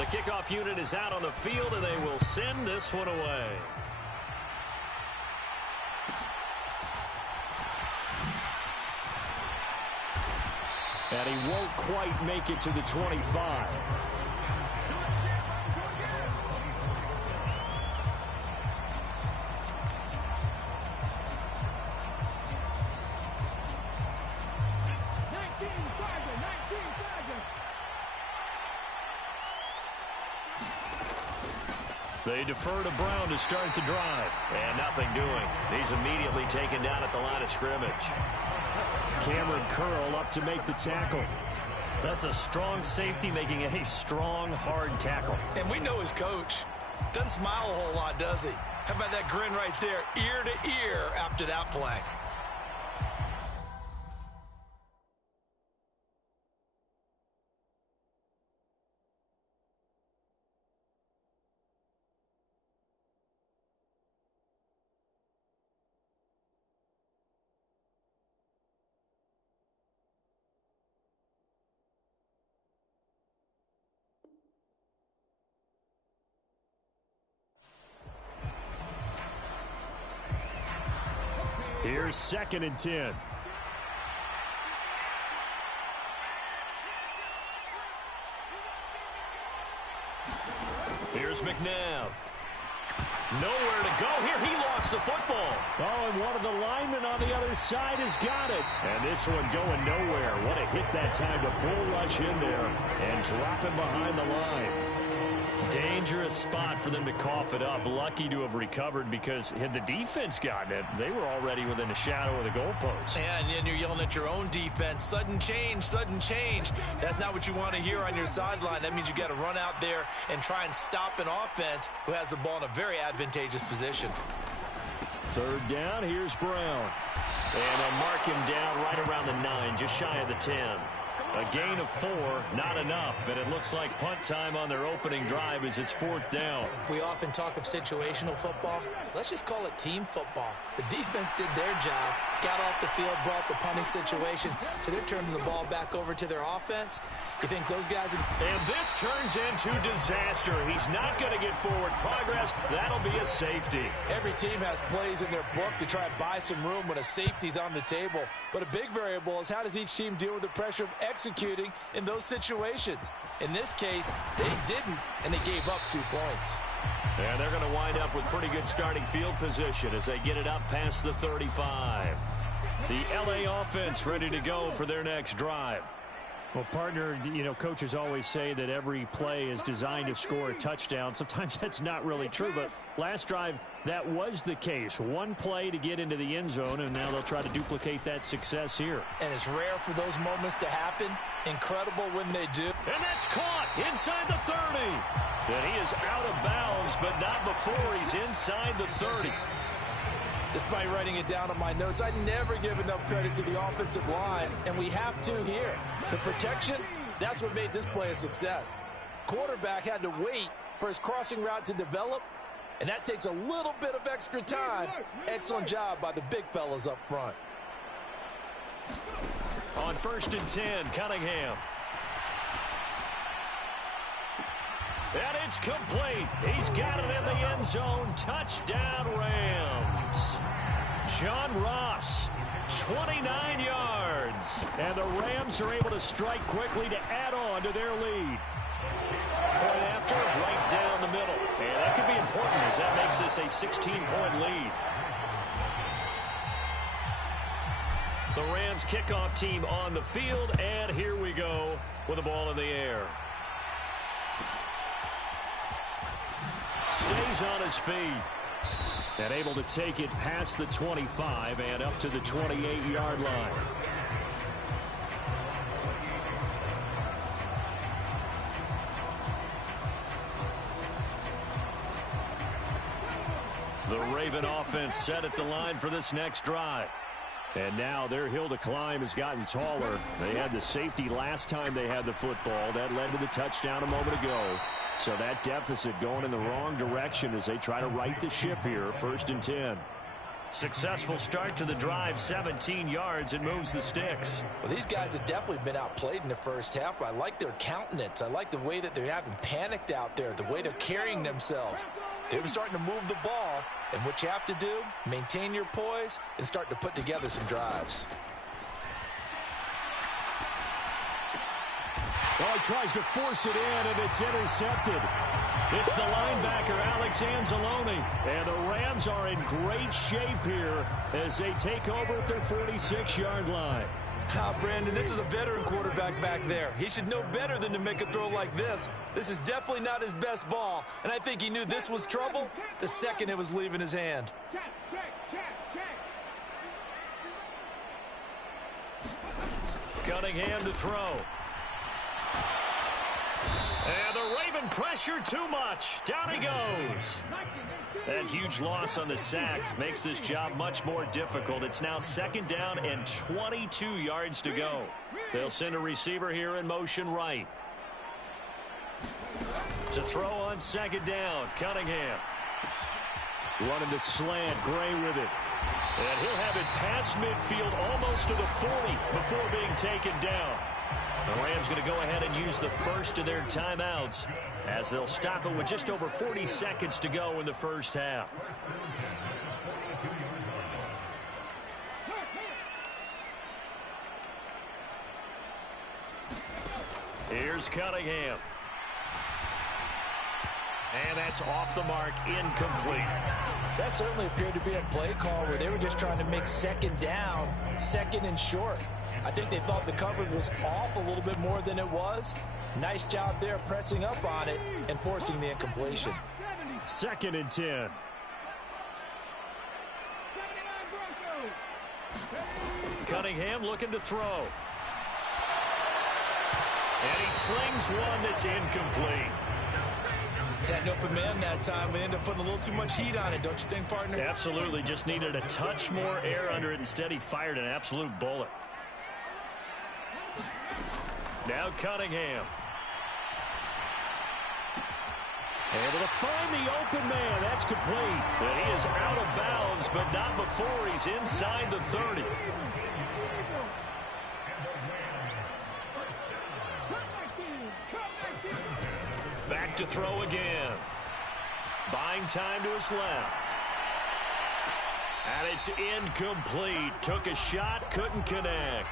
The kickoff unit is out on the field, and they will send this one away. And he won't quite make it to the 25. They defer to Brown to start the drive. And nothing doing. He's immediately taken down at the line of scrimmage. Cameron Curl up to make the tackle. That's a strong safety making a strong, hard tackle. And we know his coach. Doesn't smile a whole lot, does he? How about that grin right there, ear to ear after that play? Here's 2nd and 10. Here's McNabb. Nowhere to go here. He lost the football. Oh, and one of the linemen on the other side has got it. And this one going nowhere. What a hit that time to bull rush in there and drop him behind the line. Dangerous spot for them to cough it up. Lucky to have recovered because had the defense gotten it, they were already within a shadow of the goalpost. And you're yelling at your own defense. Sudden change, sudden change. That's not what you want to hear on your sideline. That means you got to run out there and try and stop an offense who has the ball in a very advantageous position. 3rd down, here's Brown. And they'll mark him down right around the 9, just shy of the 10. A gain of 4, not enough, and it looks like punt time on their opening drive as it's 4th down. We often talk of situational football. Let's just call it team football. The defense did their job, got off the field, brought the punting situation, so they're turning the ball back over to their offense. You think those guys... And this turns into disaster. He's not going to get forward progress. That'll be a safety. Every team has plays in their book to try and buy some room when a safety's on the table. But a big variable is how does each team deal with the pressure of executing in those situations. In this case, they didn't, and they gave up 2 points. And they're going to wind up with pretty good starting field position as they get it up past the 35. The LA offense ready to go for their next drive. Well, partner, coaches always say that every play is designed to score a touchdown. Sometimes that's not really true, but last drive, that was the case. One play to get into the end zone, and now they'll try to duplicate that success here. And it's rare for those moments to happen. Incredible when they do. And that's caught inside the 30. And he is out of bounds, but not before he's inside the 30. Despite writing it down on my notes, I never give enough credit to the offensive line, and we have to here. The protection, that's what made this play a success. Quarterback had to wait for his crossing route to develop, and that takes a little bit of extra time. Excellent job by the big fellas up front. On 1st and 10, Cunningham. And it's complete. He's got it in the end zone. Touchdown, Rams. John Ross, 29 yards. And the Rams are able to strike quickly to add on to their lead. Point after, right down the middle. And that could be important as that makes this a 16-point lead. The Rams kickoff team on the field, and here we go with the ball in the air. Stays on his feet. And able to take it past the 25 and up to the 28-yard line. The Raven offense set at the line for this next drive. And now their hill to climb has gotten taller. They had the safety last time they had the football. That led to the touchdown a moment ago. So that deficit going in the wrong direction as they try to right the ship here. 1st and 10. Successful start to the drive, 17 yards, and moves the sticks. Well, these guys have definitely been outplayed in the first half, but I like their countenance. I like the way that they haven't panicked out there, the way they're carrying themselves. They were starting to move the ball, and what you have to do, maintain your poise and start to put together some drives. Oh, he tries to force it in, and it's intercepted. It's the linebacker, Alex Anzalone. And the Rams are in great shape here as they take over at their 46-yard line. Brandon, this is a veteran quarterback back there. He should know better than to make a throw like this. This is definitely not his best ball, and I think he knew this was trouble the second it was leaving his hand. Cunningham to throw. And the Raven pressure too much. Down he goes. That huge loss on the sack makes this job much more difficult. It's now 2nd down and 22 yards to go. They'll send a receiver here in motion right. To throw on 2nd down, Cunningham. Running the slant, Gray with it. And he'll have it past midfield almost to the 40 before being taken down. The Rams going to go ahead and use the first of their timeouts as they'll stop it with just over 40 seconds to go in the first half. Here's Cunningham. And that's off the mark, incomplete. That certainly appeared to be a play call where they were just trying to make 2nd down, 2nd and short. I think they thought the coverage was off a little bit more than it was. Nice job there pressing up on it and forcing the incompletion. 2nd and 10. Cunningham looking to throw. And he slings one that's incomplete. Had an open man that time. We ended up putting a little too much heat on it, don't you think, partner? Absolutely. Just needed a touch more air under it. Instead, he fired an absolute bullet. Now Cunningham. Able to find the open man. That's complete. And he is out of bounds, but not before he's inside the 30. Back to throw again. Buying time to his left. And it's incomplete. Took a shot, couldn't connect.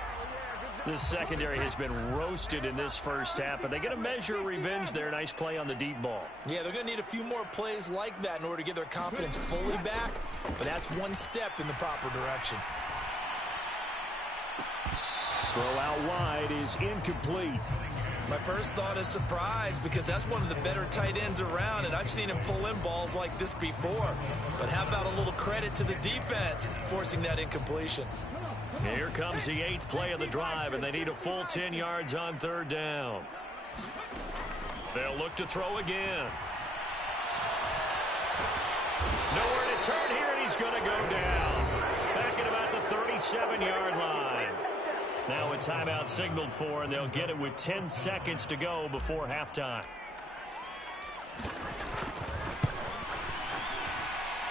This secondary has been roasted in this first half, but they get a measure of revenge there. Nice play on the deep ball. Yeah, they're going to need a few more plays like that in order to get their confidence fully back, but that's one step in the proper direction. Throw out wide is incomplete. My first thought is surprise because that's one of the better tight ends around, and I've seen him pull in balls like this before. But how about a little credit to the defense forcing that incompletion? Here comes the 8th play of the drive, and they need a full 10 yards on 3rd down. They'll look to throw again. Nowhere to turn here, and he's going to go down. Back at about the 37-yard line. Now a timeout signaled for, and they'll get it with 10 seconds to go before halftime.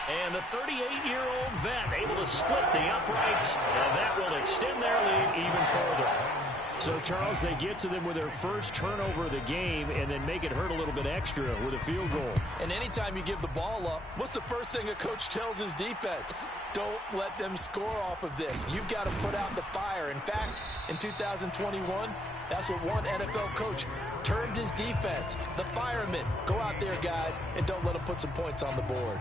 And the 38-year-old vet able to split the uprights, and that will extend their lead even further. So, Charles, they get to them with their first turnover of the game and then make it hurt a little bit extra with a field goal. And anytime you give the ball up, what's the first thing a coach tells his defense? Don't let them score off of this. You've got to put out the fire. In fact, in 2021, that's what one NFL coach termed his defense. The firemen. Go out there, guys, and don't let them put some points on the board.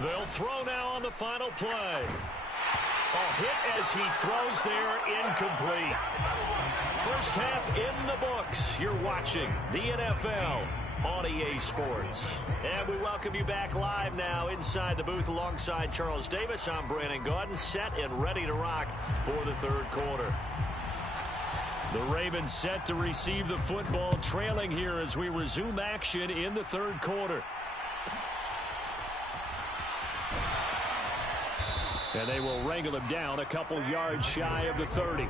They'll throw now on the final play. Oh, hit as he throws there, incomplete. First half in the books. You're watching the NFL on EA Sports. And we welcome you back live now inside the booth alongside Charles Davis. I'm Brandon Gaudin, set and ready to rock for the third quarter. The Ravens set to receive the football, trailing here as we resume action in the third quarter. And they will wrangle him down a couple yards shy of the 30.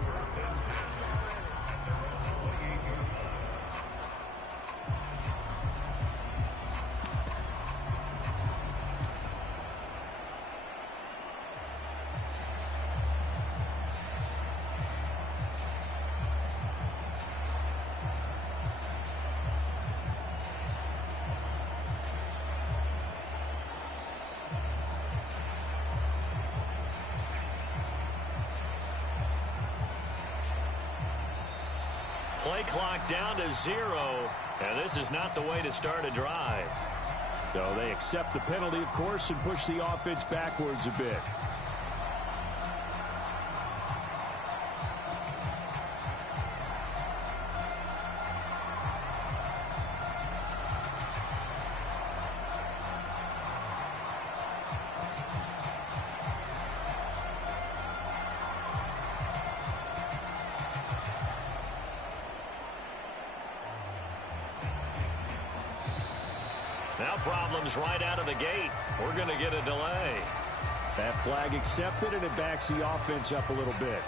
Play clock down to 0, and this is not the way to start a drive. So they accept the penalty, of course, and push the offense backwards a bit. Now problems right out of the gate. We're going to get a delay. That flag accepted, and it backs the offense up a little bit.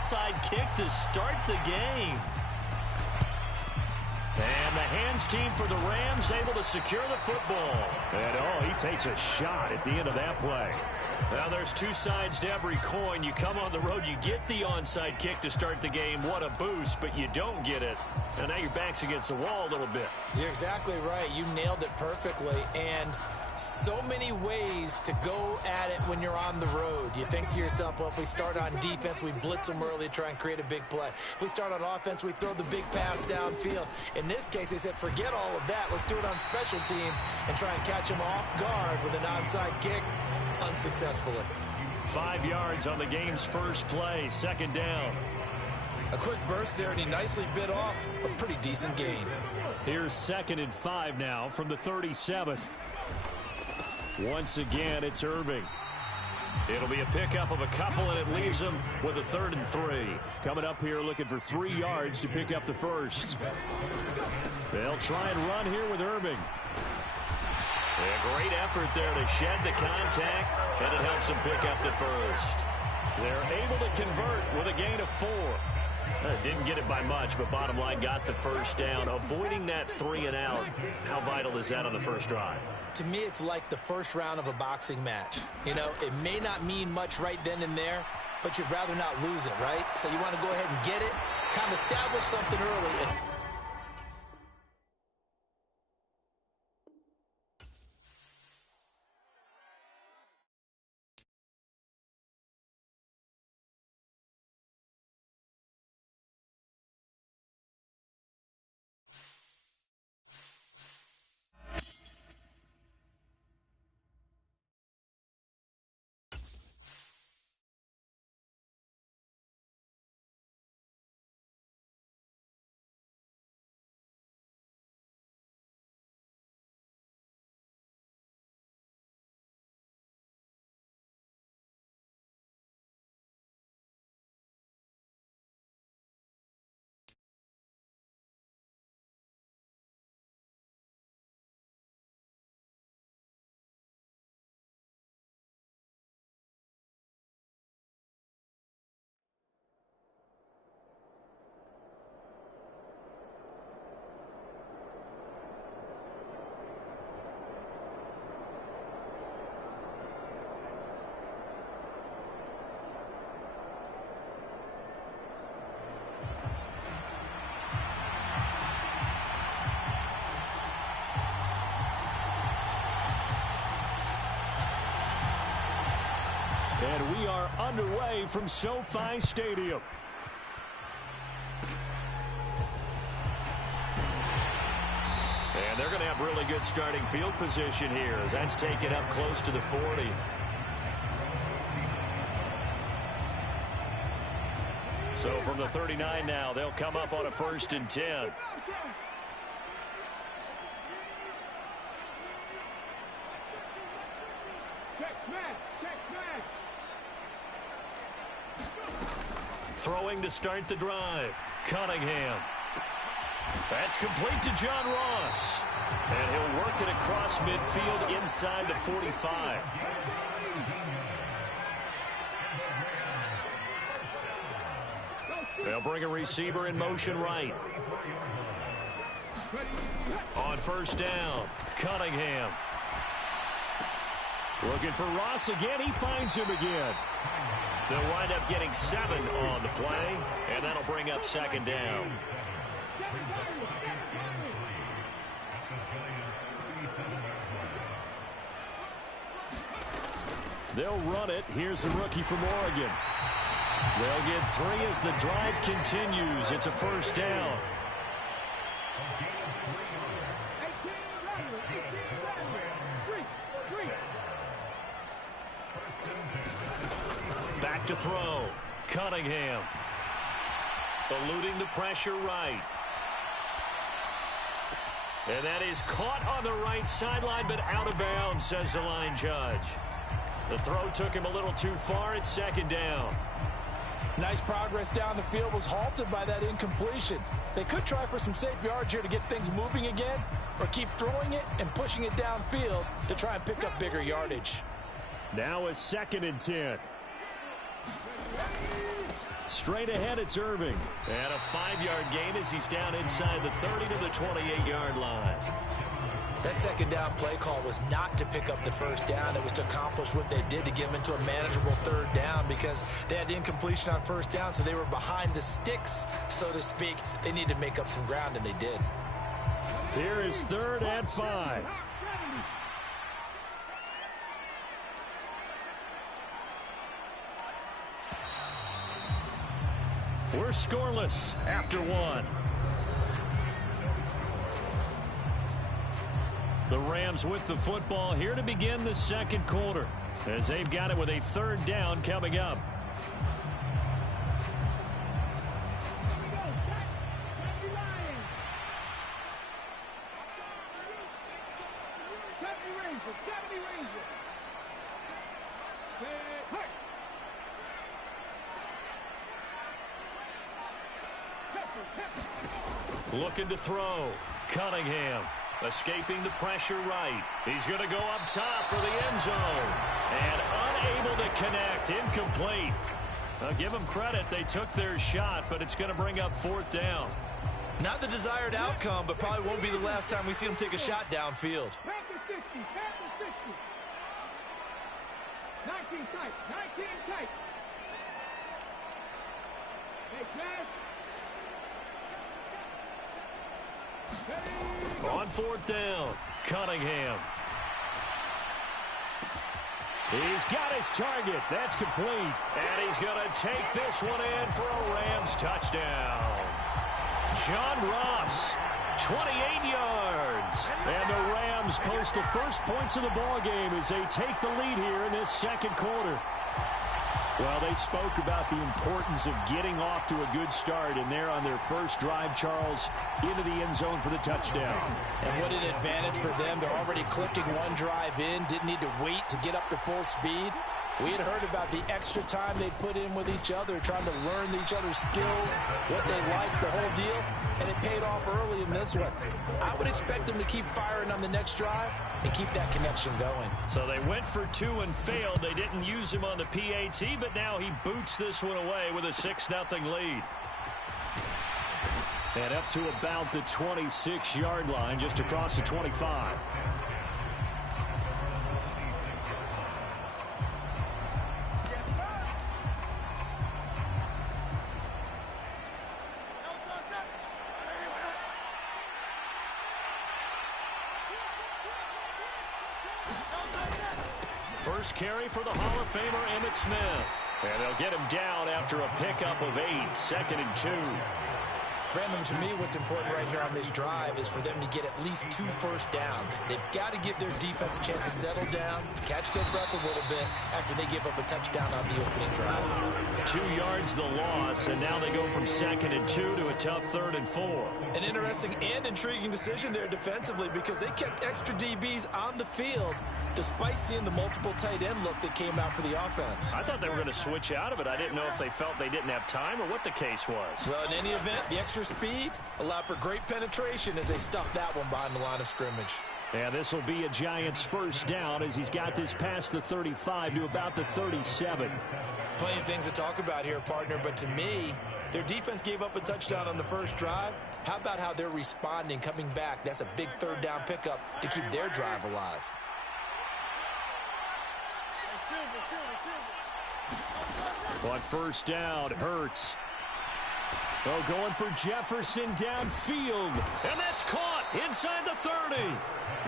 onside kick to start the game. And the hands team for the Rams able to secure the football. And, he takes a shot at the end of that play. Now, there's two sides to every coin. You come on the road, you get the onside kick to start the game. What a boost, but you don't get it. And now your back's against the wall a little bit. You're exactly right. You nailed it perfectly. And so many ways to go at it when you're on the road. You think to yourself, well, if we start on defense, we blitz them early, try and create a big play. If we start on offense, we throw the big pass downfield. In this case, they said, forget all of that. Let's do it on special teams and try and catch them off guard with an onside kick unsuccessfully. 5 yards on the game's first play, second down. A quick burst there, and he nicely bit off a pretty decent gain. Here's 2nd and 5 now from the 37. Once again, it's Irving. It'll be a pickup of a couple, and it leaves them with a 3rd and 3. Coming up here looking for 3 yards to pick up the first. They'll try and run here with Irving. A great effort there to shed the contact, and it helps them pick up the first. They're able to convert with a gain of 4. Didn't get it by much, but bottom line, got the first down. Avoiding that 3 and out. How vital is that on the first drive? To me, it's like the first round of a boxing match. You know, it may not mean much right then and there, but you'd rather not lose it, right? So you want to go ahead and get it, kind of establish something early. And And we are underway from SoFi Stadium. And they're going to have really good starting field position here as that's taken up close to the 40. So from the 39 now, they'll come up on a 1st and 10. Throwing to start the drive. Cunningham. That's complete to John Ross. And he'll work it across midfield inside the 45. They'll bring a receiver in motion right. On 1st down, Cunningham. Looking for Ross again. He finds him again. They'll wind up getting 7 on the play, and that'll bring up 2nd down. They'll run it. Here's the rookie from Oregon. They'll get 3 as the drive continues. It's a 1st down. Back to throw. Cunningham. Eluding the pressure right. And that is caught on the right sideline, but out of bounds, says the line judge. The throw took him a little too far. It's 2nd down. Nice progress down the field, was halted by that incompletion. They could try for some safe yards here to get things moving again, or keep throwing it and pushing it downfield to try and pick up bigger yardage. Now a 2nd and 10. Straight ahead, it's Irving. And a 5-yard gain as he's down inside the 30 to the 28-yard line. That second down play call was not to pick up the first down. It was to accomplish what they did to get them into a manageable third down because they had incompletion on first down, so they were behind the sticks, so to speak. They needed to make up some ground, and they did. Here is 3rd and 5. We're scoreless after 1. The Rams with the football here to begin the second quarter as they've got it with a 3rd down coming up. Looking to throw. Cunningham escaping the pressure right. He's going to go up top for the end zone. And unable to connect. Incomplete. I'll give them credit. They took their shot, but it's going to bring up 4th down. Not the desired outcome, but probably won't be the last time we see him take a shot downfield. 19 tight. 19 tight. Hey, pass. On 4th down, Cunningham. He's got his target. That's complete. And he's going to take this one in for a Rams touchdown. John Ross, 28 yards. And the Rams post the first points of the ball game as they take the lead here in this second quarter. Well, they spoke about the importance of getting off to a good start, and they're on their first drive, Charles, into the end zone for the touchdown. And what an advantage for them. They're already clicking one drive in, didn't need to wait to get up to full speed. We had heard about the extra time they put in with each other, trying to learn each other's skills, what they liked, the whole deal, and it paid off early in this one. I would expect them to keep firing on the next drive and keep that connection going. So they went for 2 and failed. They didn't use him on the PAT, but now he boots this one away with a 6-0 lead. And up to about the 26-yard line, just across the 25. First carry for the Hall of Famer Emmitt Smith. And they'll get him down after a pickup of 8, 2nd and 2. Brandon, to me, what's important right here on this drive is for them to get at least 2 first downs. They've got to give their defense a chance to settle down, catch their breath a little bit after they give up a touchdown on the opening drive. 2 yards the loss, and now they go from 2nd and 2 to a tough 3rd and 4. An interesting and intriguing decision there defensively because they kept extra DBs on the field despite seeing the multiple tight end look that came out for the offense. I thought they were going to switch out of it. I didn't know if they felt they didn't have time or what the case was. Well, in any event, the extra speed allowed for great penetration as they stuffed that one behind the line of scrimmage. And this will be a Giants first down as he's got this past the 35 to about the 37. Plenty of things to talk about here, partner, but to me, their defense gave up a touchdown on the first drive. How about how they're responding, coming back? That's a big 3rd down pickup to keep their drive alive. On first down, Hurts. Oh, going for Jefferson downfield. And that's caught inside the 30.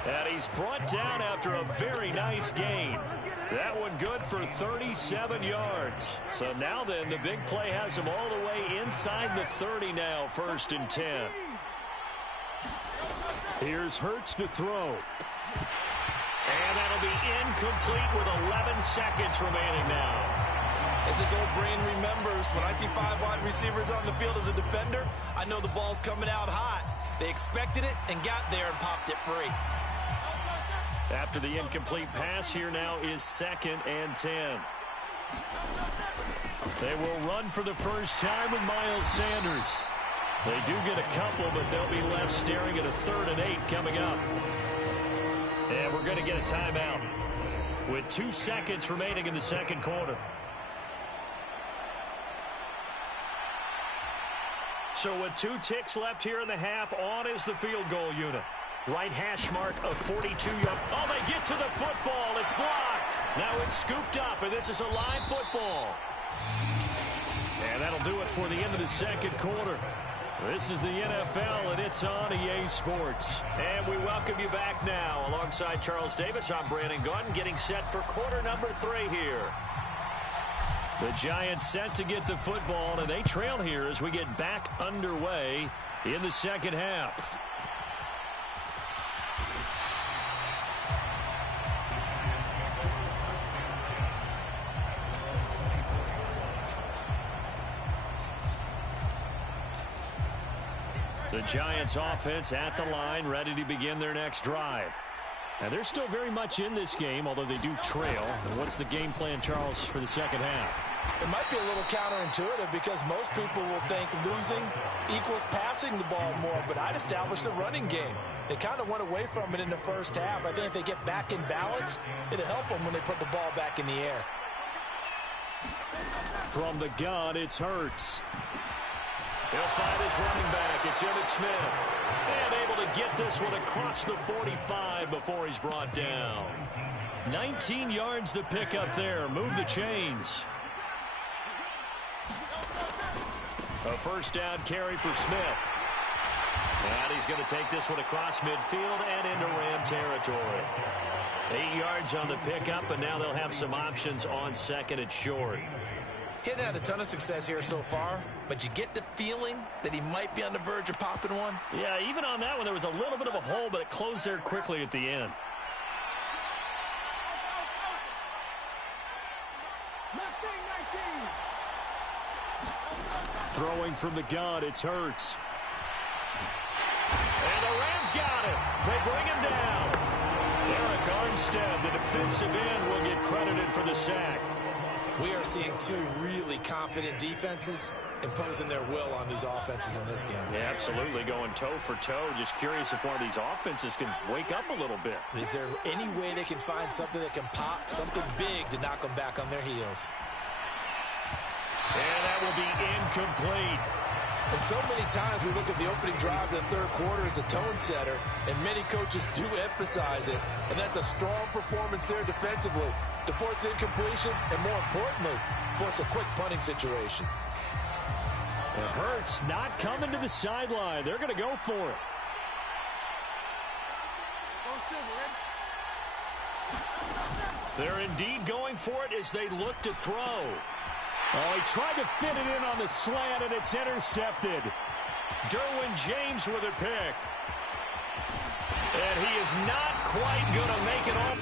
And he's brought down after a very nice gain. That one good for 37 yards. So now then, the big play has him all the way inside the 30 now, 1st and 10. Here's Hurts to throw. And that'll be incomplete with 11 seconds remaining now. As this old brain remembers, when I see 5 wide receivers on the field as a defender, I know the ball's coming out hot. They expected it and got there and popped it free. After the incomplete pass, here now is 2nd and 10. They will run for the first time with Miles Sanders. They do get a couple, but they'll be left staring at a 3rd and 8 coming up. And we're going to get a timeout with 2 seconds remaining in the second quarter. So with 2 ticks left here in the half, on is the field goal unit. Right hash mark of 42 yards. Oh, they get to the football. It's blocked. Now it's scooped up, and this is a live football. And that'll do it for the end of the second quarter. This is the NFL, and it's on EA Sports. And we welcome you back now. Alongside Charles Davis, I'm Brandon Gaudin, getting set for quarter number 3 here. The Giants set to get the football, and they trail here as we get back underway in the second half. The Giants offense at the line, ready to begin their next drive. And they're still very much in this game, although they do trail. And what's the game plan, Charles, for the second half? It might be a little counterintuitive because most people will think losing equals passing the ball more, but I'd establish the running game. They kind of went away from it in the first half. I think if they get back in balance, it'll help them when they put the ball back in the air. From the gun, it's Hurts. He'll find his running back. It's Emmitt Smith. And able to get this one across the 45 before he's brought down. 19 yards to pick up there. Move the chains. A first down carry for Smith. And he's going to take this one across midfield and into Ram territory. 8 yards on the pickup, and now they'll have some options on second and short. He hadn't had a ton of success here so far, but you get the feeling that he might be on the verge of popping one. Yeah, even on that one, there was a little bit of a hole, but it closed there quickly at the end. Throwing from the gun, it's Hurts. And the Rams got him. They bring him down. Eric Armstead, the defensive end, will get credited for the sack. We are seeing 2 really confident defenses imposing their will on these offenses in this game. Yeah, absolutely, going toe for toe. Just curious if one of these offenses can wake up a little bit. Is there any way they can find something that can pop, something big to knock them back on their heels? And that will be incomplete. And so many times we look at the opening drive of the third quarter as a tone setter, and many coaches do emphasize it, and that's a strong performance there defensively to force incompletion and, more importantly, force a quick punting situation. It hurts not coming to the sideline. They're going to go for it. They're indeed going for it as they look to throw. Oh, he tried to fit it in on the slant, and it's intercepted. Derwin James with a pick. And he is not quite going to make it all.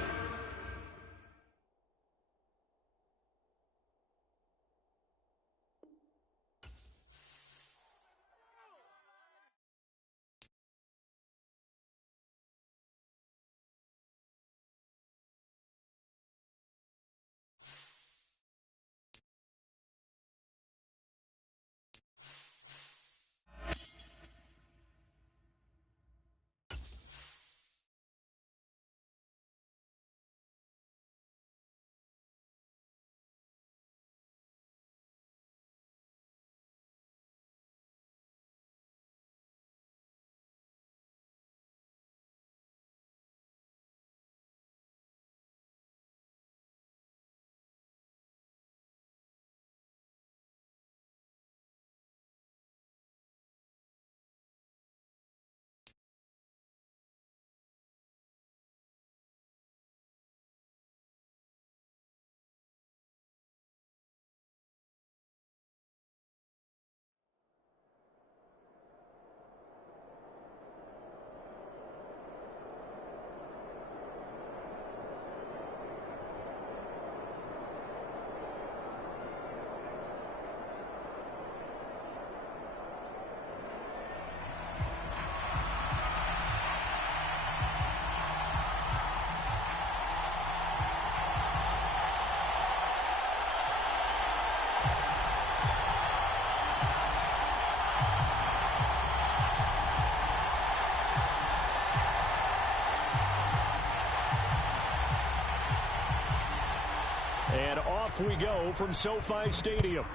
And off we go from SoFi Stadium.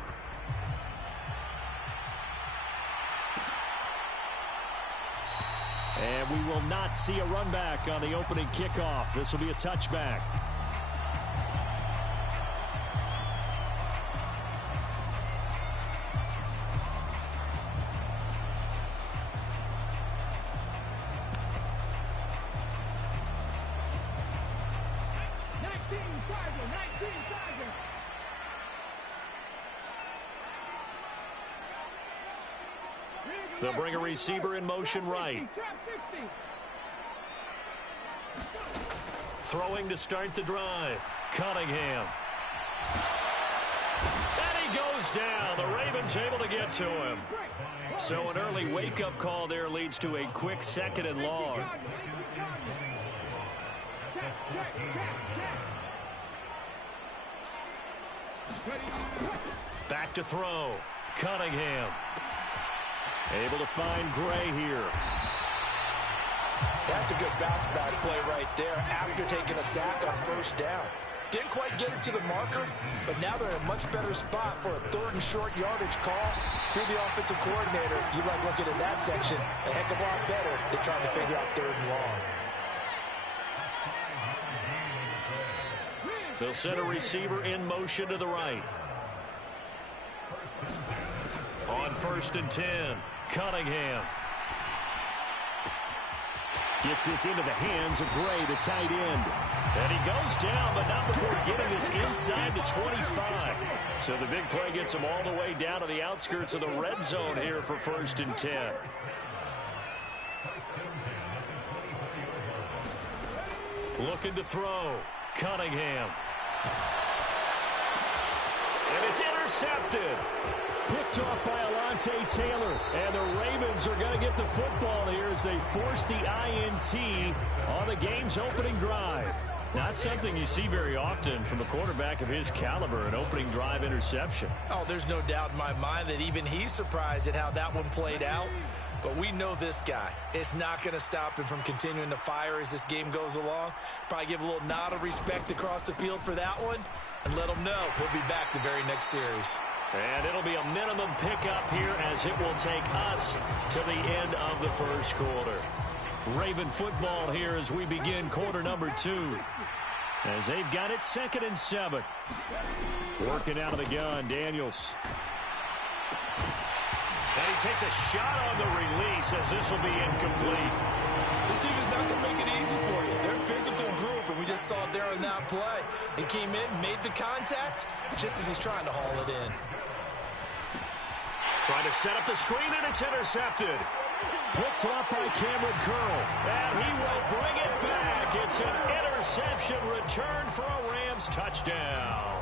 And we will not see a run back on the opening kickoff. This will be a touchback. They'll bring a receiver in motion right. Throwing to start the drive. Cunningham. And he goes down. The Ravens able to get to him. So an early wake-up call there leads to a quick 2nd and long. Back to throw. Cunningham. Able to find Gray here. That's a good bounce-back play right there after taking a sack on 1st down. Didn't quite get it to the marker, but now they're in a much better spot for a 3rd and short yardage call. If you're the offensive coordinator, you like looking at that section a heck of a lot better than trying to figure out 3rd and long. They'll send a receiver in motion to the right. On 1st and 10, Cunningham. Gets this into the hands of Gray, the tight end. And he goes down, but not before getting this inside the 25. So the big play gets him all the way down to the outskirts of the red zone here for 1st and 10. Looking to throw. Cunningham. And it's intercepted. Picked off by Alontae Taylor. And the Ravens are going to get the football here as they force the INT on the game's opening drive. Not something you see very often from a quarterback of his caliber, an opening drive interception. Oh, there's no doubt in my mind that even he's surprised at how that one played out. But we know this guy. It's not going to stop him from continuing to fire as this game goes along. Probably give a little nod of respect across the field for that one and let him know he'll be back the very next series. And it'll be a minimum pickup here as it will take us to the end of the 1st quarter. Raven football here as we begin quarter number 2. As they've got it 2nd and 7. Working out of the gun, Daniels. And he takes a shot on the release as this will be incomplete. This team is not going to make it easy for you. They're a physical group, and we just saw it there on that play. He came in, made the contact, just as he's trying to haul it in. Trying to set up the screen, and it's intercepted. Picked off by Cameron Curl. And he will bring it back. It's an interception return for a Rams touchdown.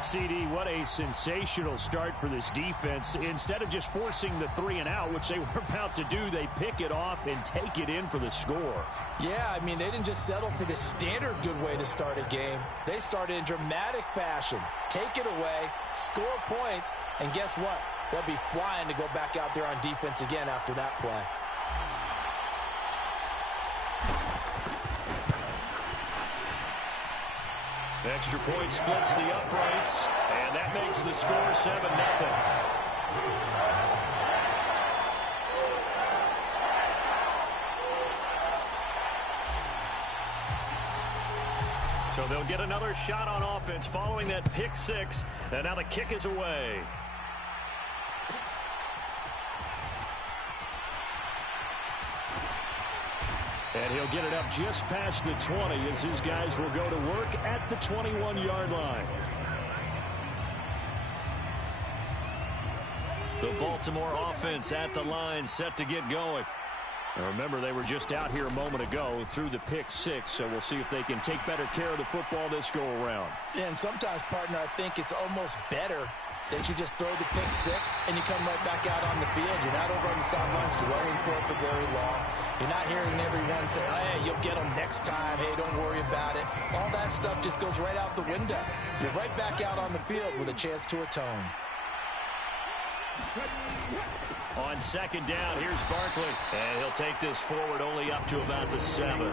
CD, what a sensational start for this defense. Instead of just forcing the 3-and-out, which they were about to do, they pick it off and take it in for the score. Yeah, I mean, they didn't just settle for the standard good way to start a game. They started in dramatic fashion. Take it away, score points, and guess what? They'll be flying to go back out there on defense again after that play. Extra point splits the uprights, and that makes the score 7-0. So they'll get another shot on offense following that pick 6, and now the kick is away. And he'll get it up just past the 20 as his guys will go to work at the 21-yard line. The Baltimore offense at the line, set to get going. Now remember, they were just out here a moment ago through the pick 6, so we'll see if they can take better care of the football this go around. Yeah, and sometimes, partner, I think it's almost better that you just throw the pick 6 and you come right back out on the field. You're not over on the sidelines dwelling for it for very long. You're not hearing everyone say, hey, you'll get them next time. Hey, don't worry about it. All that stuff just goes right out the window. You're right back out on the field with a chance to atone. On 2nd down, here's Barkley. And he'll take this forward only up to about the 7.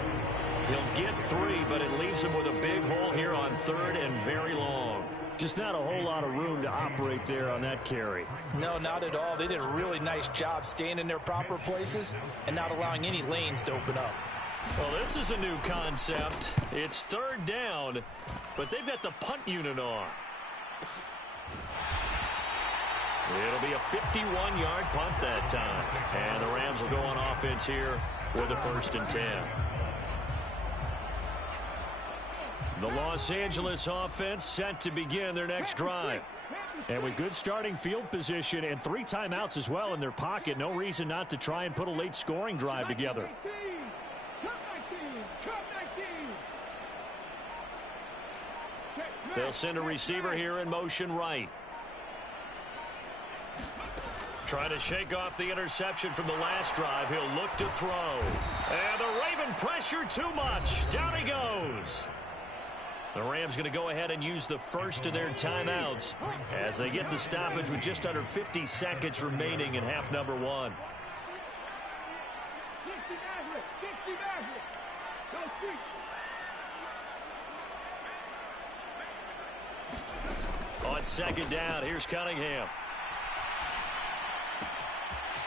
He'll get 3, but it leaves him with a big hole here on 3rd and very long. Just not a whole lot of room to operate there on that carry. No, not at all. They did a really nice job staying in their proper places and not allowing any lanes to open up. Well, this is a new concept. It's third down, but they've got the punt unit on. It'll be a 51-yard punt that time. And the Rams will go on offense here with a 1st and 10. The Los Angeles offense set to begin their next drive. And with good starting field position and 3 timeouts as well in their pocket, no reason not to try and put a late scoring drive together. They'll send a receiver here in motion right. Trying to shake off the interception from the last drive. He'll look to throw. And the Raven pressure too much. Down he goes. The Rams going to go ahead and use the first of their timeouts as they get the stoppage with just under 50 seconds remaining in half number 1. On 2nd down, here's Cunningham.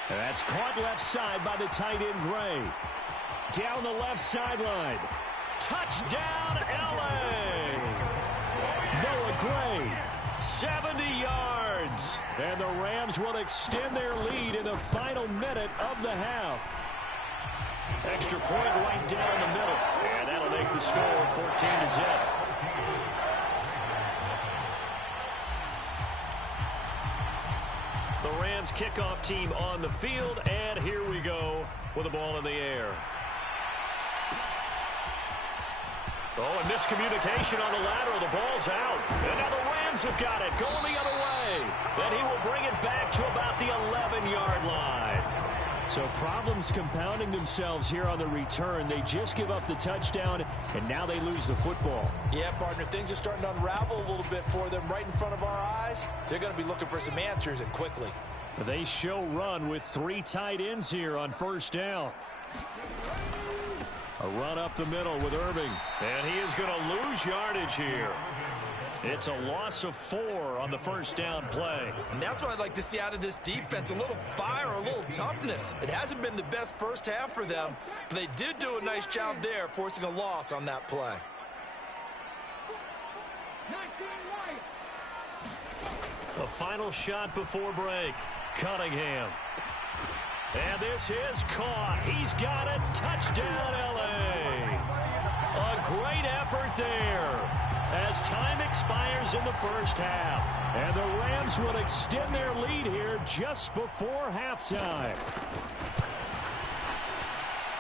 And that's caught left side by the tight end Gray. Down the left sideline. Touchdown, L.A. Noah Gray, 70 yards. And the Rams will extend their lead in the final minute of the half. Extra point right down the middle. And that'll make the score 14-0. The Rams kickoff team on the field, and here we go with the ball in the air. Oh, and miscommunication on the lateral. The ball's out. And now the Rams have got it. Going the other way. Then he will bring it back to about the 11-yard line. So problems compounding themselves here on the return. They just give up the touchdown, and now they lose the football. Yeah, partner, things are starting to unravel a little bit for them right in front of our eyes. They're going to be looking for some answers, and quickly. They show run with 3 tight ends here on 1st down. A run up the middle with Irving. And he is going to lose yardage here. It's a loss of 4 on the 1st down play. And that's what I'd like to see out of this defense. A little fire, a little toughness. It hasn't been the best first half for them, but they did do a nice job there, forcing a loss on that play. A final shot before break. Cunningham. And this is caught. He's got it. Touchdown, L.A. A great effort there as time expires in the first half. And the Rams will extend their lead here just before halftime.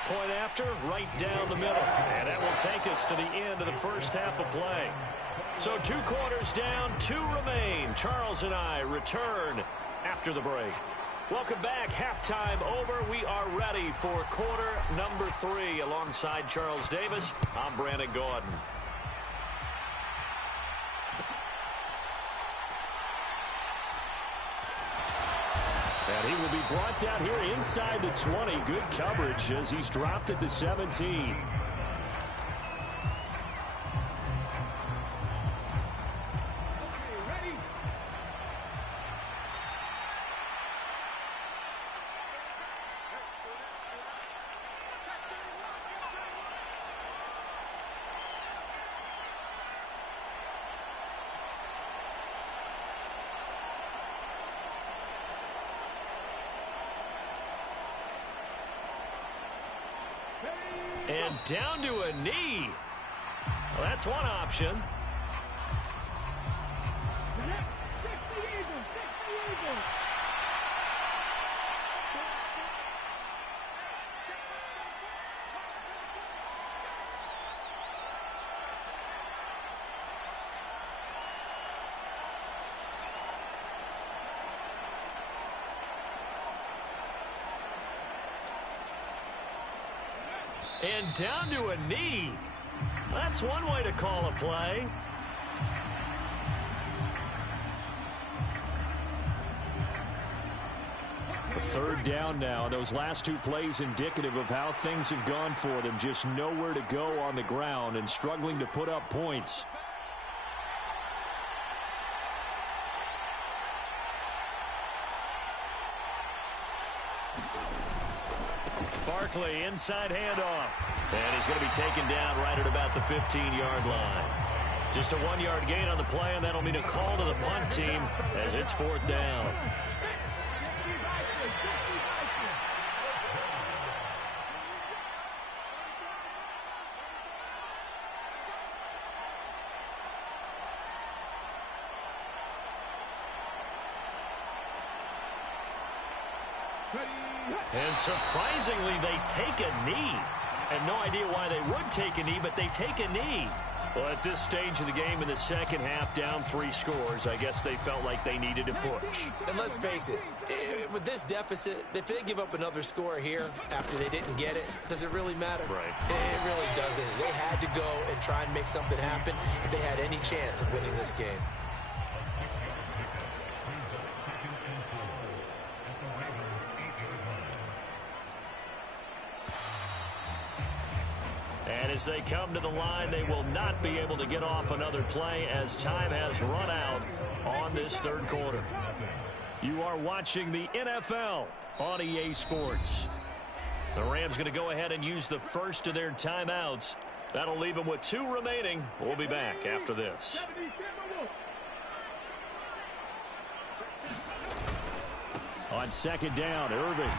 Point after, right down the middle. And that will take us to the end of the first half of play. So 2 quarters down, 2 remain. Charles and I return after the break. Welcome back. Halftime over. We are ready for quarter number 3. Alongside Charles Davis, I'm Brandon Gordon. And he will be brought down here inside the 20. Good coverage as he's dropped at the 17. And down to a knee. Well, that's one option. And down to a knee. That's one way to call a play. A 3rd down now. Those last 2 plays indicative of how things have gone for them. Just nowhere to go on the ground and struggling to put up points. Barkley, inside handoff. And he's going to be taken down right at about the 15-yard line. Just a 1-yard gain on the play, and that'll mean a call to the punt team as it's 4th down. And surprisingly, they take a knee. I have no idea why they would take a knee, but they take a knee. Well, at this stage of the game in the second half, down 3 scores, I guess they felt like they needed to push. And let's face it, with this deficit, if they give up another score here after they didn't get it, does it really matter? Right. It really doesn't. They had to go and try and make something happen if they had any chance of winning this game. And as they come to the line, they will not be able to get off another play as time has run out on this 3rd quarter. You are watching the NFL on EA Sports. The Rams going to go ahead and use the first of their timeouts. That'll leave them with 2 remaining. We'll be back after this. On 2nd down, Irving.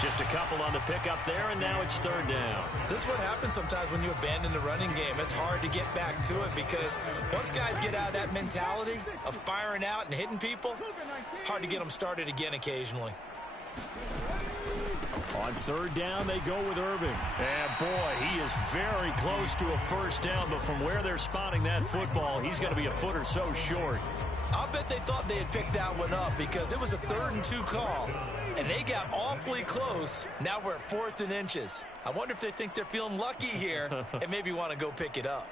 Just a couple on the pickup there, and now it's 3rd down. This is what happens sometimes when you abandon the running game. It's hard to get back to it because once guys get out of that mentality of firing out and hitting people, hard to get them started again occasionally. On 3rd down, they go with Irving. And, boy, he is very close to a 1st down, but from where they're spotting that football, he's going to be a foot or so short. I'll bet they thought they had picked that one up because it was a 3rd and 2 call. And they got awfully close. Now we're at 4th and inches. I wonder if they think they're feeling lucky here and maybe want to go pick it up.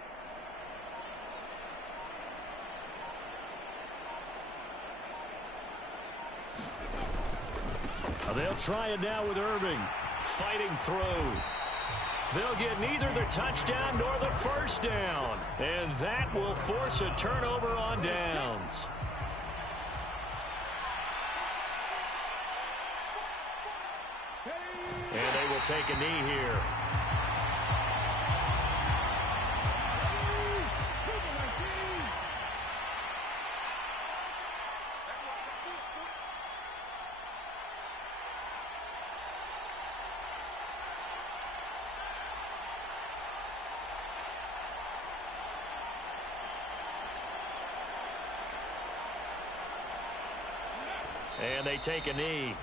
They'll try it now with Irving. Fighting through. They'll get neither the touchdown nor the 1st down. And that will force a turnover on downs. And they will take a knee here. And they take a knee.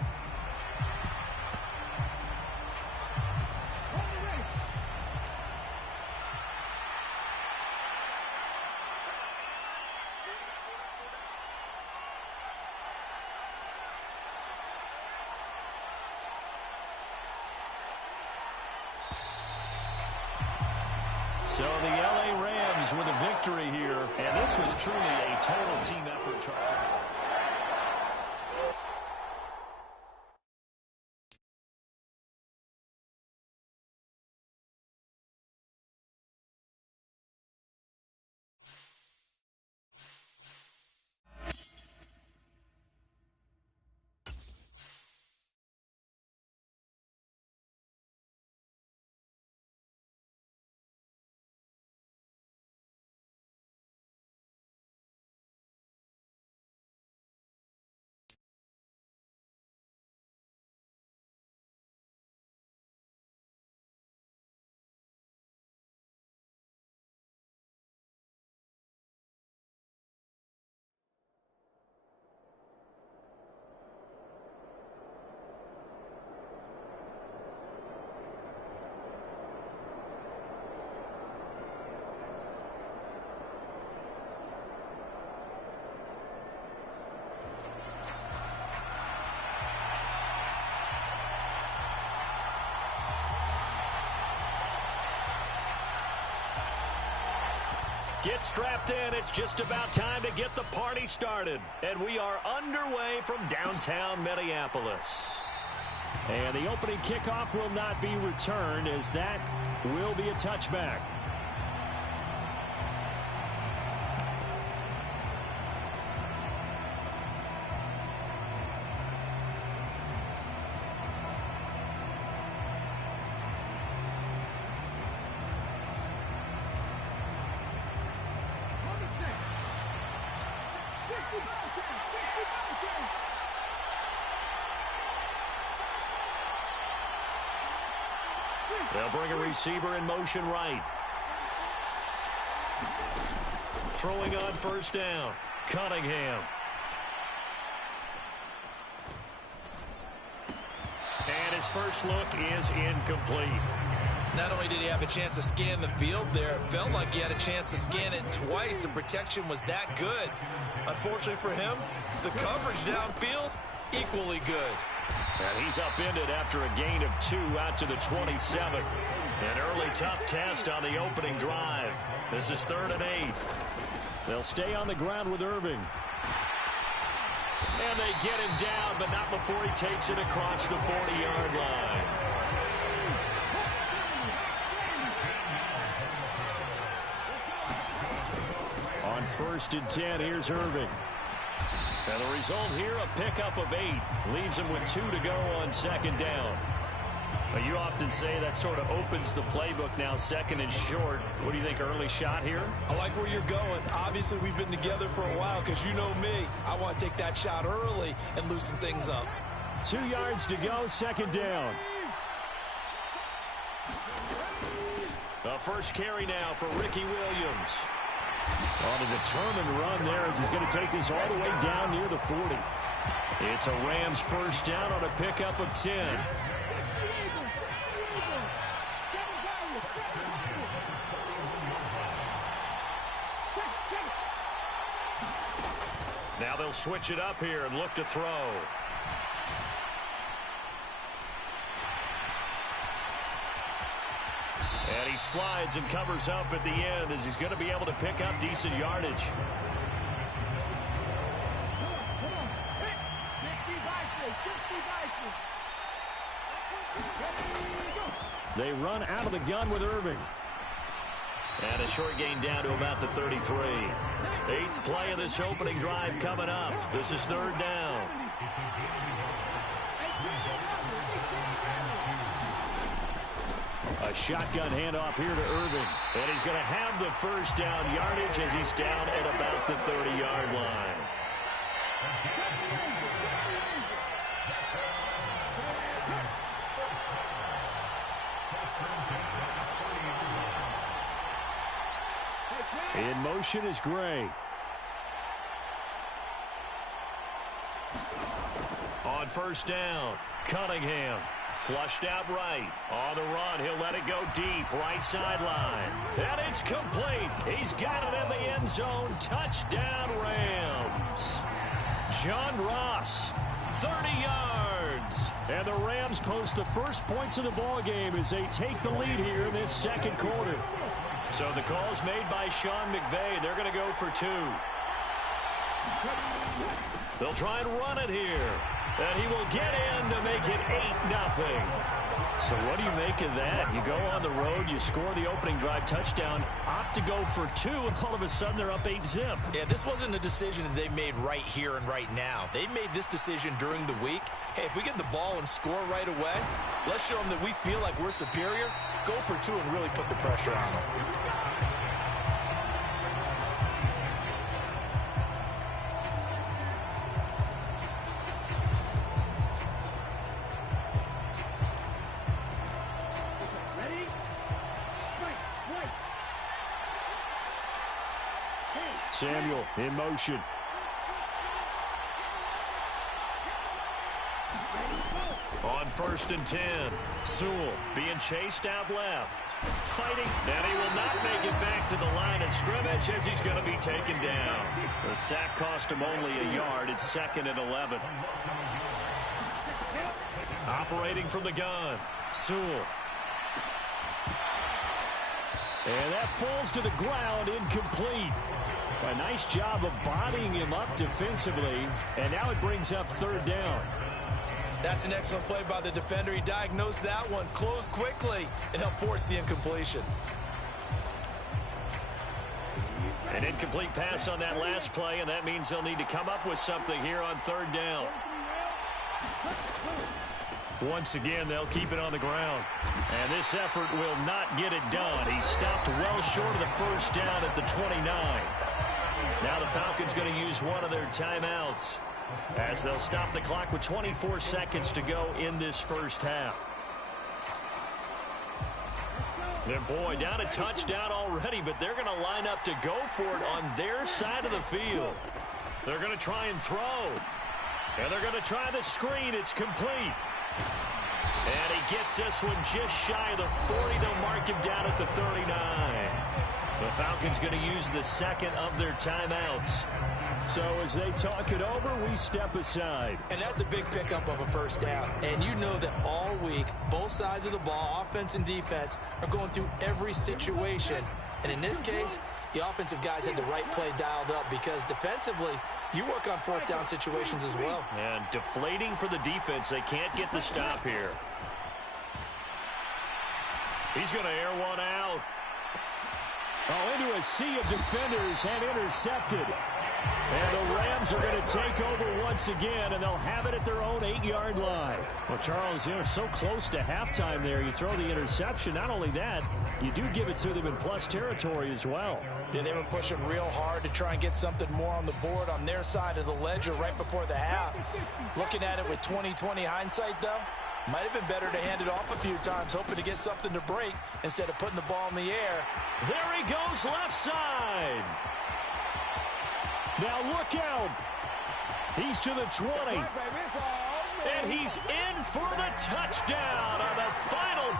So the LA Rams with a victory here, and this was truly a total team effort. Get strapped in. It's just about time to get the party started. And we are underway from downtown Minneapolis. And the opening kickoff will not be returned, as that will be a touchback. They'll bring a receiver in motion right. Throwing on first down, Cunningham. And his first look is incomplete. Not only did he have a chance to scan the field there, it felt like he had a chance to scan it twice. The protection was that good. Unfortunately for him, the coverage downfield, equally good. And he's upended after a gain of 2 out to the 27. An early tough test on the opening drive. This is 3rd and 8. They'll stay on the ground with Irving. And they get him down, but not before he takes it across the 40-yard line. On 1st and 10, here's Irving. And the result here, a pickup of 8. Leaves him with 2 to go on 2nd down. Well, you often say that sort of opens the playbook now, 2nd and short. What do you think, early shot here? I like where you're going. Obviously, we've been together for a while because you know me. I want to take that shot early and loosen things up. 2 yards to go, 2nd down. The first carry now for Ricky Williams. On a determined run there as he's going to take this all the way down near the 40. It's a Rams first down on a pickup of 10. Now they'll switch it up here and look to throw. And he slides and covers up at the end as he's going to be able to pick up decent yardage. They run out of the gun with Irving. And a short gain down to about the 33. 8th play of this opening drive coming up. This is 3rd down. A shotgun handoff here to Irving. And he's going to have the first down yardage as he's down at about the 30-yard line. In motion is Gray. On first down, Cunningham. Flushed out right. On the run, he'll let it go deep. Right sideline. And it's complete. He's got it in the end zone. Touchdown, Rams. John Ross, 30 yards. And the Rams post the first points of the ball game as they take the lead here in this 2nd quarter. So the call's made by Sean McVay. They're going to go for 2. They'll try and run it here. And he will get in to make it 8-0. So what do you make of that? You go on the road, you score the opening drive touchdown, opt to go for 2, and all of a sudden they're up 8-zip. Yeah, this wasn't a decision that they made right here and right now. They made this decision during the week. Hey, if we get the ball and score right away, let's show them that we feel like we're superior. Go for 2 and really put the pressure on them. Samuel in motion. On 1st and 10, Sewell being chased out left. Fighting, and he will not make it back to the line of scrimmage as he's going to be taken down. The sack cost him only a yard. It's 2nd and 11. Operating from the gun, Sewell. And that falls to the ground, incomplete. A nice job of bodying him up defensively, and now it brings up 3rd down. That's an excellent play by the defender. He diagnosed that one, closed quickly, and helped force the incompletion. An incomplete pass on that last play, and that means they'll need to come up with something here on 3rd down. Once again, they'll keep it on the ground. And this effort will not get it done. He stopped well short of the first down at the 29. Now the Falcons going to use one of their timeouts as they'll stop the clock with 24 seconds to go in this first half. And boy, down a touchdown already, but they're going to line up to go for it on their side of the field. They're going to try and throw. And they're going to try the screen. It's complete. And he gets this one just shy of the 40. They'll mark him down at the 39. The Falcons going to use the second of their timeouts. So as they talk it over, we step aside. And that's a big pickup of a first down. And you know that all week, both sides of the ball, offense and defense, are going through every situation. And in this case, the offensive guys had the right play dialed up because defensively, you work on fourth down situations as well. And deflating for the defense. They can't get the stop here. He's going to air one out. Oh, into a sea of defenders and intercepted. And the Rams are going to take over once again, and they'll have it at their own 8-yard line. Well, Charles, so close to halftime there. You throw the interception. Not only that, you do give it to them in plus territory as well. Yeah, they were pushing real hard to try and get something more on the board on their side of the ledger right before the half. Looking at it with 20/20 hindsight, though, might have been better to hand it off a few times, hoping to get something to break instead of putting the ball in the air. There he goes left side. Now look out. He's to the 20. And he's in for the touchdown on the final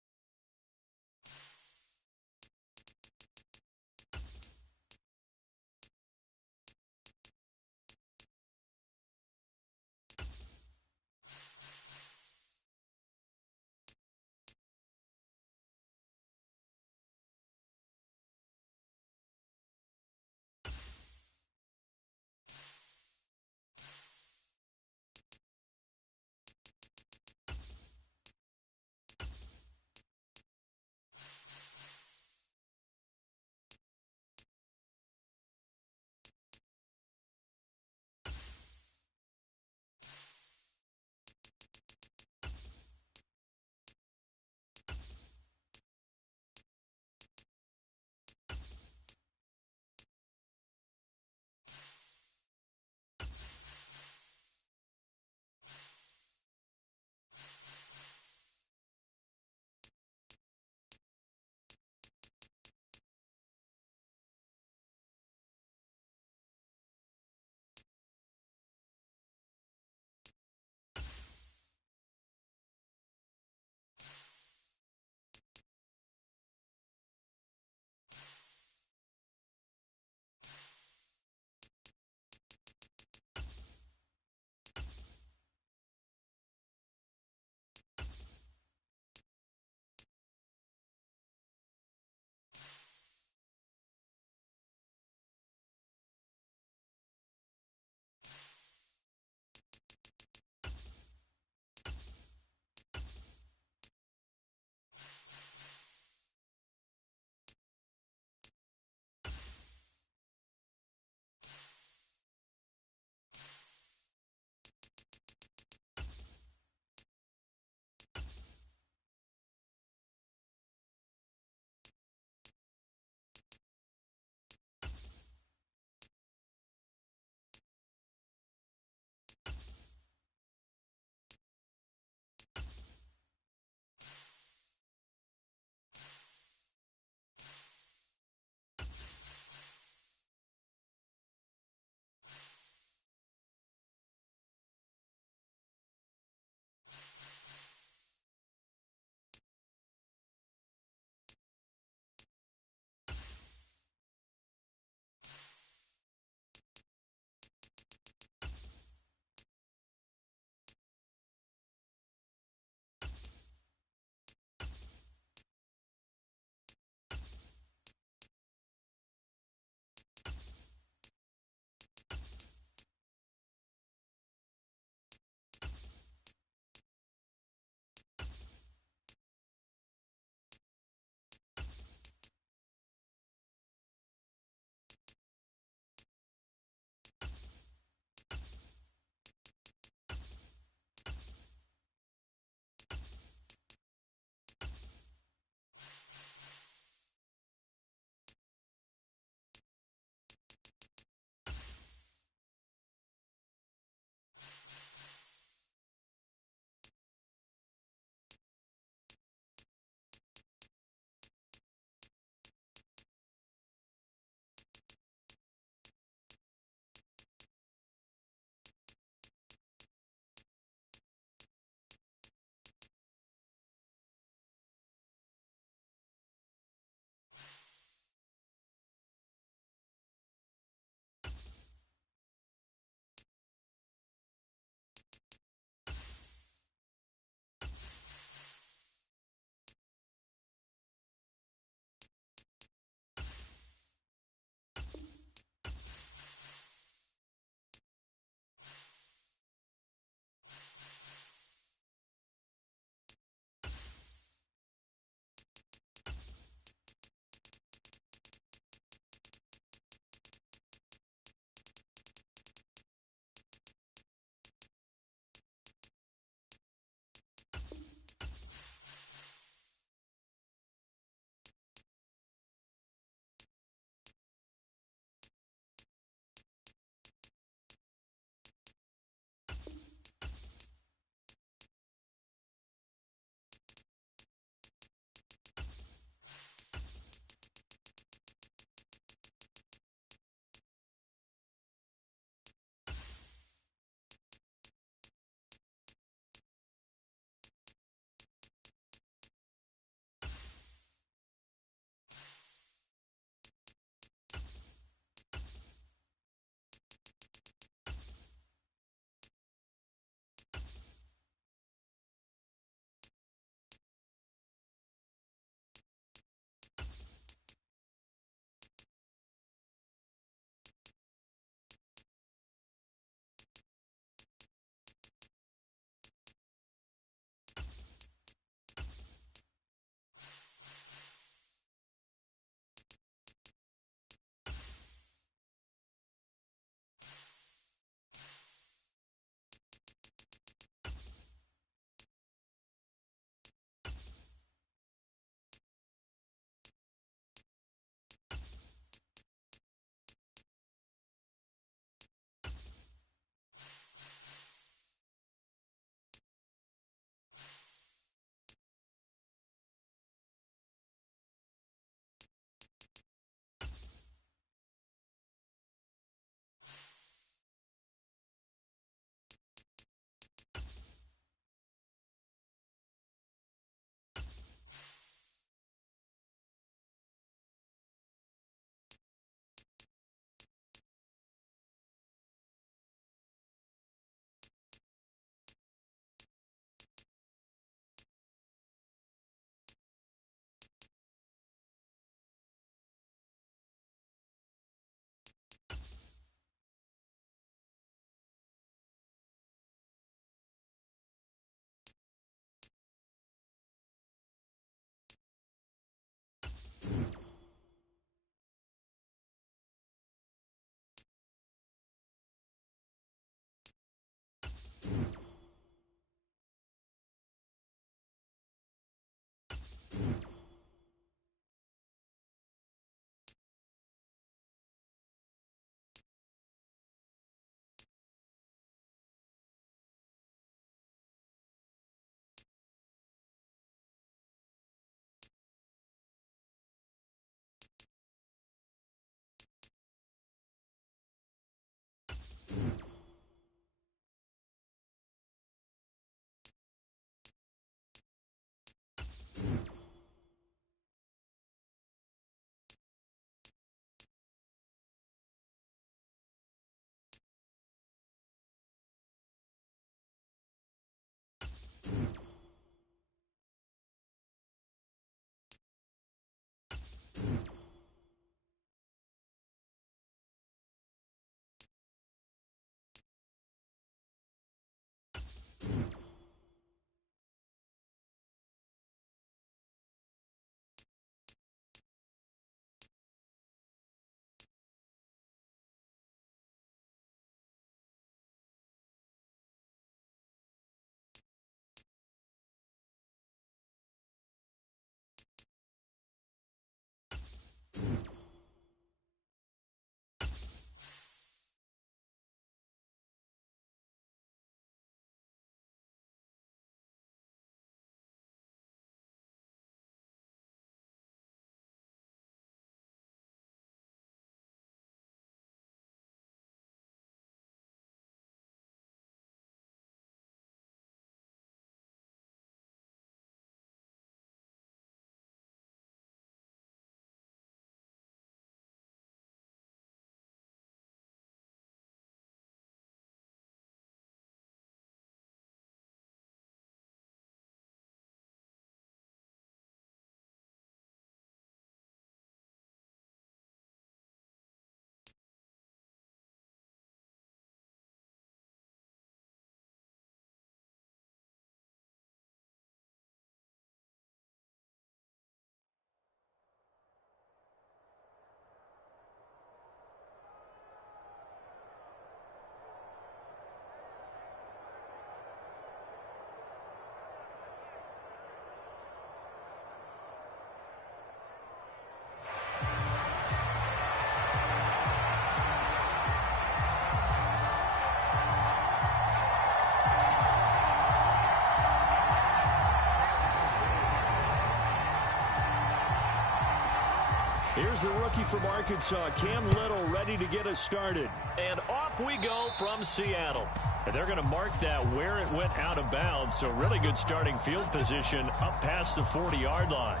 Here's the rookie from Arkansas, Cam Little, ready to get us started. And off we go from Seattle. And they're going to mark that where it went out of bounds. So really good starting field position up past the 40-yard line.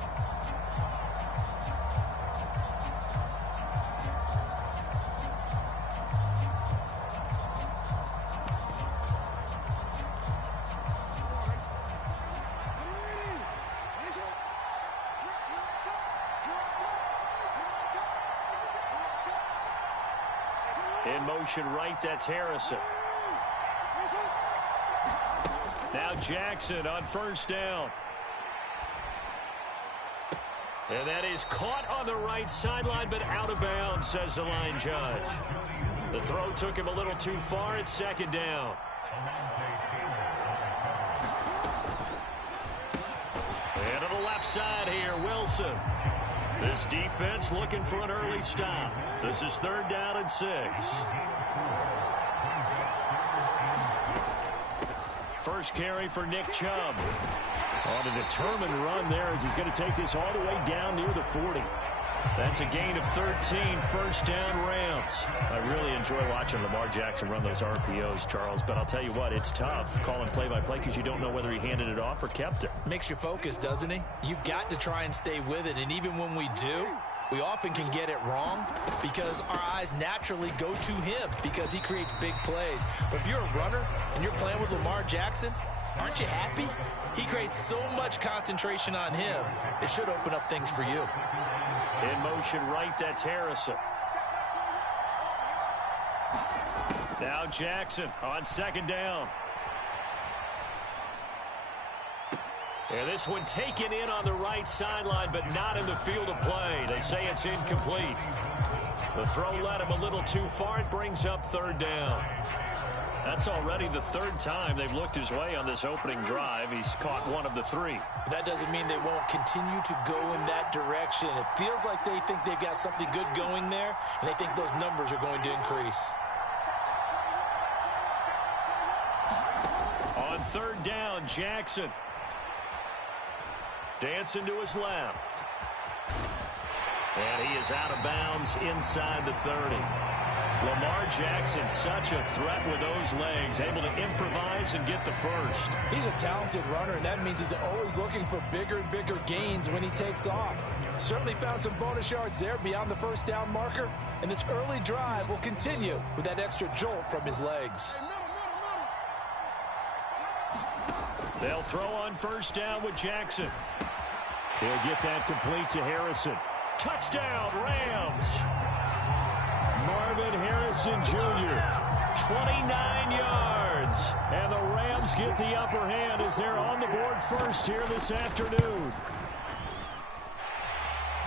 In motion right, that's Harrison. Now Jackson on first down. And that is caught on the right sideline, but out of bounds, says the line judge. The throw took him a little too far. It's second down. And to the left side here, Wilson. This defense looking for an early stop. This is 3rd down and 6. First carry for Nick Chubb. On a determined run there as he's going to take this all the way down near the 40. That's a gain of 13, first down Rams. I really enjoy watching Lamar Jackson run those RPOs, Charles, but I'll tell you what, it's tough calling play-by-play because you don't know whether he handed it off or kept it. Makes you focus, doesn't he? You've got to try and stay with it, and even when we do, we often can get it wrong because our eyes naturally go to him because he creates big plays. But if you're a runner and you're playing with Lamar Jackson, aren't you happy? He creates so much concentration on him, it should open up things for you. In motion right, that's Harrison. Now Jackson on second down. And this one taken in on the right sideline, but not in the field of play. They say it's incomplete. The throw led him a little too far. It brings up third down. That's already the third time they've looked his way on this opening drive. He's caught one of the three. That doesn't mean they won't continue to go in that direction. It feels like they think they've got something good going there, and they think those numbers are going to increase. On third down, Jackson. Dancing to his left. And he is out of bounds inside the 30. Lamar Jackson, such a threat with those legs, able to improvise and get the first. He's a talented runner, and that means he's always looking for bigger and bigger gains when he takes off. Certainly found some bonus yards there beyond the first down marker, and this early drive will continue with that extra jolt from his legs. They'll throw on first down with Jackson. He'll get that complete to Harrison. Touchdown, Rams. Marvin Harrison Jr., 29 yards. And the Rams get the upper hand as they're on the board first here this afternoon.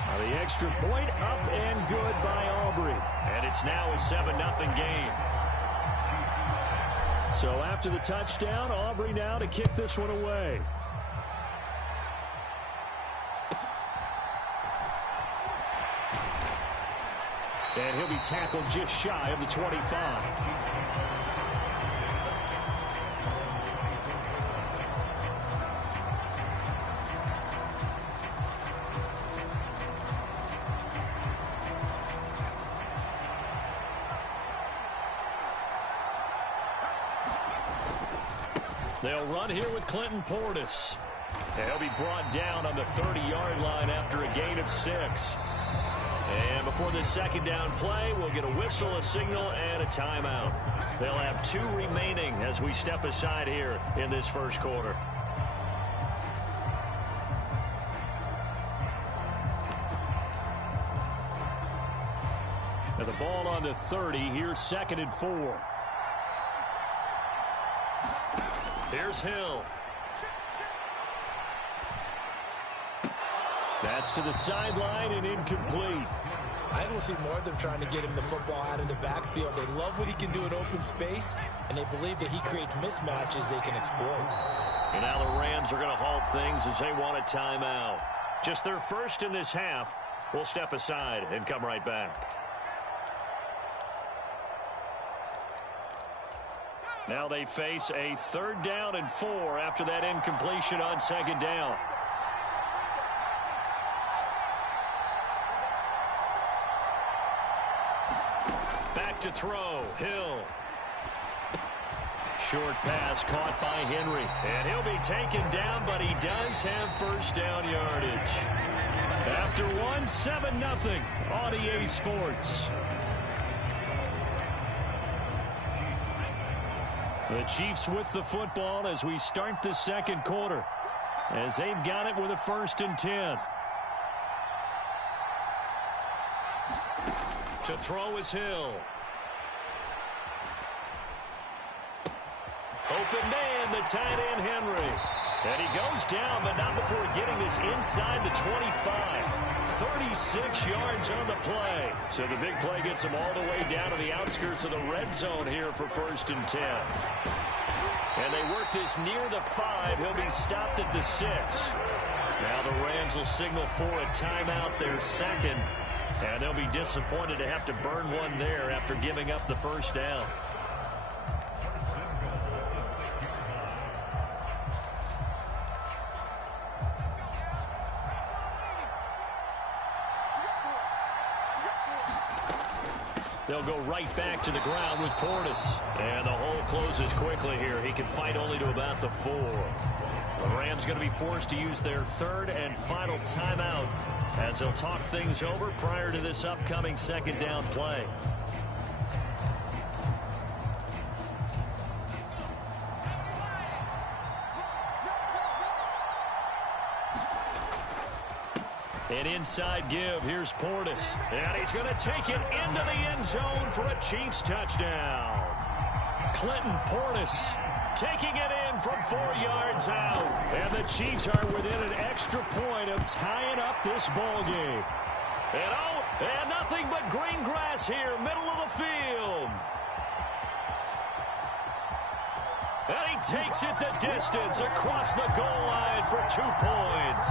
Now the extra point up and good by Aubrey. And it's now a 7-0 game. So after the touchdown, Aubrey now to kick this one away. And he'll be tackled just shy of the 25. They'll run here with Clinton Portis. He'll be brought down on the 30-yard line after a gain of 6. And before this second down play, we'll get a whistle, a signal, and a timeout. They'll have 2 remaining as we step aside here in this first quarter. And the ball on the 30. Here's 2nd and 4. Here's Hill. That's to the sideline and incomplete. I think we'll see more of them trying to get him the football out of the backfield. They love what he can do in open space, and they believe that he creates mismatches they can exploit. And now the Rams are going to halt things as they want a timeout. Just their first in this half. We'll step aside and come right back. Now they face a 3rd down and 4 after that incompletion on 2nd down. Back to throw, Hill. Short pass caught by Henry. And he'll be taken down, but he does have first down yardage. After 7-0 on EA Sports. The Chiefs with the football as we start the second quarter, as they've got it with a 1st and 10. To throw is Hill. Open man, the tight end Henry. And he goes down, but not before getting this inside the 25. 36 yards on the play. So the big play gets him all the way down to the outskirts of the red zone here for 1st and 10. And they work this near the 5. He'll be stopped at the 6. Now the Rams will signal for a timeout, their 2nd. And they'll be disappointed to have to burn one there after giving up the first down. They'll go right back to the ground with Portis. And the hole closes quickly here. He can fight only to about the 4. The Rams going to be forced to use their 3rd and final timeout as they'll talk things over prior to this upcoming 2nd down play. An inside give. Here's Portis. And he's going to take it into the end zone for a Chiefs touchdown. Clinton Portis taking it in from 4 yards out. And the Chiefs are within an extra point of tying up this ball game. And nothing but green grass here, middle of the field. And he takes it the distance across the goal line for 2 points.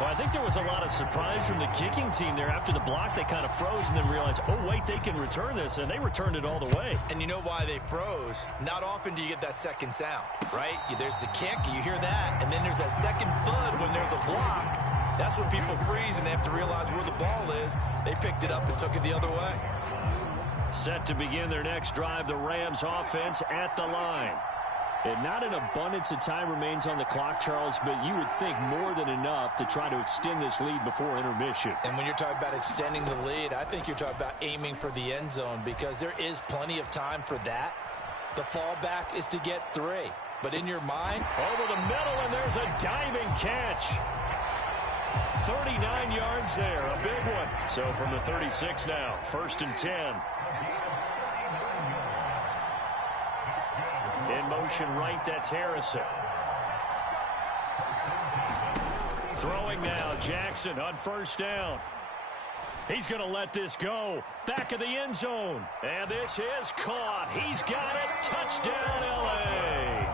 Well, I think there was a lot of surprise from the kicking team there. After the block, they kind of froze and then realized, oh, wait, they can return this, and they returned it all the way. And you know why they froze? Not often do you get that second sound, right? There's the kick, you hear that, and then there's that second thud when there's a block. That's when people freeze and they have to realize where the ball is. They picked it up and took it the other way. Set to begin their next drive, the Rams offense at the line. And not an abundance of time remains on the clock, Charles, but you would think more than enough to try to extend this lead before intermission. And when you're talking about extending the lead, I think you're talking about aiming for the end zone because there is plenty of time for that. The fallback is to get 3. But in your mind, over the middle, and there's a diving catch. 39 yards there, a big one. So from the 36 now, 1st and 10. In motion right, that's Harrison. Throwing now, Jackson on 1st down. He's going to let this go. Back of the end zone. And this is caught. He's got it. Touchdown, L.A.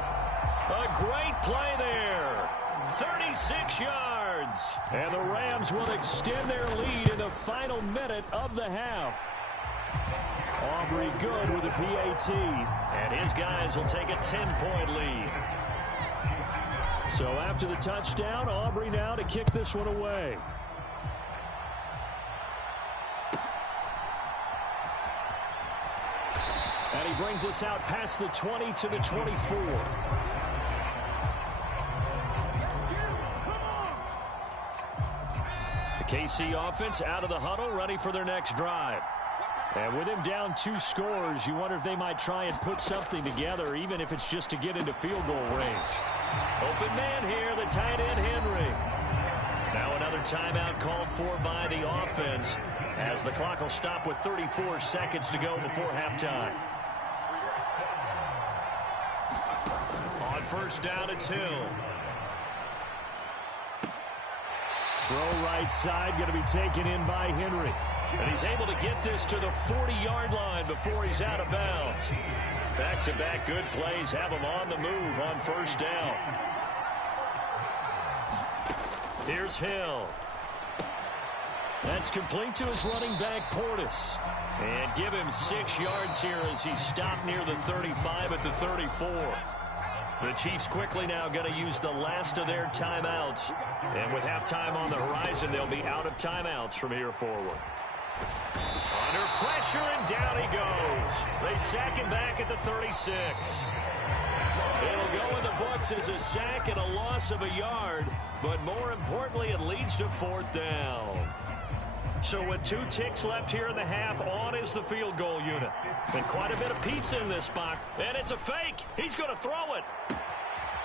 A great play there. 36 yards. And the Rams will extend their lead in the final minute of the half. Aubrey good with a PAT. And his guys will take a 10-point lead. So after the touchdown, Aubrey now to kick this one away. And he brings us out past the 20 to the 24. The KC offense out of the huddle, ready for their next drive. And with him down 2 scores, you wonder if they might try and put something together, even if it's just to get into field goal range. Open man here, the tight end, Henry. Now another timeout called for by the offense, as the clock will stop with 34 seconds to go before halftime. On 1st down, it's Hill. Throw right side, going to be taken in by Henry. And he's able to get this to the 40-yard line before he's out of bounds. Back-to-back good plays have him on the move on 1st down. Here's Hill. That's complete to his running back, Portis. And give him 6 yards here as he stopped near the 35 at the 34. The Chiefs quickly now going to use the last of their timeouts. And with halftime on the horizon, they'll be out of timeouts from here forward. Under pressure, and down he goes. They sack him back at the 36. It'll go in the books as a sack and a loss of a yard, but more importantly, it leads to 4th down. So with 2 ticks left here in the half, on is the field goal unit. And quite a bit of pizza in this spot. And it's a fake. He's going to throw it.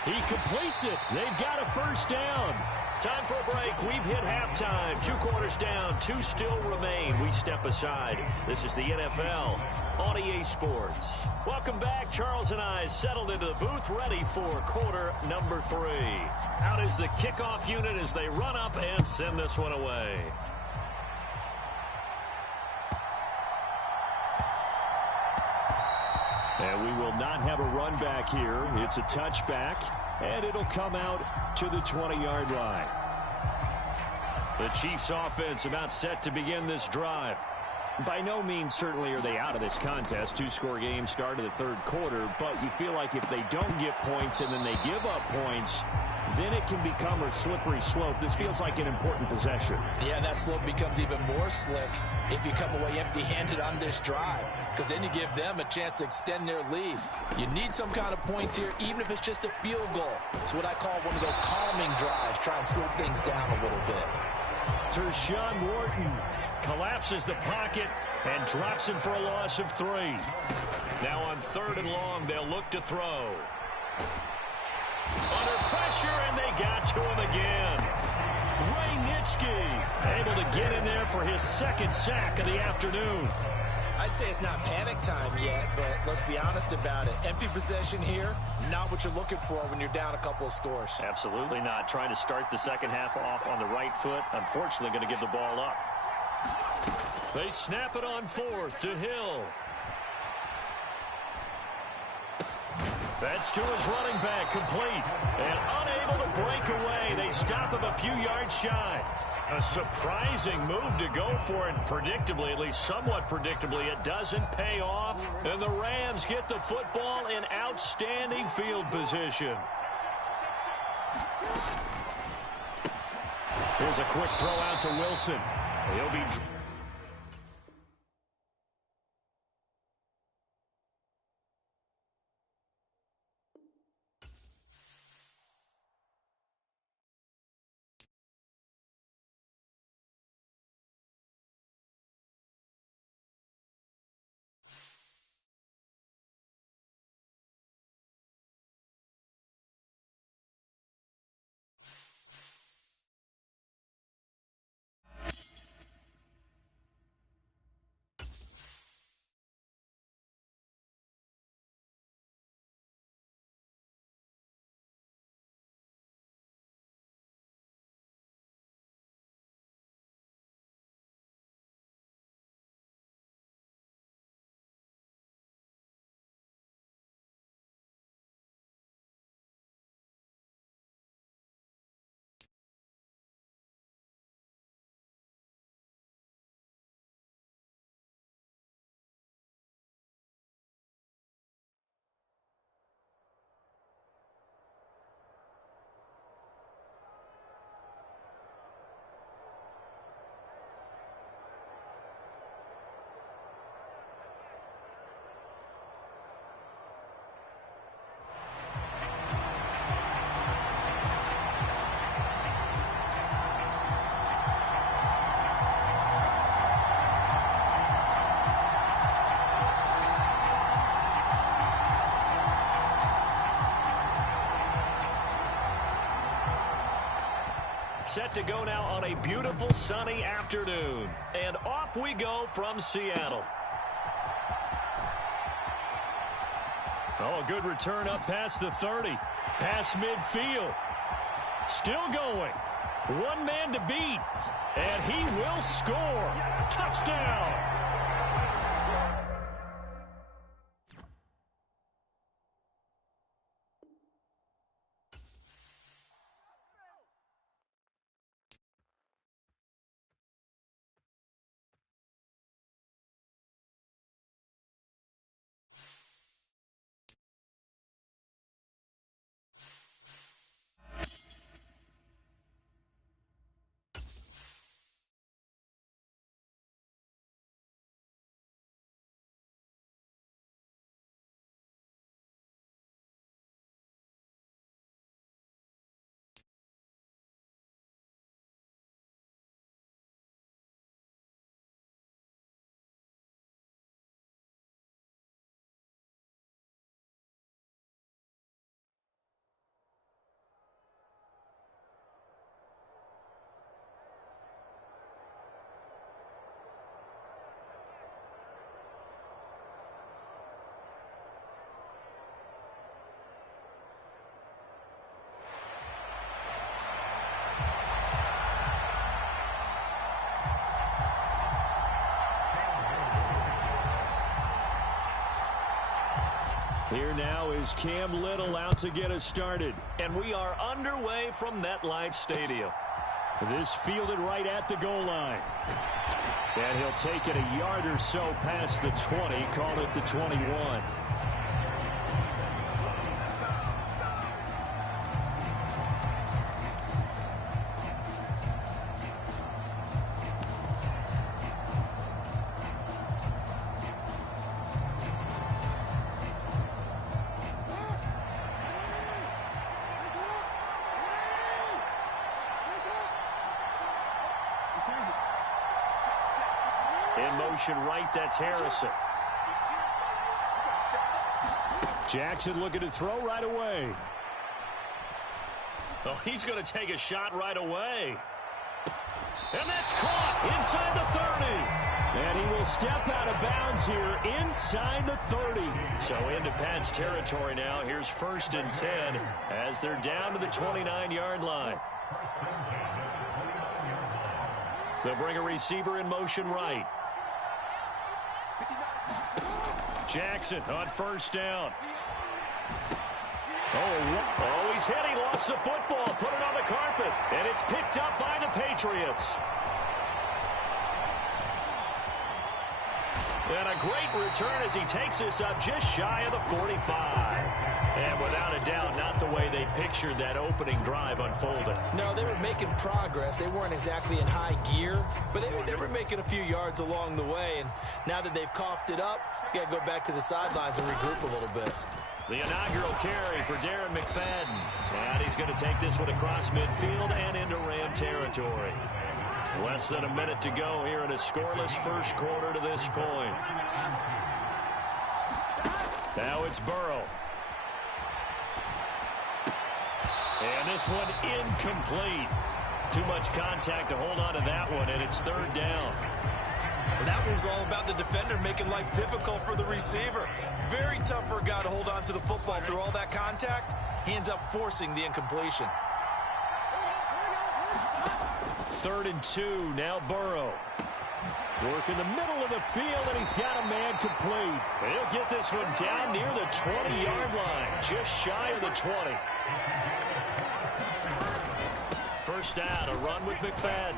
He completes it. They've got a 1st down. Time for a break. We've hit halftime. 2 quarters down. 2 still remain. We step aside. This is the NFL on EA Sports. Welcome back. Charles and I settled into the booth, ready for quarter number 3. Out is the kickoff unit as they run up and send this one away. And we will not have a run back here. It's a touchback, and it'll come out to the 20-yard line. The Chiefs offense about set to begin this drive. By no means certainly are they out of this contest. 2-score game start of the 3rd quarter, but you feel like if they don't get points and then they give up points, then it can become a slippery slope. This feels like an important possession. Yeah, that slope becomes even more slick if you come away empty-handed on this drive, because then you give them a chance to extend their lead. You need some kind of points here, even if it's just a field goal. It's what I call one of those calming drives. Try and slow things down a little bit. Tershawn Wharton collapses the pocket and drops him for a loss of 3. Now on 3rd and long, they'll look to throw. Under pressure, and they got to him again. Ray Nitschke able to get in there for his 2nd sack of the afternoon. I'd say it's not panic time yet, but let's be honest about it. Empty possession here, not what you're looking for when you're down a couple of scores. Absolutely not. Trying to start the second half off on the right foot. Unfortunately, going to give the ball up. They snap it on fourth to Hill. That's to his running back, complete. And unable to break away. They stop him a few yards shy. A surprising move to go for it. Predictably, at least somewhat predictably, it doesn't pay off. And the Rams get the football in outstanding field position. Here's a quick throw out to Wilson. He'll be... Set to go now on a beautiful sunny afternoon. And off we go from Seattle. Oh, a good return up past the 30. Past midfield. Still going. One man to beat. And he will score. Touchdown. Here now is Cam Little out to get us started. And we are underway from MetLife Stadium. This fielded right at the goal line. And he'll take it a yard or so past the 20, call it the 21. In motion right, that's Harrison. Jackson looking to throw right away. Oh, he's going to take a shot right away. And that's caught inside the 30. And he will step out of bounds here inside the 30. So into Pat's territory now. Here's 1st and 10 as they're down to the 29-yard line. They'll bring a receiver in motion right. Jackson on 1st down. Oh, he's hit. He lost the football. Put it on the carpet. And it's picked up by the Patriots. And a great return as he takes this up just shy of the 45. And without a doubt, not the way they pictured that opening drive unfolding. No, they were making progress. They weren't exactly in high gear, but they were making a few yards along the way. And now that they've coughed it up, you got to go back to the sidelines and regroup a little bit. The inaugural carry for Darren McFadden. And he's going to take this one across midfield and into Ram territory. Less than a minute to go here in a scoreless first quarter to this point. Now it's Burrow. And this one incomplete. Too much contact to hold on to that one, and it's 3rd down. Well, that was all about the defender making life difficult for the receiver. Very tough for a guy to hold on to the football through all that contact. He ends up forcing the incompletion. 3rd and 2, now Burrow. Work in the middle of the field, and he's got a man complete. And he'll get this one down near the 20-yard line, just shy of the 20. First down, a run with McFadden.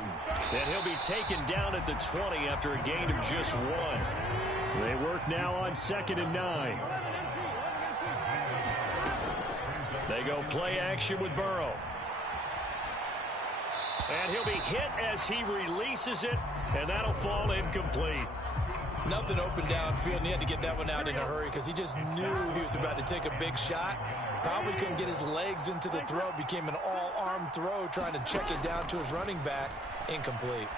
And he'll be taken down at the 20 after a gain of just 1. They work now on 2nd and 9. They go play action with Burrow. And he'll be hit as he releases it, and that'll fall incomplete. Nothing open downfield, and he had to get that one out in a hurry because he just knew he was about to take a big shot. Probably couldn't get his legs into the throw. Became an all-arm throw, trying to check it down to his running back. Incomplete.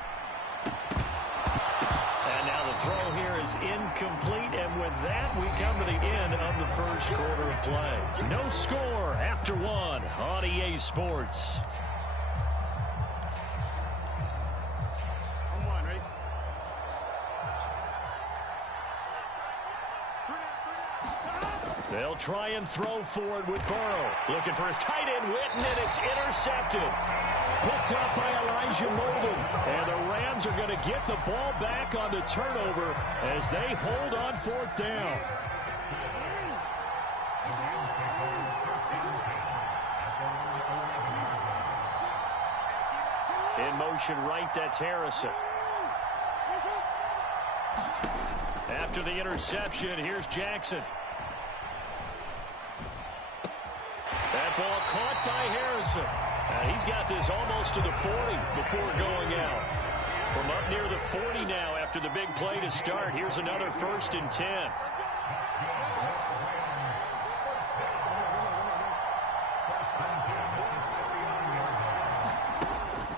And now the throw here is incomplete, and with that, we come to the end of the first quarter of play. No score after 1 on EA Sports. They'll try and throw forward with Burrow. Looking for his tight end, Witten, and it's intercepted. Picked up by Elijah Molden. And the Rams are going to get the ball back on the turnover as they hold on 4th down. In motion right, that's Harrison. After the interception, here's Jackson. That ball caught by Harrison. He's got this almost to the 40 before going out. From up near the 40 now after the big play to start. Here's another 1st and 10.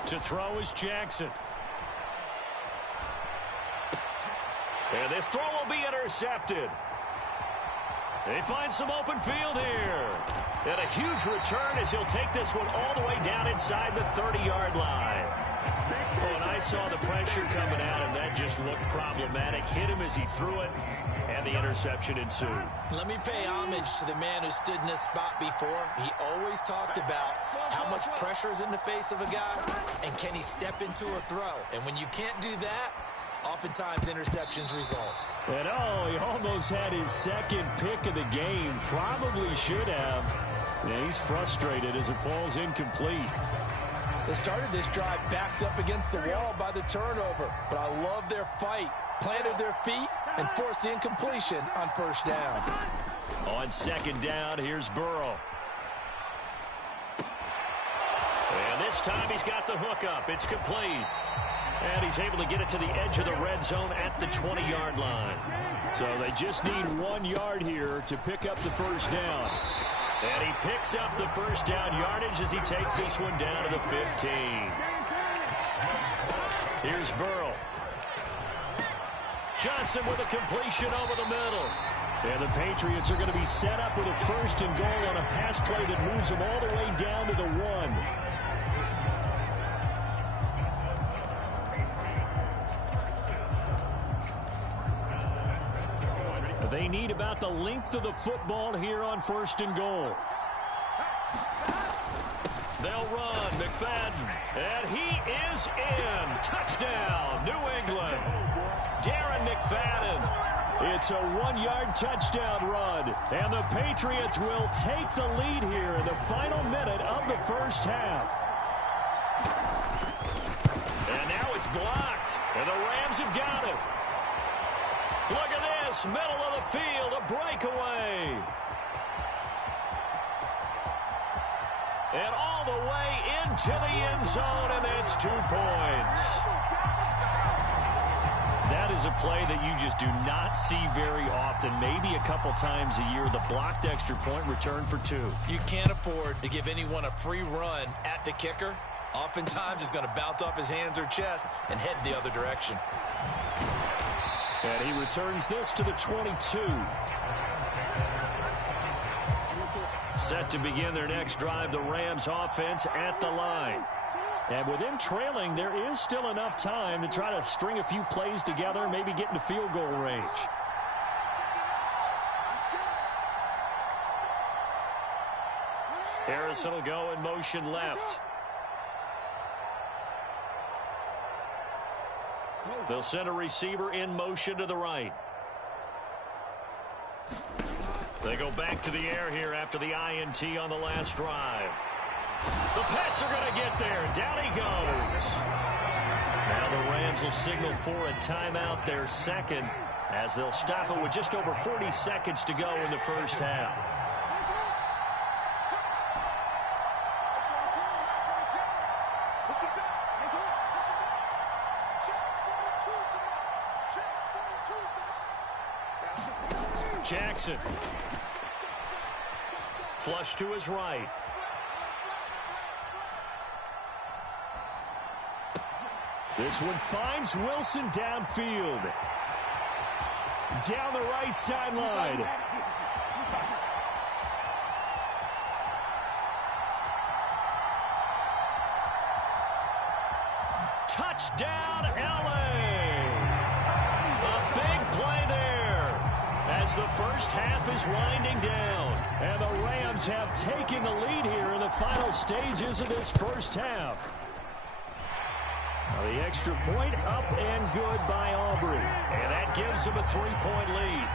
To throw is Jackson. And this throw will be intercepted. They find some open field here. And a huge return as he'll take this one all the way down inside the 30-yard line. Oh, and I saw the pressure coming out, and that just looked problematic. Hit him as he threw it, and the interception ensued. Let me pay homage to the man who stood in this spot before. He always talked about how much pressure is in the face of a guy, and can he step into a throw. And when you can't do that, oftentimes interceptions result. And he almost had his 2nd pick of the game. Probably should have. And he's frustrated as it falls incomplete. They started this drive backed up against the wall by the turnover. But I love their fight. Planted their feet and forced the incompletion on 1st down. On 2nd down, here's Burrow. And this time he's got the hook up. It's complete. And he's able to get it to the edge of the red zone at the 20-yard line. So they just need 1 yard here to pick up the 1st down. And he picks up the 1st down yardage as he takes this one down to the 15. Here's Burrow. Johnson with a completion over the middle. And the Patriots are going to be set up with a 1st and goal on a pass play that moves them all the way down to the 1. they need about the length of the football here on 1st and goal. They'll run. McFadden. And he is in. Touchdown, New England. Darren McFadden. It's a 1-yard touchdown run. And the Patriots will take the lead here in the final minute of the first half. And now it's blocked. And the Rams have got it. Look at this. Middle of the field. A breakaway. And all the way into the end zone, and it's 2 points. That is a play that you just do not see very often, maybe a couple times a year. The blocked extra point return for 2. You can't afford to give anyone a free run at the kicker. Oftentimes, it's going to bounce off his hands or chest and head the other direction. And he returns this to the 22. Set to begin their next drive, the Rams offense at the line. And with them trailing, there is still enough time to try to string a few plays together, maybe get into field goal range. Harrison will go in motion left. They'll send a receiver in motion to the right. They go back to the air here after the INT on the last drive. The Pats are going to get there. Down he goes. Now the Rams will signal for a timeout, their second, as they'll stop it with just over 40 seconds to go in the first half. Jackson. Flush to his right. This one finds Wilson downfield. Down the right sideline. Touchdown, LA. A big play there as the first half is winding down. And the Rams have taken the lead here in the final stages of this first half. The extra point up and good by Aubrey. And that gives them a 3-point lead.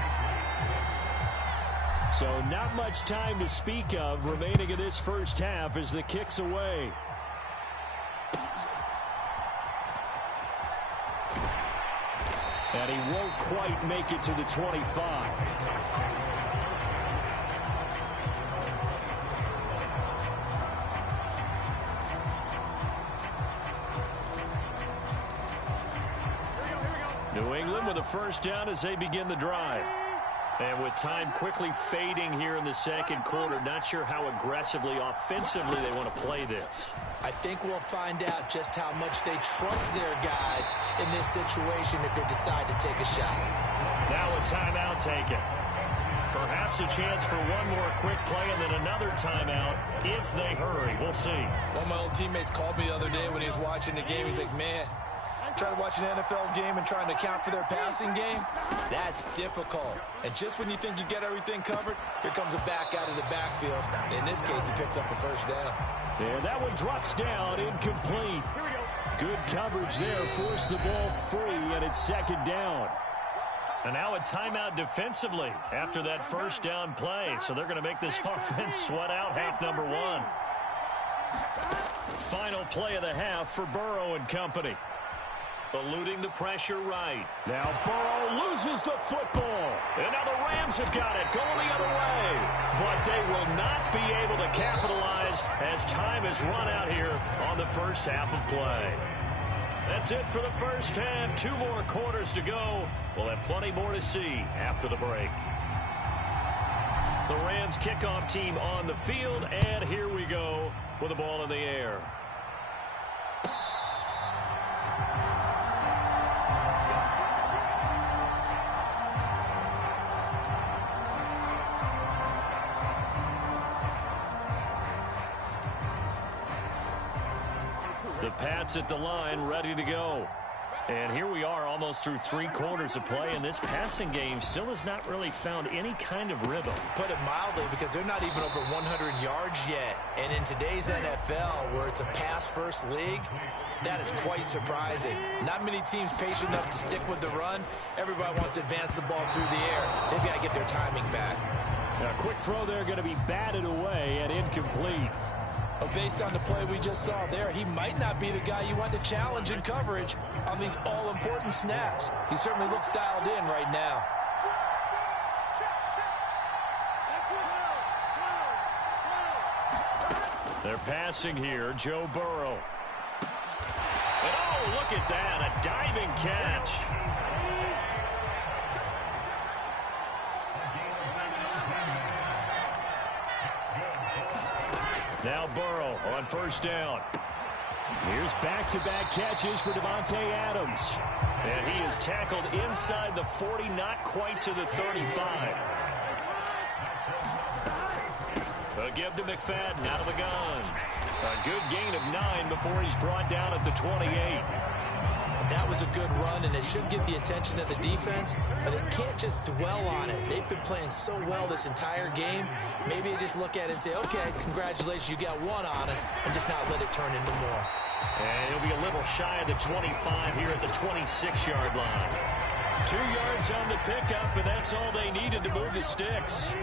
So not much time to speak of remaining in this first half as the kick's away. And he won't quite make it to the 25. New England with a first down as they begin the drive. And with time quickly fading here in the second quarter, not sure how aggressively, offensively they want to play this. I think we'll find out just how much they trust their guys in this situation if they decide to take a shot. Now a timeout taken. Perhaps a chance for one more quick play and then another timeout if they hurry. We'll see. One of my old teammates called me the other day when he was watching the game. He's like, man, trying to watch an NFL game and trying to account for their passing game, that's difficult. And just when you think you get everything covered, here comes a back out of the backfield. In this case, he picks up a first down. And that one drops down, incomplete. Good coverage there, forced the ball free, and it's second down. And now a timeout defensively after that first down play. So they're going to make this offense sweat out half number one. Final play of the half for Burrow and company. Eluding the pressure right. Now Burrow loses the football. And now the Rams have got it going the other way. But they will not be able to capitalize as time has run out here on the first half of play. That's it for the first half. 2 more quarters to go. We'll have plenty more to see after the break. The Rams kickoff team on the field. And here we go with the ball in the air. The Pats at the line, ready to go. And here we are almost through 3 quarters of play, and this passing game still has not really found any kind of rhythm. Put it mildly, because they're not even over 100 yards yet. And in today's NFL, where it's a pass-first league, that is quite surprising. Not many teams patient enough to stick with the run. Everybody wants to advance the ball through the air. They've got to get their timing back. A quick throw there going to be batted away and incomplete. But based on the play we just saw there, he might not be the guy you want to challenge in coverage on these all-important snaps. He certainly looks dialed in right now. They're passing here, Joe Burrow. And oh, look at that, a diving catch. Now Burrow on first down. Here's back-to-back catches for Devontae Adams. And he is tackled inside the 40, not quite to the 35. A give to McFadden out of the gun. A good gain of 9 before he's brought down at the 28. That was a good run, and it should get the attention of the defense, but they can't just dwell on it. They've been playing so well this entire game. Maybe they just look at it and say, okay, congratulations, you got one on us, and just not let it turn into more. And he'll be a little shy of the 25 here at the 26-yard line. 2 yards on the pickup, and that's all they needed to move the sticks.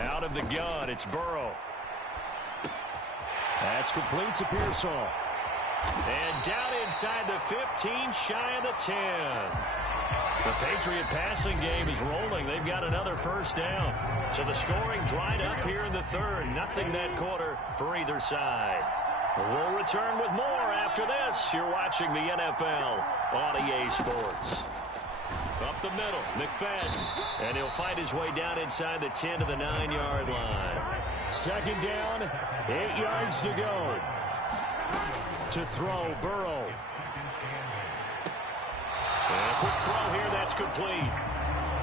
Out of the gun, it's Burrow. That's complete to Pearsall. And down inside the 15, shy of the 10. The Patriot passing game is rolling. They've got another first down. So the scoring dried up here in the third. Nothing that quarter for either side. We'll return with more after this. You're watching the NFL on EA Sports. Up the middle, McFadden. And he'll find his way down inside the 10 to the 9-yard line. Second down, 8 yards to go. To throw, Burrow. And a quick throw here, that's complete.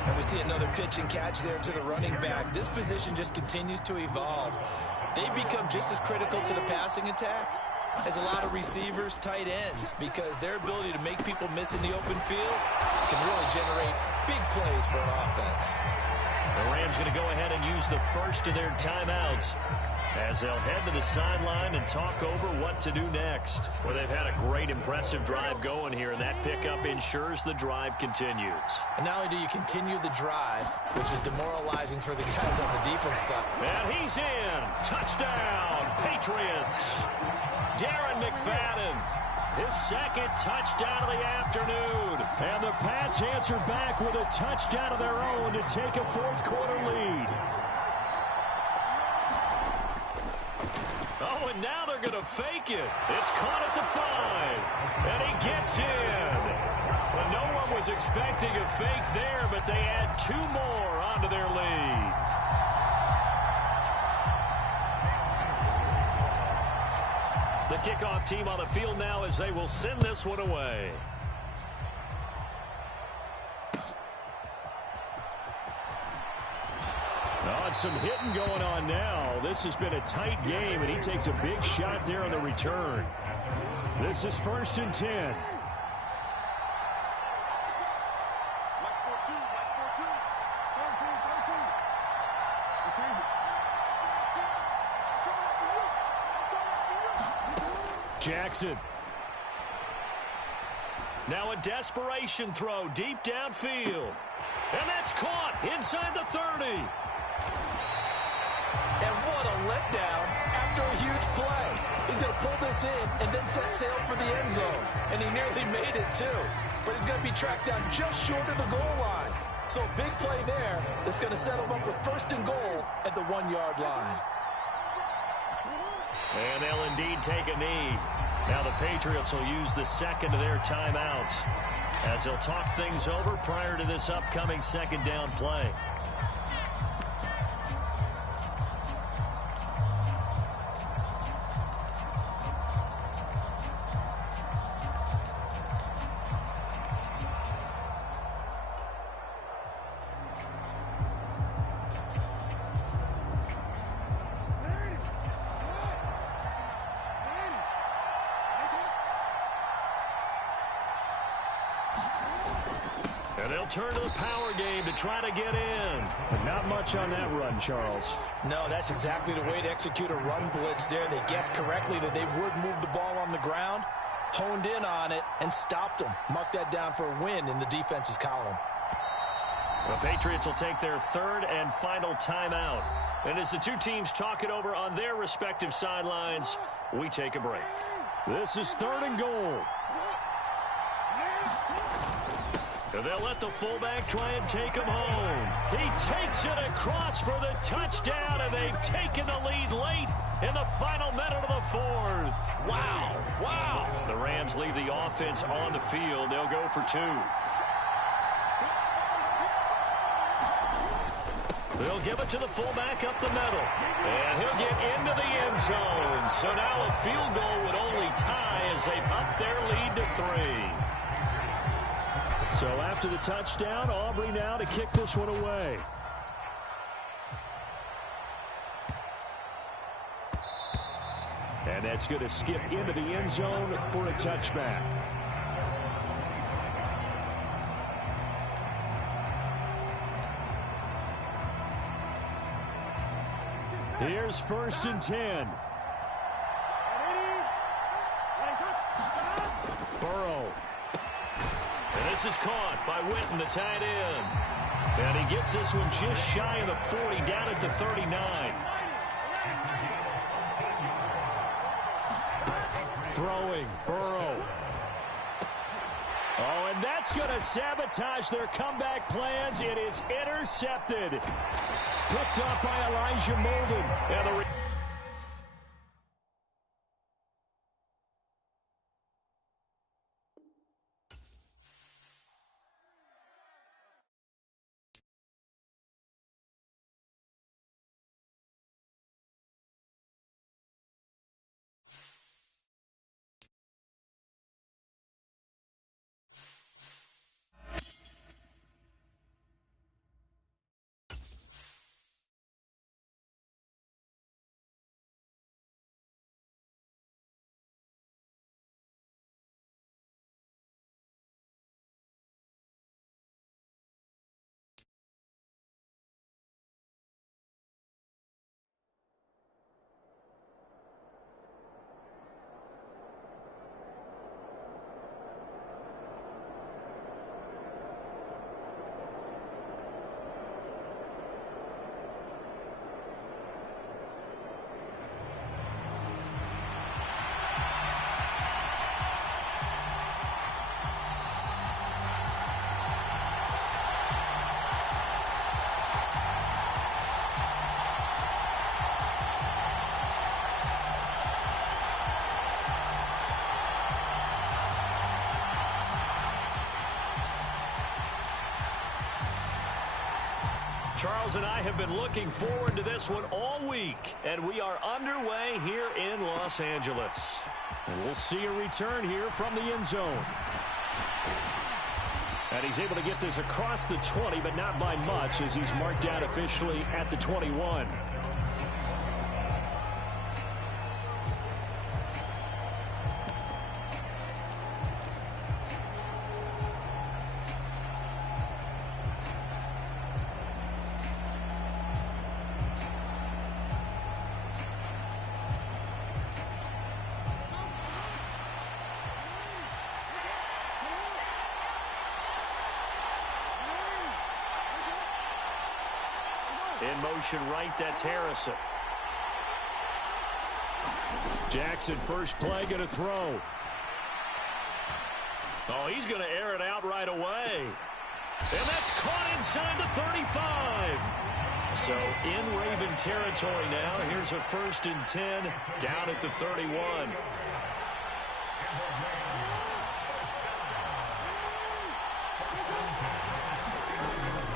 And we see another pitch and catch there to the running back. This position just continues to evolve. They become just as critical to the passing attack as a lot of receivers, tight ends, because their ability to make people miss in the open field can really generate big plays for an offense. The Rams going to go ahead and use the first of their timeouts as they'll head to the sideline and talk over what to do next. Well, they've had a great, impressive drive going here, and that pickup ensures the drive continues. And not only do you continue the drive, which is demoralizing for the guys on the defense side. And he's in. Touchdown, Patriots. Darren McFadden, his second touchdown of the afternoon. And the Pats answer back with a touchdown of their own to take a fourth-quarter lead. Oh, and now they're going to fake it. It's caught at the 5. And he gets in. Well, no one was expecting a fake there, but they add 2 more onto their lead. The kickoff team on the field now as they will send this one away. Oh, and some hitting going on now. This has been a tight game, and he takes a big shot there on the return. This is 1st and 10. Jackson. Now a desperation throw deep downfield. And that's caught inside the 30. And what a letdown after a huge play. He's going to pull this in and then set sail for the end zone. And he nearly made it too. But he's going to be tracked down just short of the goal line. So a big play there that's going to set him up with 1st and goal at the 1-yard line. And they'll indeed take a knee. Now the Patriots will use the second of their timeouts as they'll talk things over prior to this upcoming second down play. turn to the power game to try to get in. But not much on that run, Charles. No, that's exactly the way to execute a run blitz there. They guessed correctly that they would move the ball on the ground, honed in on it, and stopped them. Mark that down for a win in the defense's column. The Patriots will take their third and final timeout. And as the two teams talk it over on their respective sidelines, we take a break. This is 3rd and goal. And they'll let the fullback try and take him home. He takes it across for the touchdown, and they've taken the lead late in the final minute of the 4th. Wow. Wow. The Rams leave the offense on the field. They'll go for 2. They'll give it to the fullback up the middle. And he'll get into the end zone. So now a field goal would only tie as they've upped their lead to 3. So after the touchdown, Aubrey now to kick this one away. And that's going to skip into the end zone for a touchback. Here's 1st and 10. Burrow. And this is caught by Witten, the tight end. And he gets this one just shy of the 40, down at the 39. Throwing, Burrow. Oh, and that's going to sabotage their comeback plans. It is intercepted. Picked up by Elijah Molden. And the Charles and I have been looking forward to this one all week, and we are underway here in Los Angeles. And we'll see a return here from the end zone. And he's able to get this across the 20, but not by much, as he's marked out officially at the 21. In motion right, that's Harrison. Jackson, first play, going to throw. Oh, he's going to air it out right away. And that's caught inside the 35. So in Raven territory now. Here's a 1st and 10 down at the 31.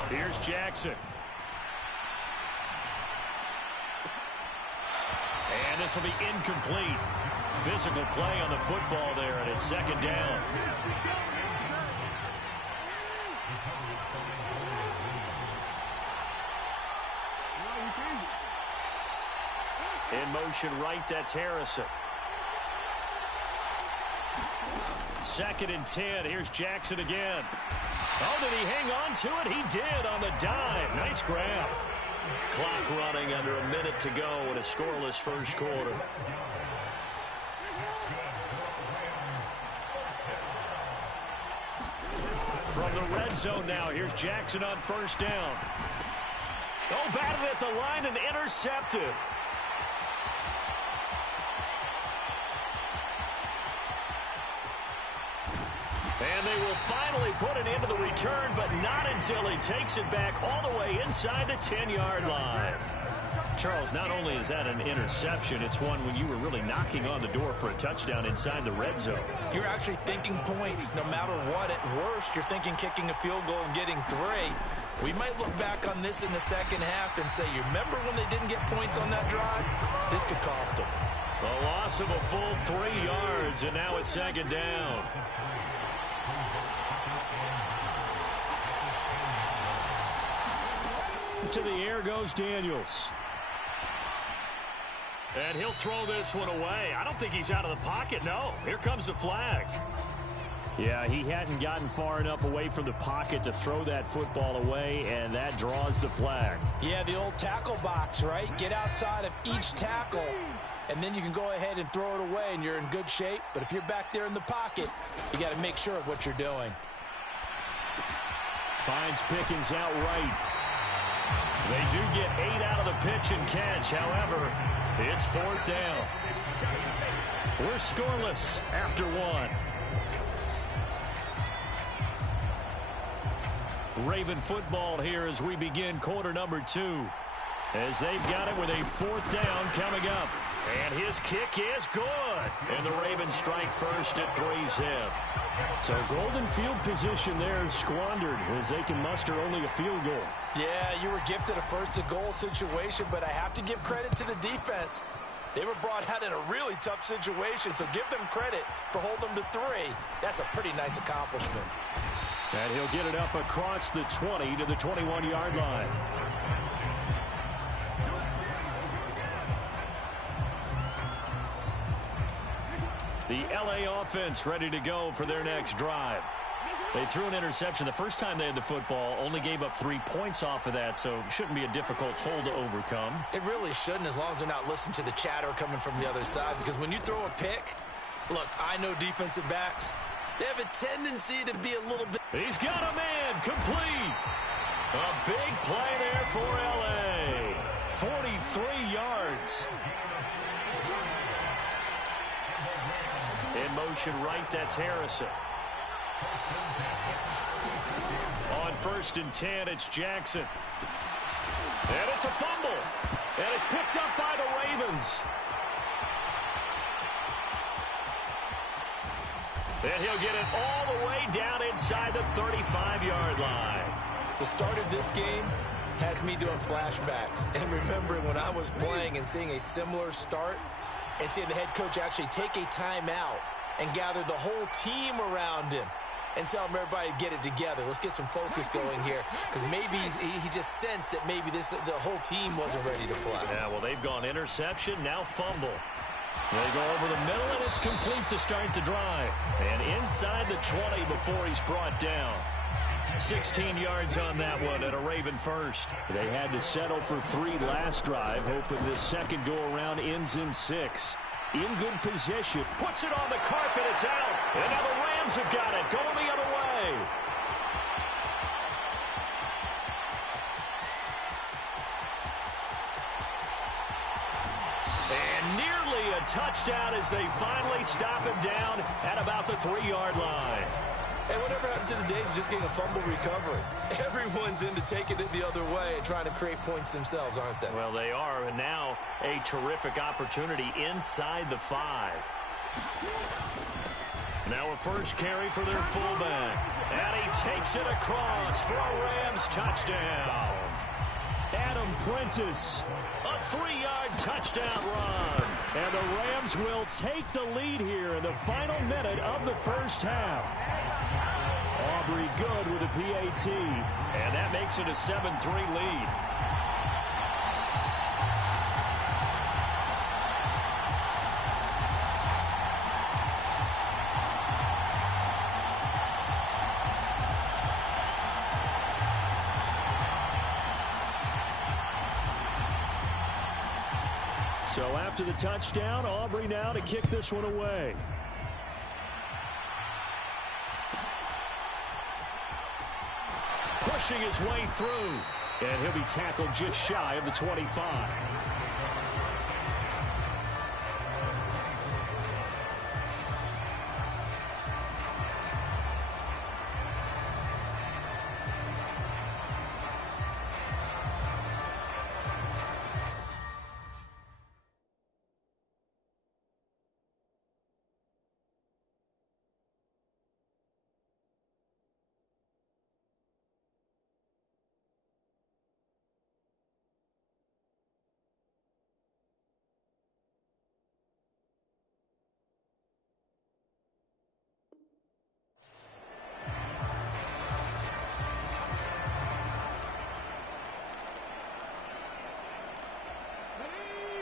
Here's Jackson. And this will be incomplete. Physical play on the football there, and it's 2nd down. In motion right, that's Harrison. 2nd and 10. Here's Jackson again. Oh, did he hang on to it? He did on the dive. Nice grab. Clock running under a minute to go in a scoreless first quarter. From the red zone now, here's Jackson on 1st down. Oh, batted at the line and intercepted. And they will finally put an end to the return, but not until he takes it back all the way inside the 10-yard line. Charles, not only is that an interception, it's one when you were really knocking on the door for a touchdown inside the red zone. You're actually thinking points no matter what. At worst, you're thinking kicking a field goal and getting 3. We might look back on this in the second half and say, you remember when they didn't get points on that drive? This could cost them. A loss of a full 3 yards, and now it's 2nd down. To the air goes Daniels. And he'll throw this one away. I don't think he's out of the pocket, no. Here comes the flag. Yeah, he hadn't gotten far enough away from the pocket to throw that football away, and that draws the flag. Yeah, the old tackle box, right? Get outside of each tackle, and then you can go ahead and throw it away, and you're in good shape. But if you're back there in the pocket, you got to make sure of what you're doing. Finds Pickens out right. They do get 8 out of the pitch and catch. However, it's 4th down. We're scoreless after 1. Raven football here as we begin quarter number 2. As they've got it with a 4th down coming up. And his kick is good. And the Ravens strike first at 3-zip. So golden field position there squandered as they can muster only a field goal. Yeah, you were gifted a 1st-and-goal situation, but I have to give credit to the defense. They were brought out in a really tough situation, so give them credit for holding them to 3. That's a pretty nice accomplishment. And he'll get it up across the 20 to the 21-yard line. The LA offense ready to go for their next drive. They threw an interception the first time they had the football, only gave up 3 points off of that, so it shouldn't be a difficult hole to overcome. It really shouldn't, as long as they're not listening to the chatter coming from the other side, because when you throw a pick, look, I know defensive backs, they have a tendency to be a little bit... He's got a man complete. A big play there for LA. 43 yards. In motion right, that's Harrison. On 1st and 10, it's Jackson. And it's a fumble. And it's picked up by the Ravens. And he'll get it all the way down inside the 35-yard line. The start of this game has me doing flashbacks and remembering when I was playing and seeing a similar start and seeing the head coach actually take a timeout and gather the whole team around him and tell him everybody to get it together. Let's get some focus going here, because maybe he just sensed that maybe the whole team wasn't ready to play. Yeah, well, they've gone interception, now fumble. They go over the middle, and it's complete to start the drive. And inside the 20 before he's brought down. 16 yards on that one and a Raven first. They had to settle for 3 last drive, hoping this second go-around ends in 6. In good position, puts it on the carpet, it's out. And now the Rams have got it, going the other way. And nearly a touchdown as they finally stop him down at about the 3-yard line. And whatever happened to the days of just getting a fumble recovery? Everyone's into taking it the other way and trying to create points themselves, aren't they? Well, they are, and now a terrific opportunity inside the 5. Now a first carry for their fullback. And he takes it across for a Rams touchdown. Adam Prentice, a 3-yard touchdown run. And the Rams will take the lead here in the final minute of the first half. Aubrey good with a PAT, and that makes it a 7-3 lead. So after the touchdown, Aubrey now to kick this one away. Pushing his way through. And he'll be tackled just shy of the 25.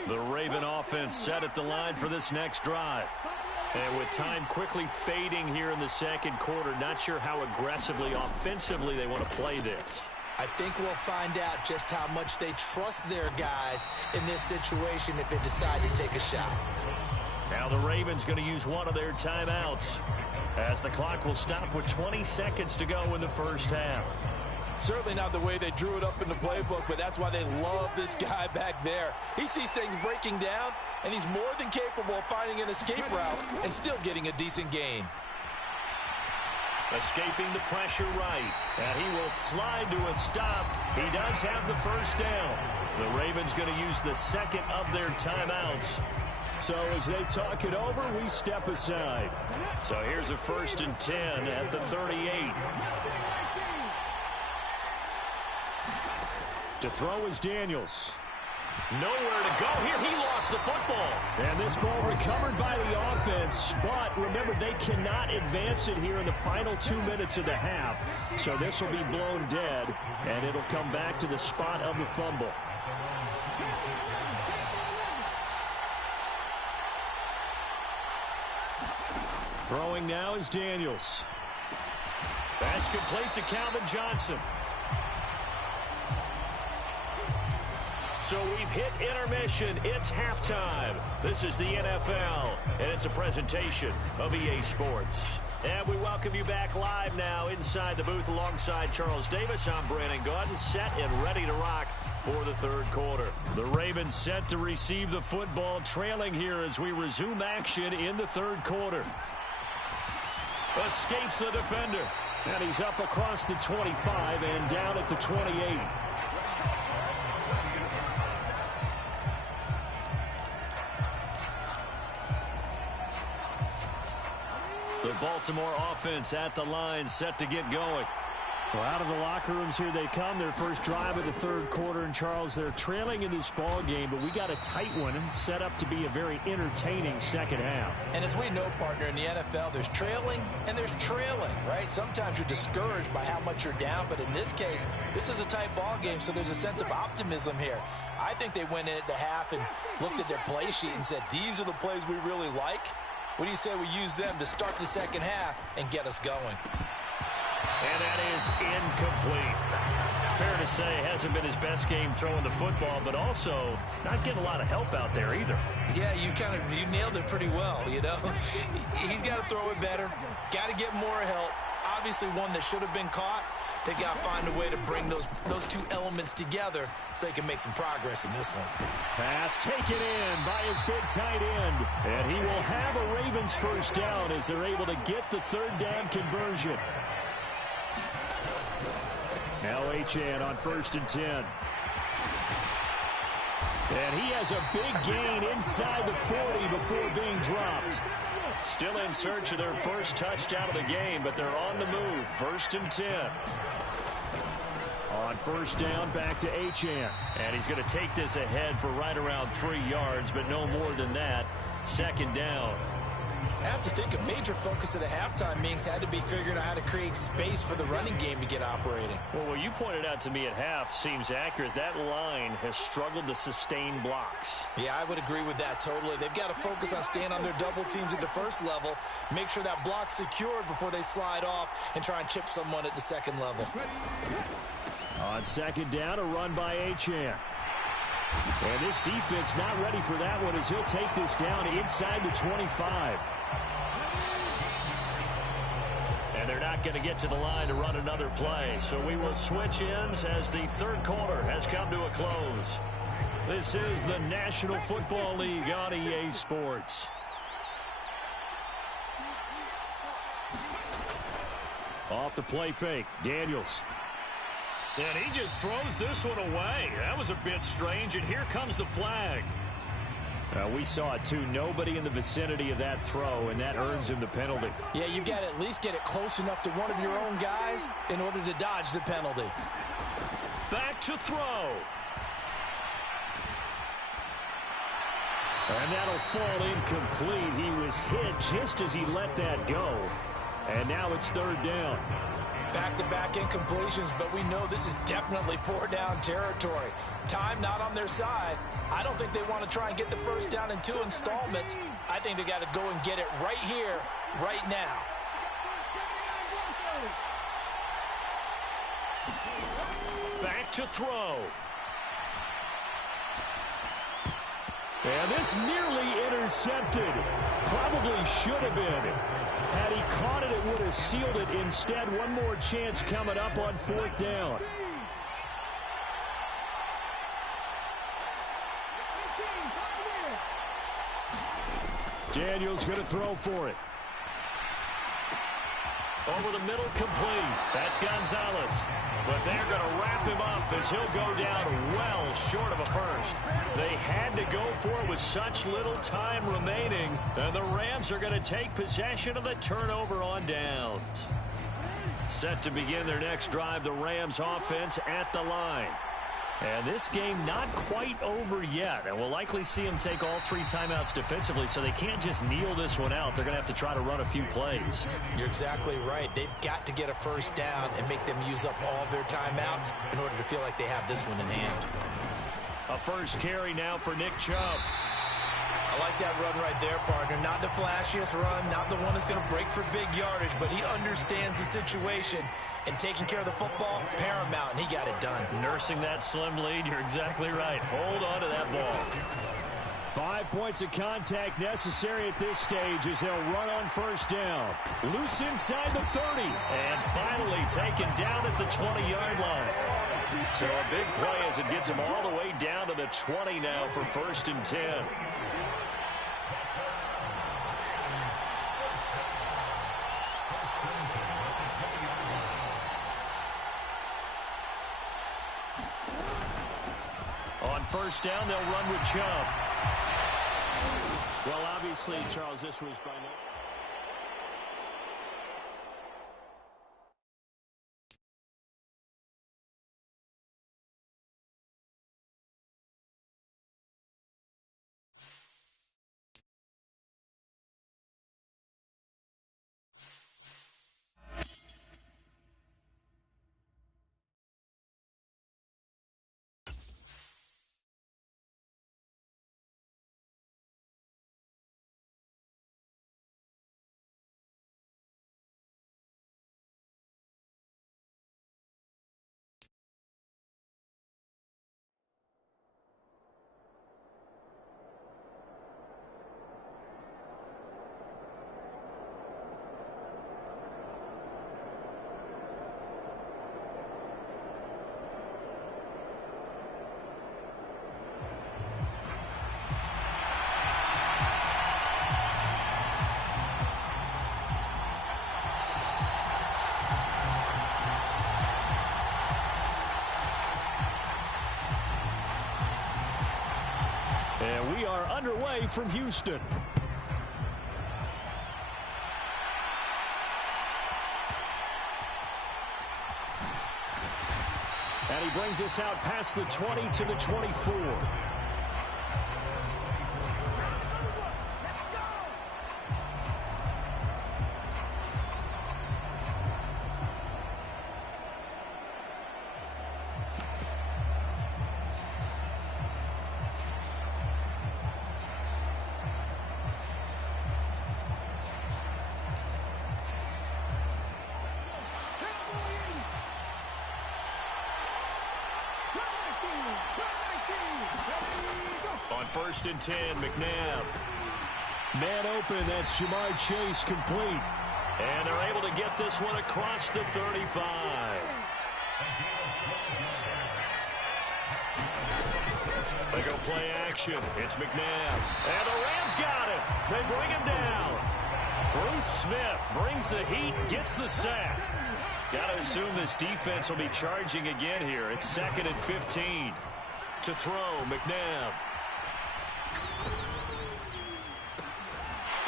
The Raven offense set at the line for this next drive. And with time quickly fading here in the second quarter, not sure how aggressively, offensively they want to play this. I think we'll find out just how much they trust their guys in this situation if they decide to take a shot. Now the Ravens going to use one of their timeouts as the clock will stop with 20 seconds to go in the first half. Certainly not the way they drew it up in the playbook, but that's why they love this guy back there. He sees things breaking down, and he's more than capable of finding an escape route and still getting a decent gain. Escaping the pressure right, and he will slide to a stop. He does have the first down. The Ravens going to use the second of their timeouts. So as they talk it over, we step aside. So here's a 1st and 10 at the 38. To throw is Daniels. Nowhere to go here. He lost the football. And this ball recovered by the offense. But remember, they cannot advance it here in the final 2 minutes of the half. So this will be blown dead, and it'll come back to the spot of the fumble. Throwing now is Daniels. That's complete to Calvin Johnson. So we've hit intermission. It's halftime. This is the NFL, and it's a presentation of EA Sports. And we welcome you back live now inside the booth alongside Charles Davis. I'm Brandon Gaudin, set and ready to rock for the third quarter. The Ravens set to receive the football, trailing here as we resume action in the third quarter. Escapes the defender. And he's up across the 25 and down at the 28. The Baltimore offense at the line, set to get going. Well, out of the locker rooms here they come. Their first drive of the third quarter. And, Charles, they're trailing in this ball game, but we got a tight one and set up to be a very entertaining second half. And as we know, partner, in the NFL, there's trailing and there's trailing, right? Sometimes you're discouraged by how much you're down, but in this case, this is a tight ball game, so there's a sense of optimism here. I think they went in at the half and looked at their play sheet and said, these are the plays we really like. What do you say we use them to start the second half and get us going? And that is incomplete. Fair to say, hasn't been his best game throwing the football, but also not getting a lot of help out there either. Yeah, you nailed it pretty well, you know. He's got to throw it better, got to get more help. Obviously one that should have been caught. They've got to find a way to bring those two elements together so they can make some progress in this one. Pass taken in by his big tight end. And he will have a Ravens first down as they're able to get the third down conversion. Now Achane on 1st and 10. And he has a big gain inside the 40 before being dropped. Still in search of their first touchdown of the game, but they're on the move. 1st and 10. On first down, back to Achane. And he's going to take this ahead for right around 3 yards, but no more than that. 2nd down. I have to think a major focus of the halftime meetings had to be figuring out how to create space for the running game to get operating. Well, what you pointed out to me at half seems accurate. That line has struggled to sustain blocks. Yeah, I would agree with that totally. They've got to focus on staying on their double teams at the first level, make sure that block's secured before they slide off and try and chip someone at the second level. On 2nd down, a run by Achane. And this defense not ready for that one as he'll take this down inside the 25. And they're not going to get to the line to run another play. So we will switch ends as the third quarter has come to a close. This is the National Football League on EA Sports. Off the play fake, Daniels. And he just throws this one away. That was a bit strange, and here comes the flag. We saw it, too. Nobody in the vicinity of that throw, and that earns him the penalty. Yeah, you've got to at least get it close enough to one of your own guys in order to dodge the penalty. Back to throw. And that'll fall incomplete. He was hit just as he let that go. And now it's third down. Back-to-back incompletions, but we know this is definitely four-down territory. Time not on their side. I don't think they want to try and get the first down in 2 installments. I think they got to go and get it right here, right now. Back to throw. And this nearly intercepted. Probably should have been. Had he caught it, it would have sealed it. Instead, one more chance coming up on fourth down. Daniels going to throw for it. Over the middle, complete. That's Gonzalez. But they're going to wrap him up as he'll go down well short of a first. They had to go for it with such little time remaining. And the Rams are going to take possession of the turnover on downs. Set to begin their next drive, the Rams offense at the line. And this game not quite over yet. And we'll likely see them take all 3 timeouts defensively, so they can't just kneel this one out. They're going to have to try to run a few plays. You're exactly right. They've got to get a first down and make them use up all their timeouts in order to feel like they have this one in hand. A first carry now for Nick Chubb. I like that run right there, partner. Not the flashiest run, not the one that's going to break for big yardage, but he understands the situation. And taking care of the football, paramount, and he got it done. Nursing that slim lead, you're exactly right. Hold on to that ball. 5 points of contact necessary at this stage as they'll run on first down. Loose inside the 30. And finally taken down at the 20-yard line. So a big play as it gets him all the way down to the 20 now for 1st and 10. First down, they'll run with Chubb. Well, obviously, Charles, this was by no... And we are underway from Houston. And he brings us out past the 20 to the 24. On 1st and 10, McNabb. Man open, that's Jamar Chase complete. And they're able to get this one across the 35. They go play action. It's McNabb. And the Rams got him. They bring him down. Bruce Smith brings the heat, gets the sack. Got to assume this defense will be charging again here. It's 2nd and 15. To throw, McNabb.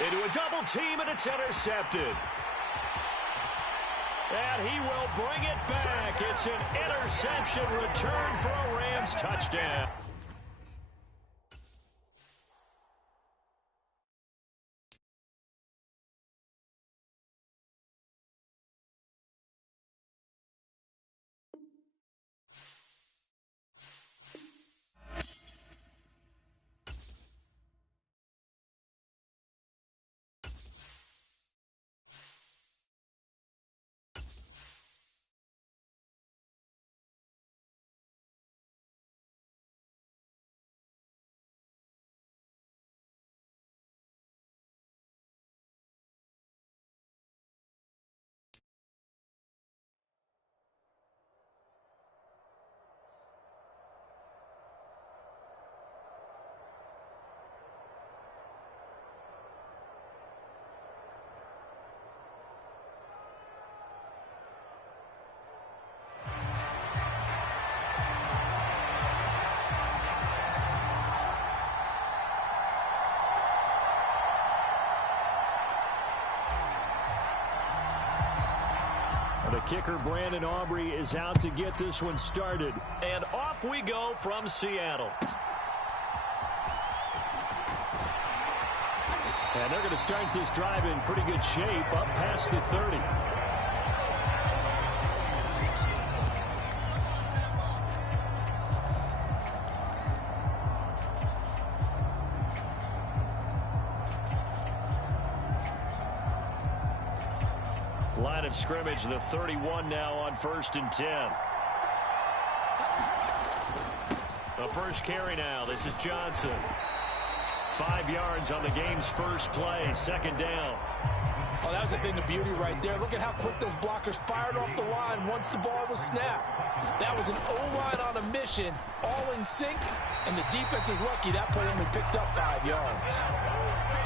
Into a double team, and it's intercepted. And he will bring it back. It's an interception return for a Rams touchdown. The kicker, Brandon Aubrey, is out to get this one started. And off we go from Seattle. And they're going to start this drive in pretty good shape up past the 30. Line of scrimmage, the 31 now on 1st and 10. The first carry now. This is Johnson. 5 yards on the game's first play. 2nd down. Oh, that was a thing of beauty right there. Look at how quick those blockers fired off the line once the ball was snapped. That was an O-line on a mission, all in sync, and the defense is lucky that play only picked up 5 yards.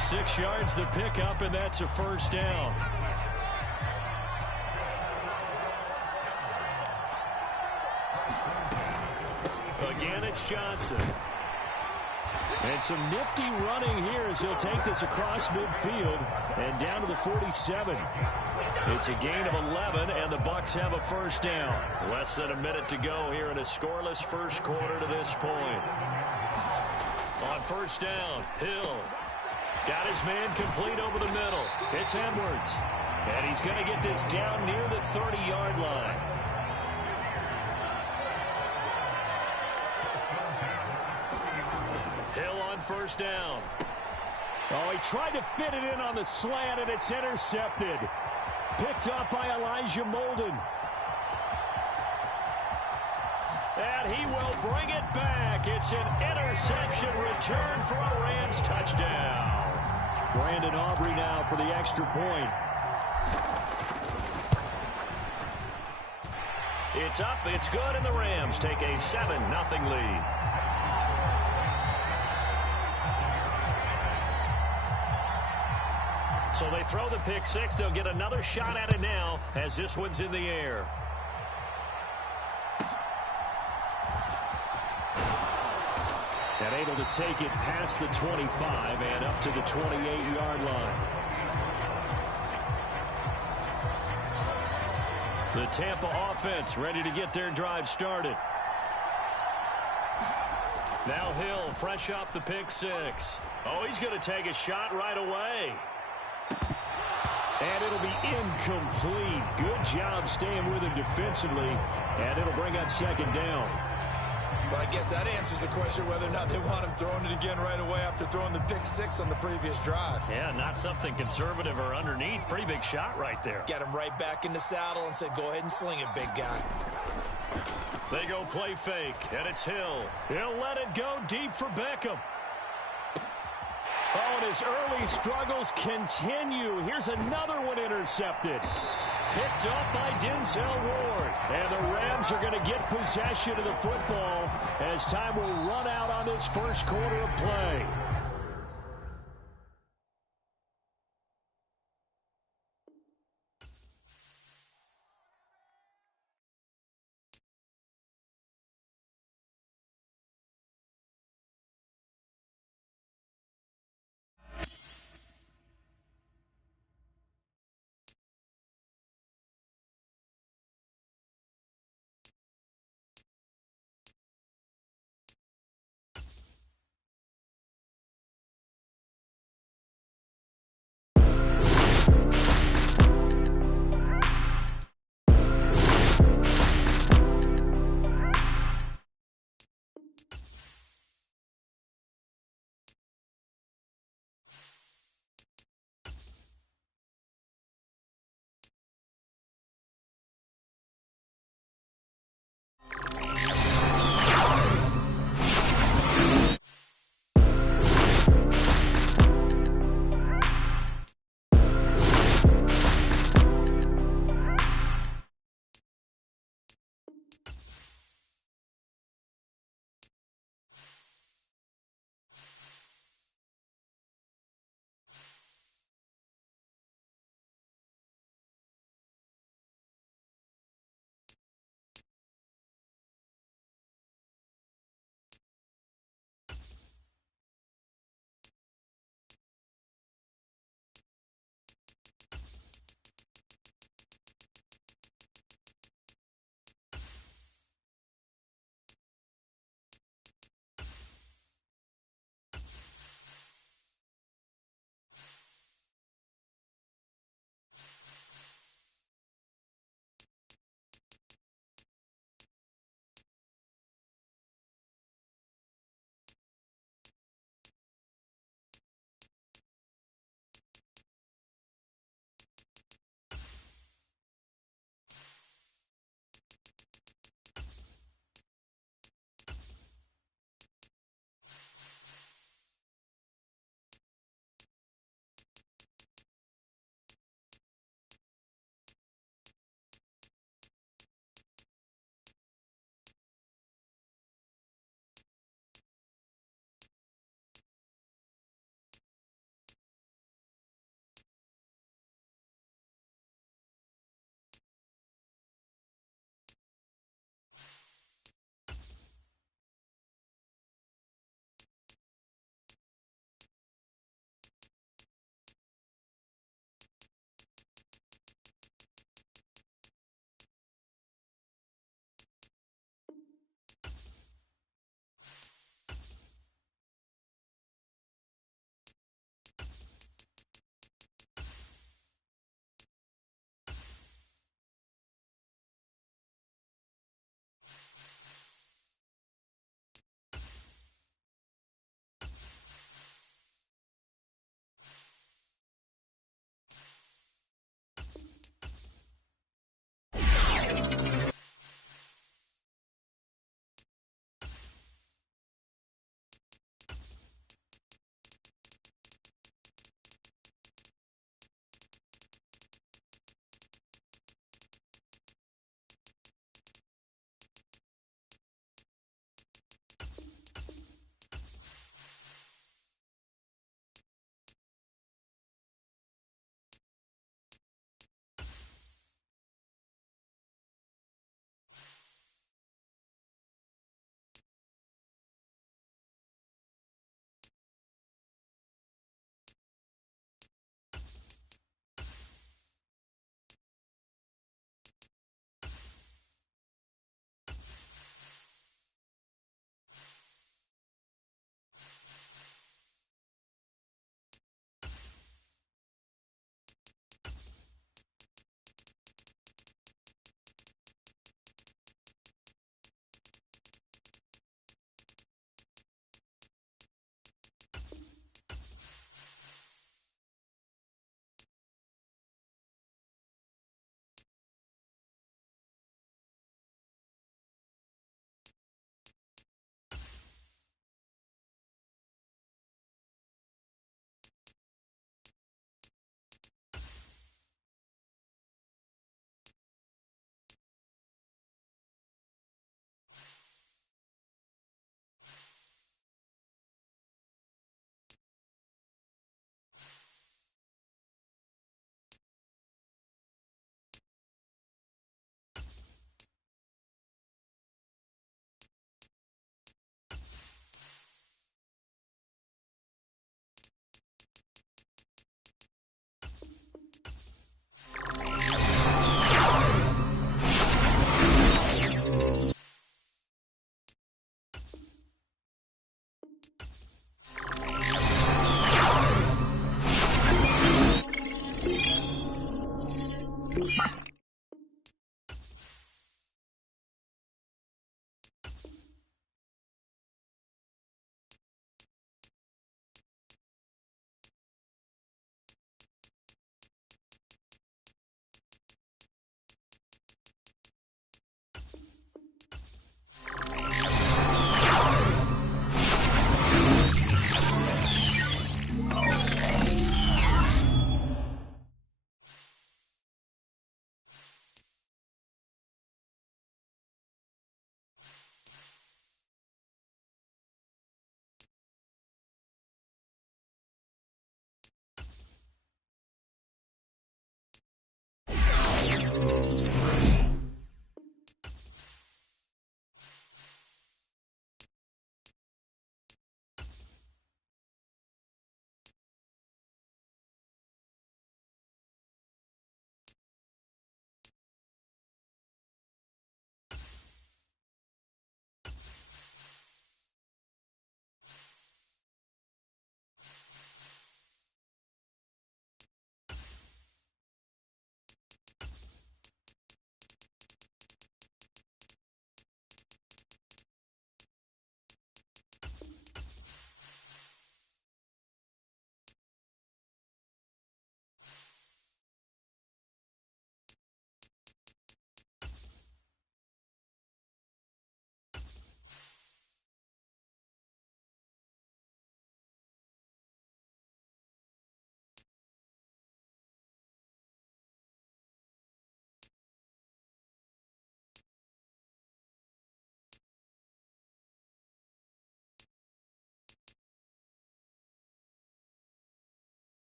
6 yards the pickup, and that's a 1st down. Again, it's Johnson. And some nifty running here as he'll take this across midfield and down to the 47. It's a gain of 11, and the Bucs have a 1st down. Less than a minute to go here in a scoreless first quarter to this point. On 1st down, Hill got his man complete over the middle. It's Edwards, and he's going to get this down near the 30-yard line. Hill on 1st down. Oh, he tried to fit it in on the slant, and it's intercepted. Picked up by Elijah Molden. And he will bring it back. It's an interception return for a Rams touchdown. Brandon Aubrey now for the extra point. It's up, it's good, and the Rams take a 7-0 lead. So they throw the pick six. They'll get another shot at it now as this one's in the air. And able to take it past the 25 and up to the 28-yard line. The Tampa offense ready to get their drive started. Now Hill fresh off the pick six. Oh, he's going to take a shot right away. And it'll be incomplete. Good job staying with him defensively. And it'll bring up 2nd down. Well, I guess that answers the question whether or not they want him throwing it again right away after throwing the pick six on the previous drive. Yeah, not something conservative or underneath. Pretty big shot right there. Get him right back in the saddle and said, go ahead and sling it, big guy. They go play fake, and it's Hill. He'll let it go deep for Beckham. Oh, and his early struggles continue. Here's another one intercepted. Picked up by Denzel Ward. And the Rams are going to get possession of the football as time will run out on this first quarter of play.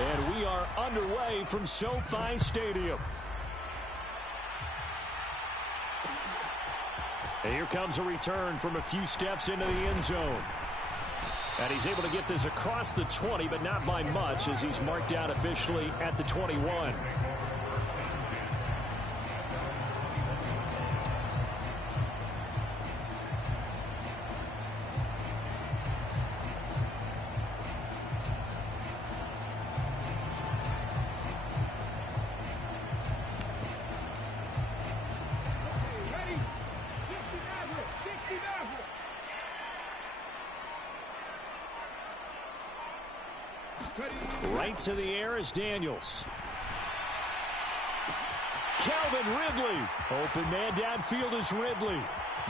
And we are underway from SoFi Stadium. And here comes a return from a few steps into the end zone. And he's able to get this across the 20, but not by much, as he's marked out officially at the 21. Right to the air is Daniels. Calvin Ridley. Open man downfield is Ridley.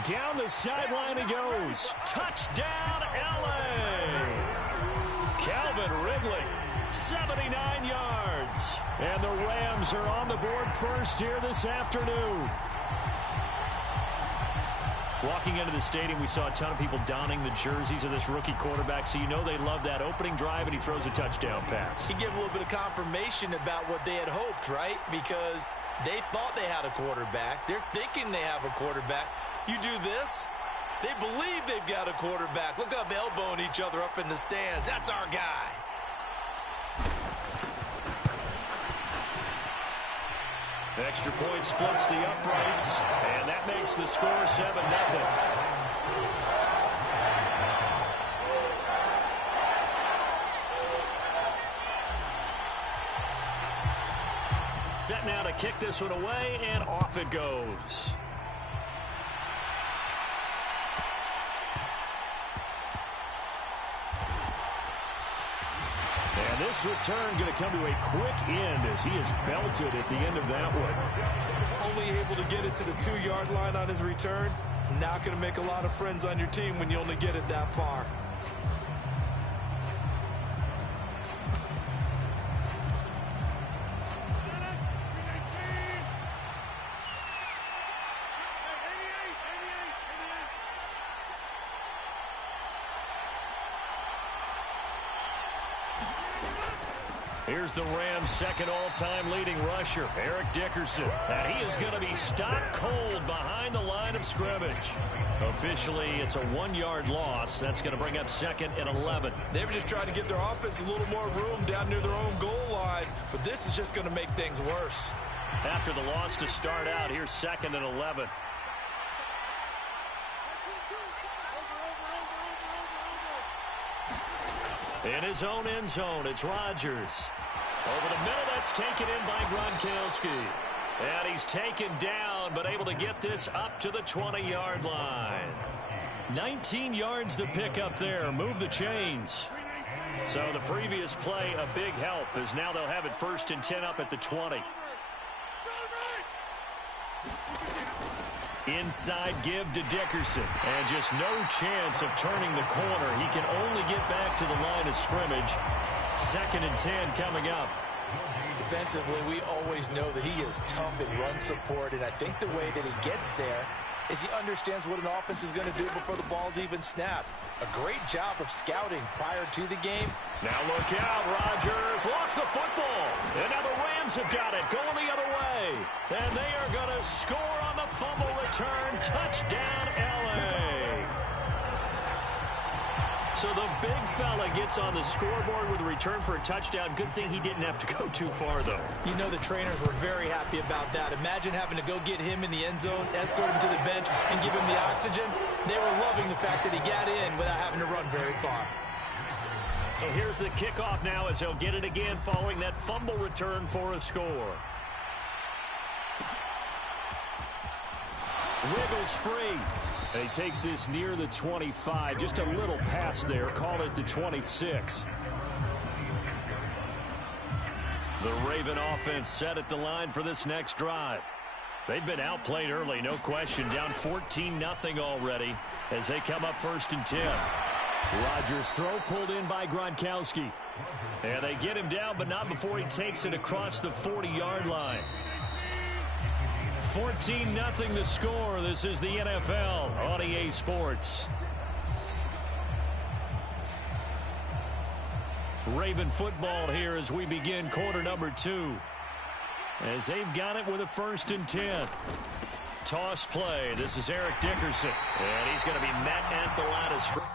Down the sideline he goes. Touchdown, L.A. Calvin Ridley, 79 yards. And the Rams are on the board first here this afternoon. Walking into the stadium, we saw a ton of people donning the jerseys of this rookie quarterback, so you know they love that opening drive, and he throws a touchdown pass. He gave a little bit of confirmation about what they had hoped, right? Because they thought they had a quarterback. They're thinking they have a quarterback. You do this, they believe they've got a quarterback. Look up, elbowing each other up in the stands. That's our guy. Extra point splits the uprights, and that makes the score 7-0. Set now to kick this one away, and off it goes. And this return going to come to a quick end as he is belted at the end of that one. Only able to get it to the 2-yard line on his return. Not going to make a lot of friends on your team when you only get it that far. Here's the Rams' second all-time leading rusher, Eric Dickerson. And he is going to be stopped cold behind the line of scrimmage. Officially, it's a 1-yard loss. That's going to bring up second and 11. They were just trying to give their offense a little more room down near their own goal line, but this is just going to make things worse. After the loss to start out, here's second and 11. In his own end zone, it's Rodgers. Over the middle, that's taken in by Gronkowski. And he's taken down, but able to get this up to the 20-yard line. 19 yards to pick up there. Move the chains. So the previous play, a big help, as now they'll have it first and 10 up at the 20. Inside give to Dickerson. And just no chance of turning the corner. He can only get back to the line of scrimmage. Second and 10 coming up. Defensively, we always know that he is tough in run support, and I think the way that he gets there is he understands what an offense is going to do before the ball's even snapped. A great job of scouting prior to the game. Now look out, Rodgers lost the football. And now the Rams have got it, going the other way. And they are going to score on the fumble return. Touchdown, L.A. So the big fella gets on the scoreboard with a return for a touchdown. Good thing he didn't have to go too far, though. You know the trainers were very happy about that. Imagine having to go get him in the end zone, escort him to the bench, and give him the oxygen. They were loving the fact that he got in without having to run very far. So here's the kickoff now as he'll get it again following that fumble return for a score. Wiggles free. And he takes this near the 25. Just a little pass there. Call it the 26. The Raven offense set at the line for this next drive. They've been outplayed early, no question. Down 14-0 already as they come up first and 10. Rodgers' throw pulled in by Gronkowski. And they get him down, but not before he takes it across the 40-yard line. 14-0 the score. This is the NFL on EA Sports. Raven football here as we begin quarter number 2. As they've got it with a 1st and 10. Toss play. This is Eric Dickerson. And he's going to be met at the line of scrimmage.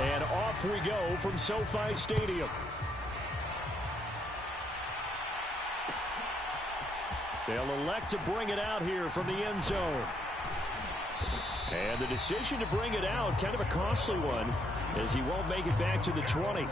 And off we go from SoFi Stadium. They'll elect to bring it out here from the end zone. And the decision to bring it out, kind of a costly one, as he won't make it back to the 20.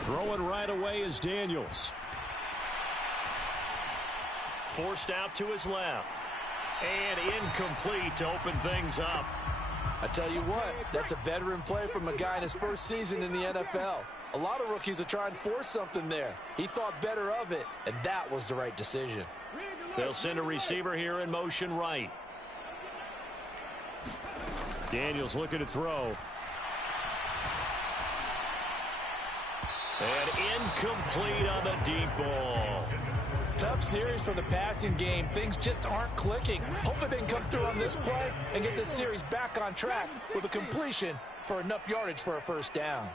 Throwing right away is Daniels. Forced out to his left. And incomplete to open things up. I tell you what, that's a veteran play from a guy in his first season in the NFL. A lot of rookies are trying to force something there. He thought better of it, and that was the right decision. They'll send a receiver here in motion right. Daniels looking to throw. And incomplete on the deep ball. Tough series for the passing game. Things just aren't clicking. Hoping they can come through on this play and get this series back on track with a completion for enough yardage for a first down.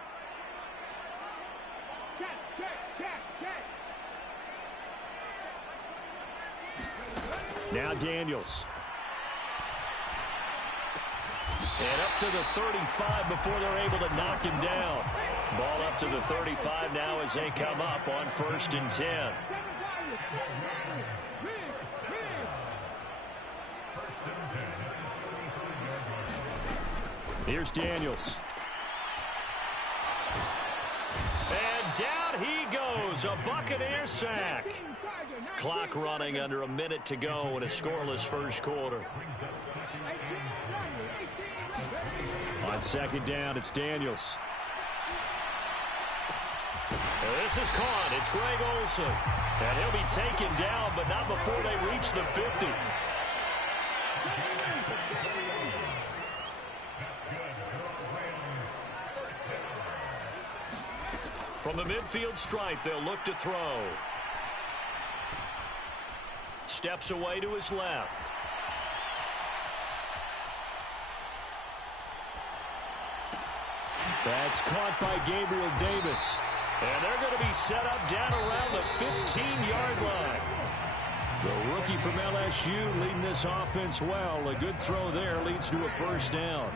Now Daniels. And up to the 35 before they're able to knock him down. Ball up to the 35 now as they come up on 1st and 10. Here's Daniels. And down he goes. A Buccaneer sack. Clock running under a minute to go in a scoreless first quarter. On 2nd down, it's Daniels. This is caught. It's Greg Olsen. And he'll be taken down, but not before they reach the 50. From the midfield stripe, they'll look to throw. Steps away to his left. That's caught by Gabriel Davis. And they're going to be set up down around the 15-yard line. The rookie from LSU leading this offense well. A good throw there leads to a first down.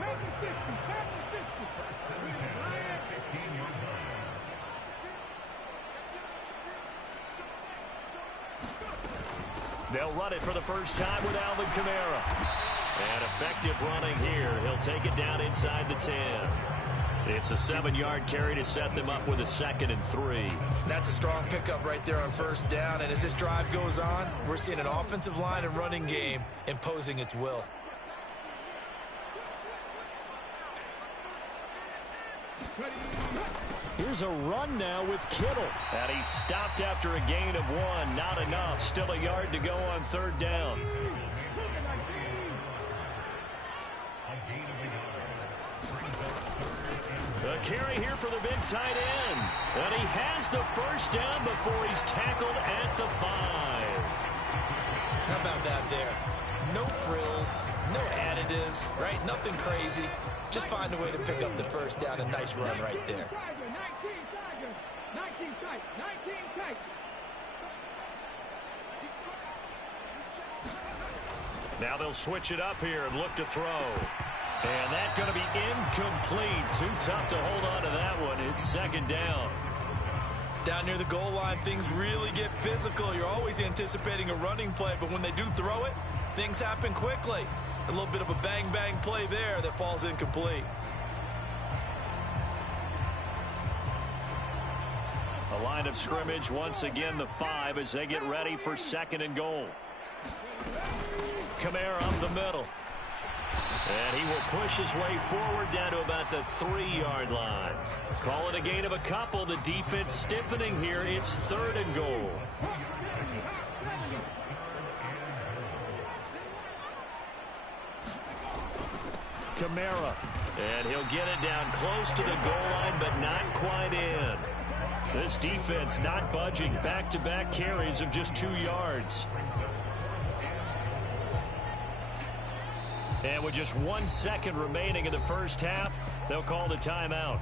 They'll run it for the first time with Alvin Kamara. And effective running here. He'll take it down inside the 10. It's a 7-yard carry to set them up with a 2nd and 3. That's a strong pickup right there on first down. And as this drive goes on, we're seeing an offensive line and running game imposing its will. Here's a run now with Kittle. And he stopped after a gain of 1. Not enough. Still a yard to go on 3rd down. A carry here for the big tight end. And he has the first down before he's tackled at the 5. How about that there? No frills, no additives, right? Nothing crazy. Just find a way to pick up the first down. A nice run right there. 19 tight. Now they'll switch it up here and look to throw. And that's going to be incomplete. Too tough to hold on to that one. It's 2nd down. Down near the goal line, things really get physical. You're always anticipating a running play, but when they do throw it, things happen quickly. A little bit of a bang-bang play there that falls incomplete. A line of scrimmage, once again the 5 as they get ready for 2nd and goal. Kamara up the middle. And he will push his way forward down to about the 3-yard line. Call it a gain of a couple. The defense stiffening here. It's 3rd and goal. Kamara. And he'll get it down close to the goal line, but not quite in. This defense not budging. Back-to-back carries of just 2 yards. And with just 1 second remaining in the first half, they'll call the timeout.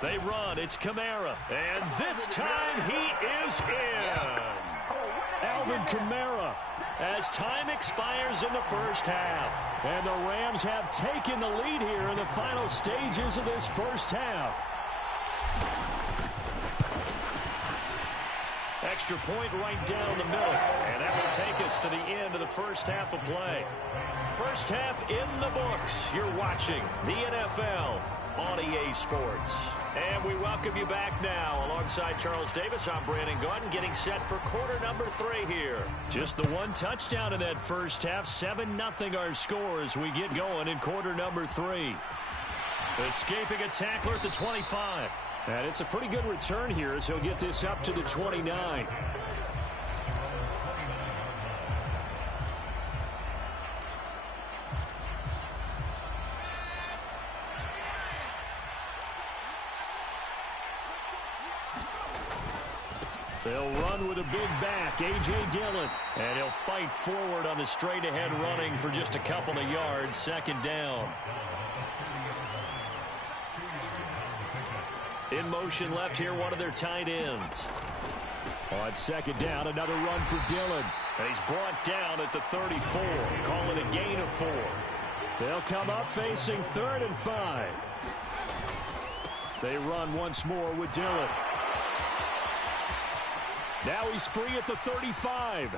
They run. It's Kamara. And this time he is in. Yes. Alvin Kamara as time expires in the first half. And the Rams have taken the lead here in the final stages of this first half. Extra point right down the middle. And that will take us to the end of the first half of play. First half in the books. You're watching the NFL on EA Sports. And we welcome you back now. Alongside Charles Davis, I'm Brandon Gordon, getting set for quarter number 3 here. Just the 1 touchdown in that first half. 7-0 our score as we get going in quarter number 3. Escaping a tackler at the 25. And it's a pretty good return here as he'll get this up to the 29. They'll run with a big back, A.J. Dillon. And he'll fight forward on the straight-ahead running for just a couple of yards. 2nd down. In motion left here, one of their tight ends. On 2nd down, another run for Dillon. And he's brought down at the 34. Call it a gain of 4. They'll come up facing 3rd and 5. They run once more with Dillon. Now he's free at the 35.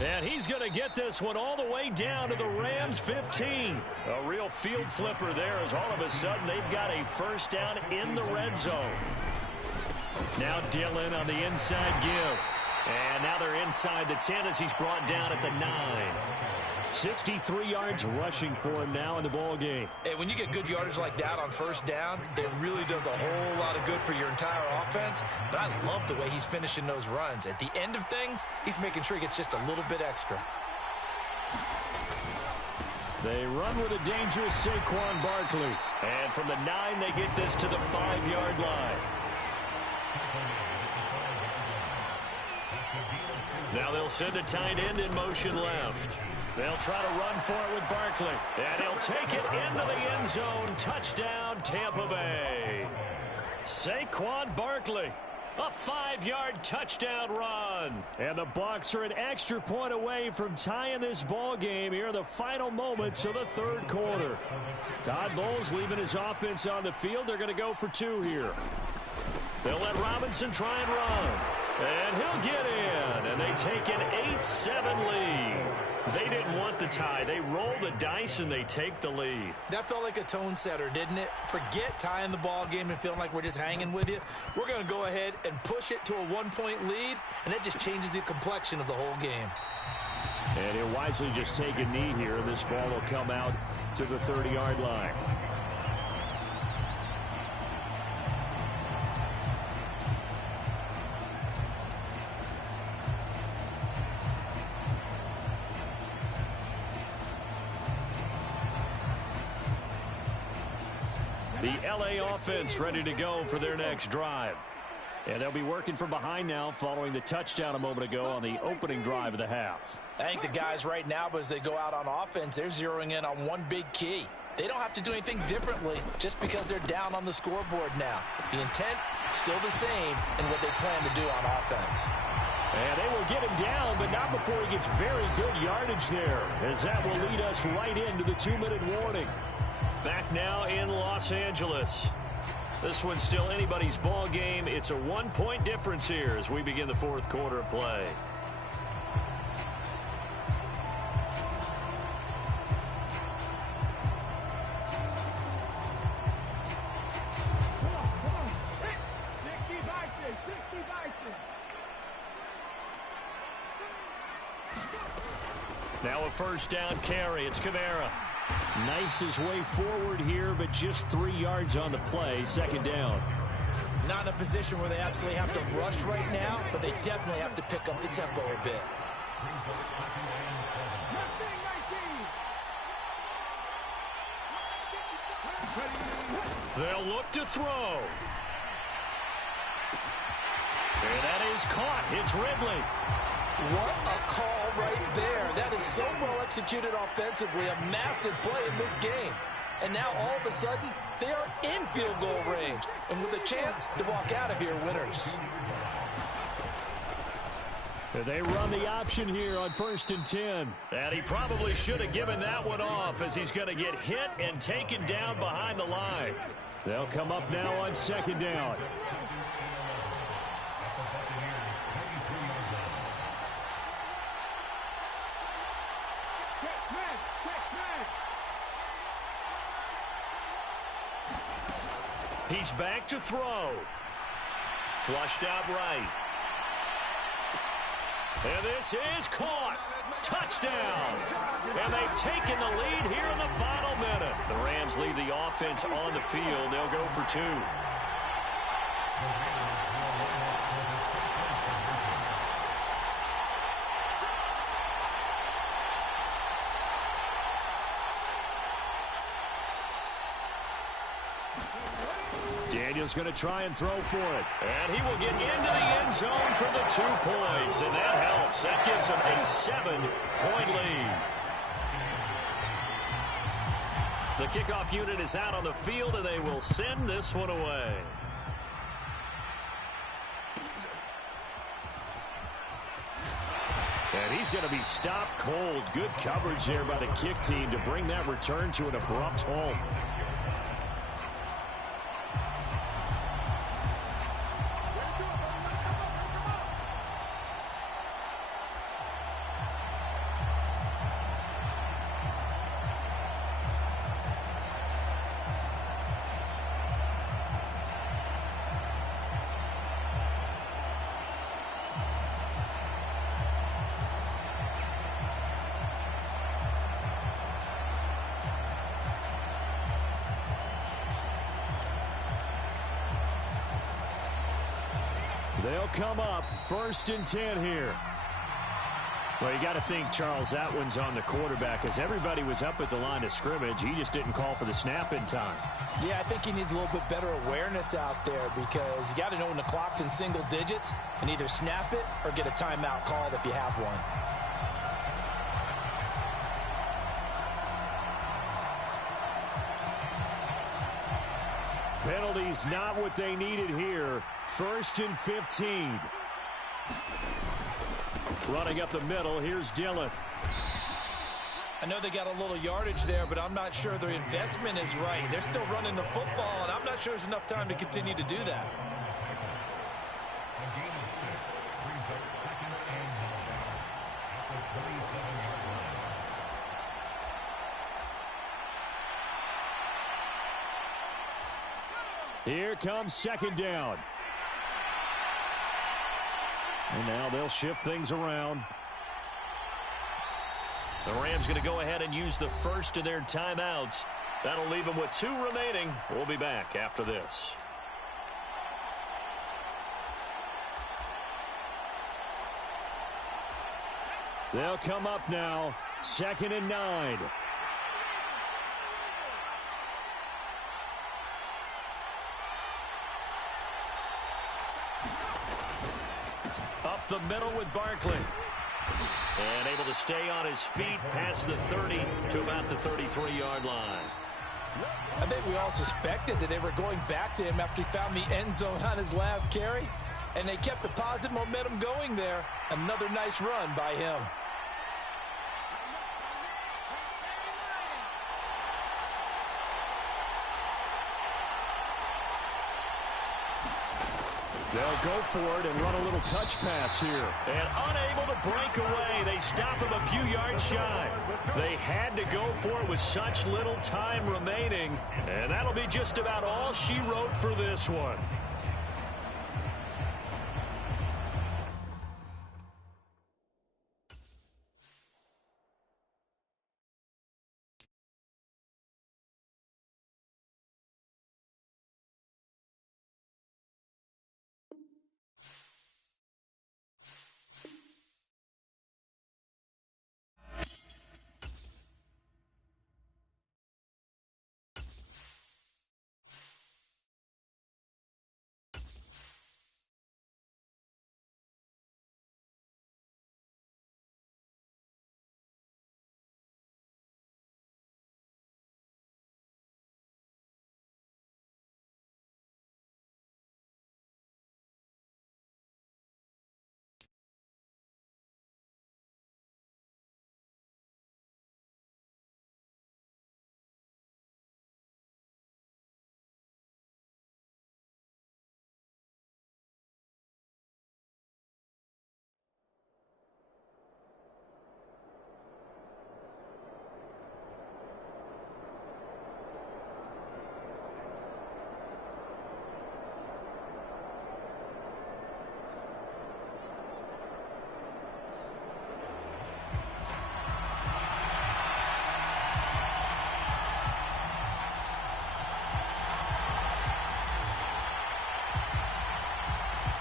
And he's going to get this one all the way down to the Rams' 15. A real field flipper there as all of a sudden they've got a first down in the red zone. Now Dillon on the inside give. And now they're inside the 10 as he's brought down at the 9. 63 yards rushing for him now in the ball game. And when you get good yardage like that on first down, it really does a whole lot of good for your entire offense. But I love the way he's finishing those runs. At the end of things, he's making sure he gets just a little bit extra. They run with a dangerous Saquon Barkley. And from the 9, they get this to the 5-yard line. Now they'll send a tight end in motion left. They'll try to run for it with Barkley. And he'll take it into the end zone. Touchdown, Tampa Bay. Saquon Barkley. A 5-yard touchdown run. And the Bucs are an extra point away from tying this ball game here in the final moments of the 3rd quarter. Todd Bowles leaving his offense on the field. They're going to go for 2 here. They'll let Robinson try and run. And he'll get in, and they take an 8-7 lead. They didn't want the tie. They roll the dice, and they take the lead. That felt like a tone setter, didn't it? Forget tying the ball game and feeling like we're just hanging with you. We're going to go ahead and push it to a one-point lead, and that just changes the complexion of the whole game. And he'll wisely just take a knee here. This ball will come out to the 30-yard line. The LA offense ready to go for their next drive. And they'll be working from behind now following the touchdown a moment ago on the opening drive of the half. I think the guys right now, as they go out on offense, they're zeroing in on one big key. They don't have to do anything differently just because they're down on the scoreboard now. The intent still the same in what they plan to do on offense. And they will get him down, but not before he gets very good yardage there, as that will lead us right into the 2-minute warning. Back now in Los Angeles. This one's still anybody's ball game. It's a 1-point difference here as we begin the fourth quarter of play. Now a first down carry. It's Kamara. Knifes his way forward here, but just 3 yards on the play. Second down. Not in a position where they absolutely have to rush right now, but they definitely have to pick up the tempo a bit. They'll look to throw. And that is caught. It's Ridley. What a call right there. That is so well executed offensively. A massive play in this game. And now all of a sudden, they are in field goal range. And with a chance to walk out of here winners. They run the option here on 1st and 10. And he probably should have given that one off as he's going to get hit and taken down behind the line. They'll come up now on 2nd down. He's back to throw. Flushed out right. And this is caught. Touchdown. And they've taken the lead here in the final minute. The Rams leave the offense on the field. They'll go for 2. Daniel's going to try and throw for it. And he will get into the end zone for the 2 points. And that helps. That gives them a 7-point lead. The kickoff unit is out on the field, and they will send this one away. And he's going to be stopped cold. Good coverage there by the kick team to bring that return to an abrupt halt. They'll come up 1st and 10 here. Well, you got to think, Charles, that one's on the quarterback as everybody was up at the line of scrimmage. He just didn't call for the snap in time. Yeah, I think he needs a little bit better awareness out there because you got to know when the clock's in single digits and either snap it or get a timeout called if you have one. Penalties not what they needed here. 1st and 15. Running up the middle, here's Dillon. I know they got a little yardage there, but I'm not sure their investment is right. They're still running the football, and I'm not sure there's enough time to continue to do that. Here comes second down. And now they'll shift things around. The Rams going to go ahead and use the first of their timeouts. That'll leave them with 2 remaining. We'll be back after this. They'll come up now. 2nd and 9. Up the middle with Barkley. And able to stay on his feet past the 30 to about the 33-yard line. I think we all suspected that they were going back to him after he found the end zone on his last carry. And they kept the positive momentum going there. Another nice run by him. They'll go for it and run a little touch pass here. And unable to break away. They stop him a few yards shy. They had to go for it with such little time remaining. And that'll be just about all she wrote for this one.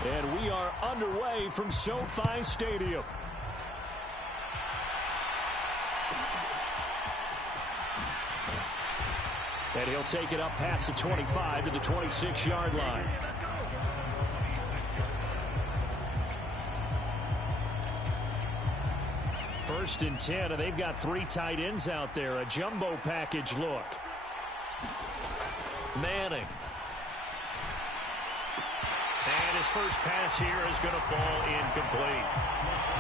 And we are underway from SoFi Stadium. And he'll take it up past the 25 to the 26-yard line. First and 10, and they've got 3 tight ends out there. A jumbo package look. Manning. And his first pass here is going to fall incomplete.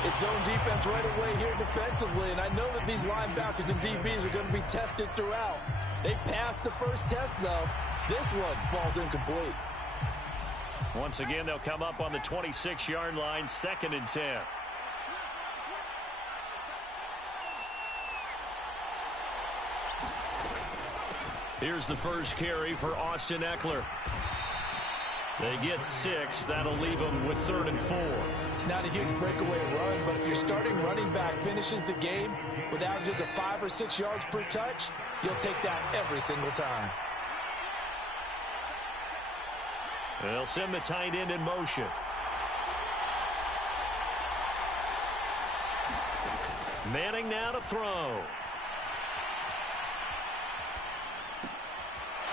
It's zone defense right away here defensively, and I know that these linebackers and DBs are going to be tested throughout. They passed the first test, though. This one falls incomplete. Once again, they'll come up on the 26-yard line, 2nd and 10. Here's the first carry for Austin Eckler. They get 6. That'll leave them with 3rd and 4. It's not a huge breakaway run, but if your starting running back finishes the game with averages of 5 or 6 yards per touch, you'll take that every single time. They'll send the tight end in motion. Manning now to throw.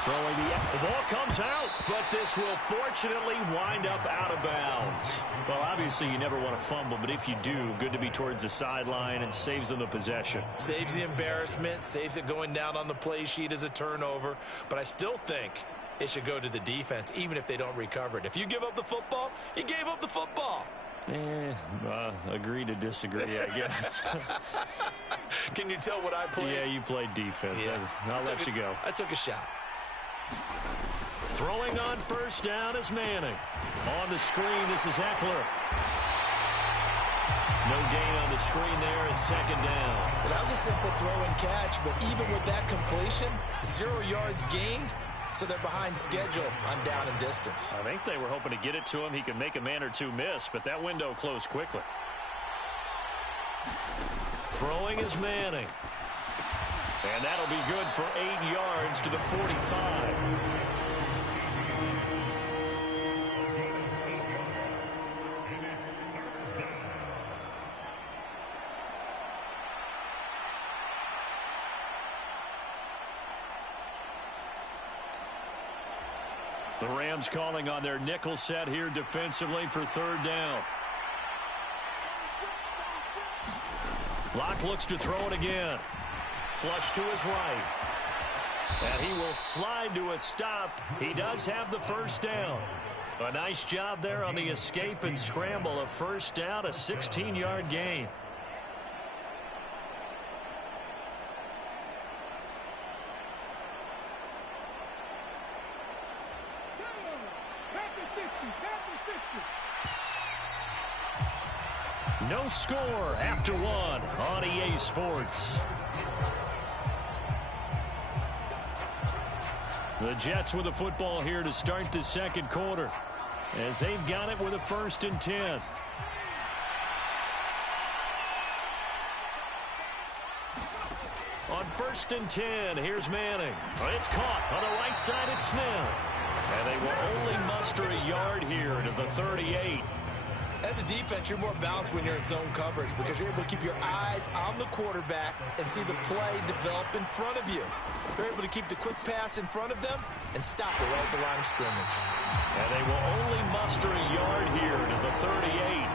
The ball comes out, but this will fortunately wind up out of bounds. Well, obviously you never want to fumble, but if you do, good to be towards the sideline. It saves them the possession. Saves the embarrassment, saves it going down on the play sheet as a turnover. But I still think it should go to the defense, even if they don't recover it. If you give up the football, you gave up the football. Agree to disagree, I guess. Can you tell what I played? Yeah, you played defense. Yeah. I'll let you go. I took a shot. Throwing on first down is Manning. On the screen, this is Eckler. No gain on the screen there, and second down. Well, that was a simple throw and catch, but even with that completion, 0 yards gained, so they're behind schedule on down and distance. I think they were hoping to get it to him. He could make a man or two miss, but that window closed quickly. Throwing is Manning. And that'll be good for 8 yards to the 45. The Rams calling on their nickel set here defensively for third down. Locke looks to throw it again. Flush to his right. And he will slide to a stop. He does have the first down. A nice job there on the escape and scramble. A first down, a 16-yard gain. No score after one on EA Sports. The Jets with the football here to start the second quarter, as they've got it with a 1st and 10. On 1st and 10, here's Manning. It's caught on the right side at Smith. And they will only muster a yard here to the 38. As a defense, you're more balanced when you're in zone coverage because you're able to keep your eyes on the quarterback and see the play develop in front of you. You're able to keep the quick pass in front of them and stop it right at the line of scrimmage. And they will only muster a yard here to the 38.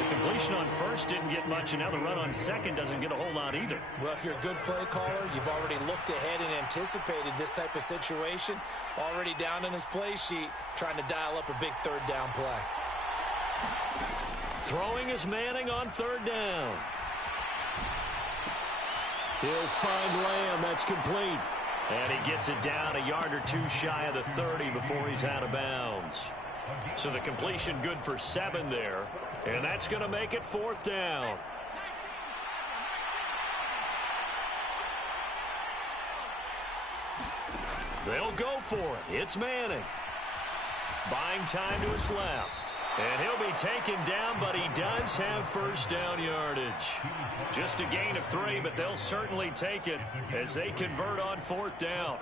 The completion on first didn't get much, and now the run on second doesn't get a whole lot either. Well, if you're a good play caller, you've already looked ahead and anticipated this type of situation. Already down in his play sheet, trying to dial up a big third down play. Throwing is Manning on third down. He'll find Lamb. That's complete. And he gets it down a yard or two shy of the 30 before he's out of bounds. So the completion good for 7 there. And that's going to make it 4th down. They'll go for it. It's Manning. Buying time to his left. And he'll be taken down, but he does have first down yardage. Just a gain of 3, but they'll certainly take it as they convert on 4th down.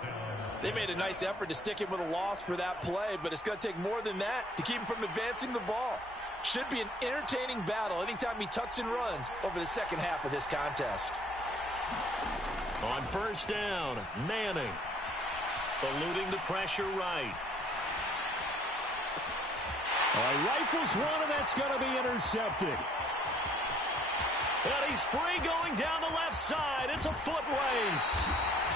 They made a nice effort to stick him with a loss for that play, but it's going to take more than that to keep him from advancing the ball. Should be an entertaining battle anytime he tucks and runs over the second half of this contest. On first down, Manning. Eluding the pressure right. Rifles one, and that's going to be intercepted. And he's free going down the left side. It's a foot race.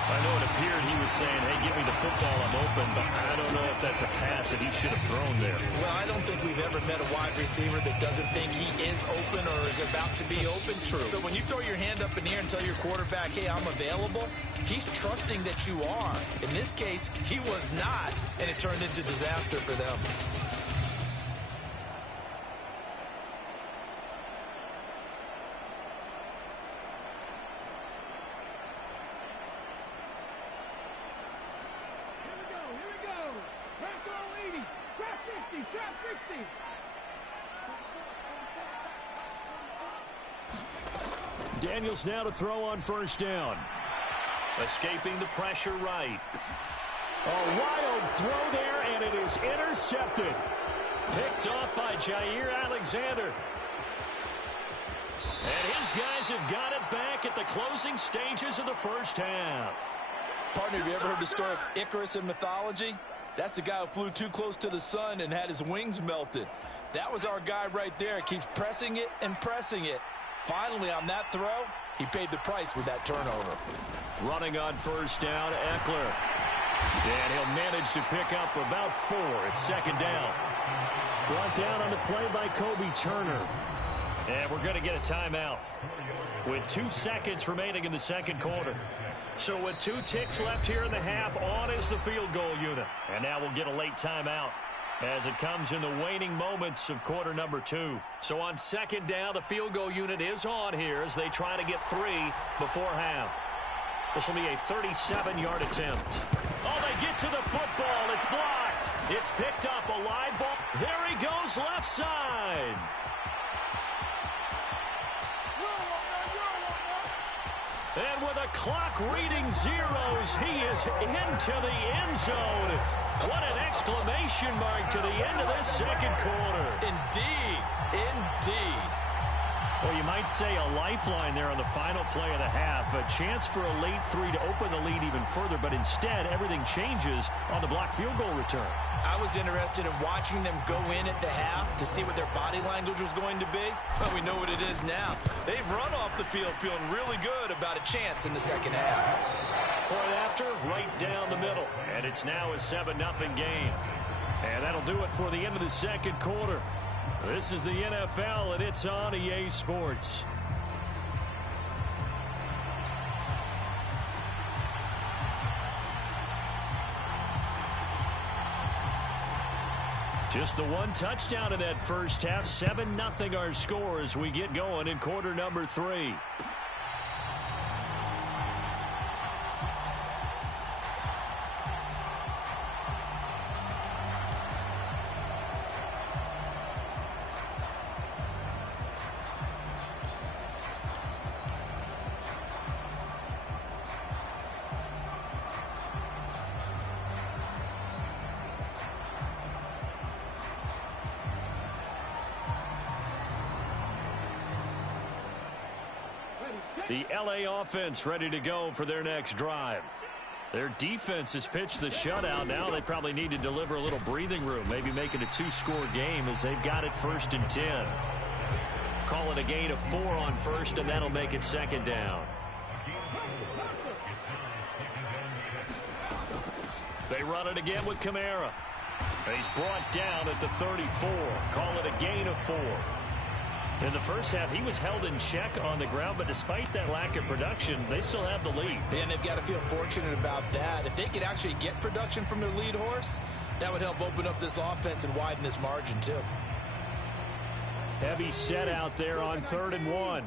I know it appeared he was saying, hey, give me the football, I'm open, but I don't know if that's a pass that he should have thrown there. Well, I don't think we've ever met a wide receiver that doesn't think he is open or is about to be open. True. So when you throw your hand up in the air and tell your quarterback, hey, I'm available, he's trusting that you are. In this case, he was not, and it turned into disaster for them. Daniels now to throw on first down. Escaping the pressure right. A wild throw there, and it is intercepted. Picked off by Jair Alexander. And his guys have got it back at the closing stages of the first half. Partner, have you ever heard the story of Icarus in mythology? That's the guy who flew too close to the sun and had his wings melted. That was our guy right there. Keeps pressing it and pressing it. Finally, on that throw, he paid the price with that turnover. Running on first down, Eckler. And he'll manage to pick up about 4. It's second down. Brought down on the play by Kobe Turner. And we're going to get a timeout with 2 seconds remaining in the second quarter. So with 2 ticks left here in the half, on is the field goal unit. And now we'll get a late timeout. as it comes in the waning moments of quarter number 2. So on second down, the field goal unit is on here as they try to get 3 before half. This will be a 37-yard attempt. Oh, they get to the football. It's blocked. It's picked up, a live ball. There he goes, left side. And with a clock reading zeros, he is into the end zone. What an exclamation mark to the end of this second quarter. Indeed. Indeed. Well, you might say a lifeline there on the final play of the half. A chance for a late 3 to open the lead even further, but instead everything changes on the blocked field goal return. I was interested in watching them go in at the half to see what their body language was going to be. Well, we know what it is now. They've run off the field feeling really good about a chance in the second half. Point after, right down the middle. And it's now a 7-0 game. And that'll do it for the end of the second quarter. This is the NFL, and it's on EA Sports. Just the one touchdown in that first half. 7-0 our score as we get going in quarter number 3. The LA offense ready to go for their next drive. Their defense has pitched the shutout. Now they probably need to deliver a little breathing room, maybe make it a 2-score game as they've got it 1st and 10. Call it a gain of 4 on first, and that'll make it second down. They run it again with Kamara. He's brought down at the 34. Call it a gain of 4. In the first half, he was held in check on the ground, but despite that lack of production, they still have the lead. And they've got to feel fortunate about that. If they could actually get production from their lead horse, that would help open up this offense and widen this margin, too. Heavy set out there on 3rd and 1.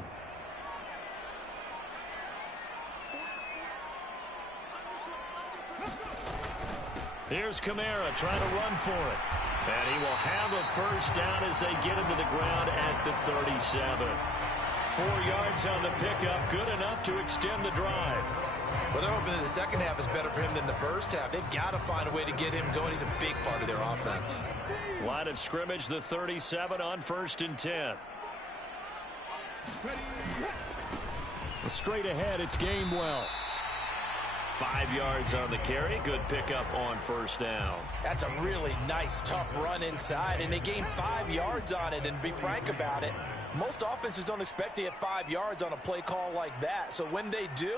Here's Kamara trying to run for it. And he will have a first down as they get him to the ground at the 37. 4 yards on the pickup, good enough to extend the drive. Well, they're hoping that the second half is better for him than the first half. They've got to find a way to get him going. He's a big part of their offense. Line of scrimmage, the 37 on 1st and 10. Straight ahead, it's Gainwell. 5 yards on the carry. Good pickup on first down. That's a really nice, tough run inside, and they gained 5 yards on it. And to be frank about it, most offenses don't expect to get 5 yards on a play call like that. So when they do,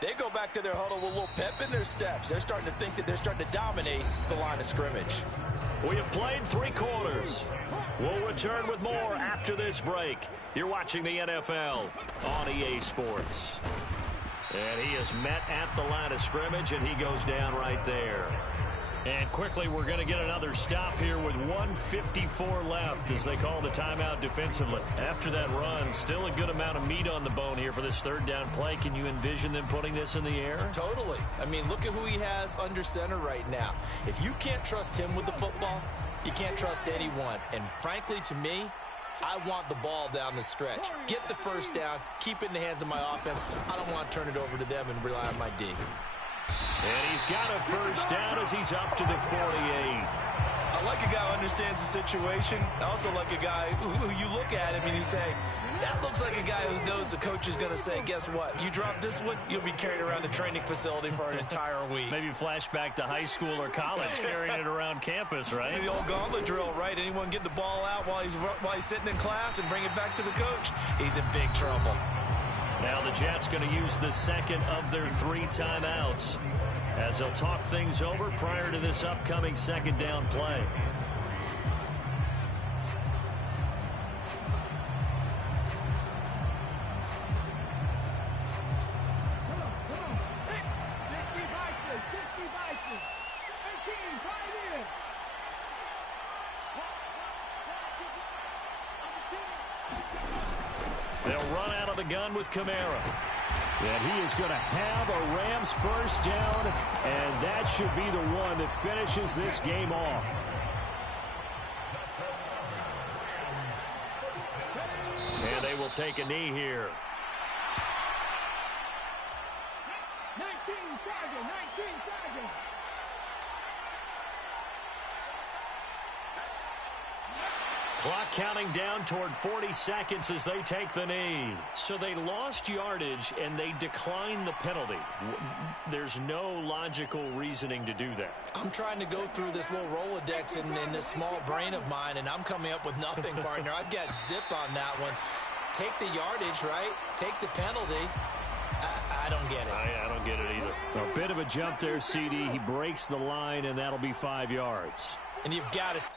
they go back to their huddle with a little pep in their steps. They're starting to think that they're starting to dominate the line of scrimmage. We have played 3 quarters. We'll return with more after this break. You're watching the NFL on EA Sports. And he is met at the line of scrimmage, and he goes down right there. And quickly, we're going to get another stop here with 1:54 left as they call the timeout defensively. After that run, still a good amount of meat on the bone here for this 3rd down play. Can you envision them putting this in the air? Totally. I mean, look at who he has under center right now. If you can't trust him with the football, you can't trust anyone. And frankly, to me, I want the ball down the stretch. Get the first down, keep it in the hands of my offense. I don't want to turn it over to them and rely on my D. And he's got a first down as he's up to the 48. I like a guy who understands the situation. I also like a guy who you look at him and you say, that looks like a guy who knows the coach is going to say, guess what? You drop this one, you'll be carried around the training facility for an entire week. Maybe flashback to high school or college, carrying it around campus, right? The old gauntlet drill, right? Anyone get the ball out while he's sitting in class and bring it back to the coach? He's in big trouble. Now the Jets going to use the second of their 3 timeouts as they'll talk things over prior to this upcoming 2nd down play. They'll run out of the gun with Kamara. And he is going to have a Rams first down, and that should be the one that finishes this game off. And they will take a knee here. 19 seconds. Clock counting down toward 40 seconds as they take the knee. So they lost yardage and they declined the penalty. There's no logical reasoning to do that. I'm trying to go through this little Rolodex in this small brain of mine, and I'm coming up with nothing, partner. I've got zip on that one. Take the yardage, right? Take the penalty. I don't get it. I don't get it either. A bit of a jump there, CD. He breaks the line, and that'll be 5 yards. And you've got to...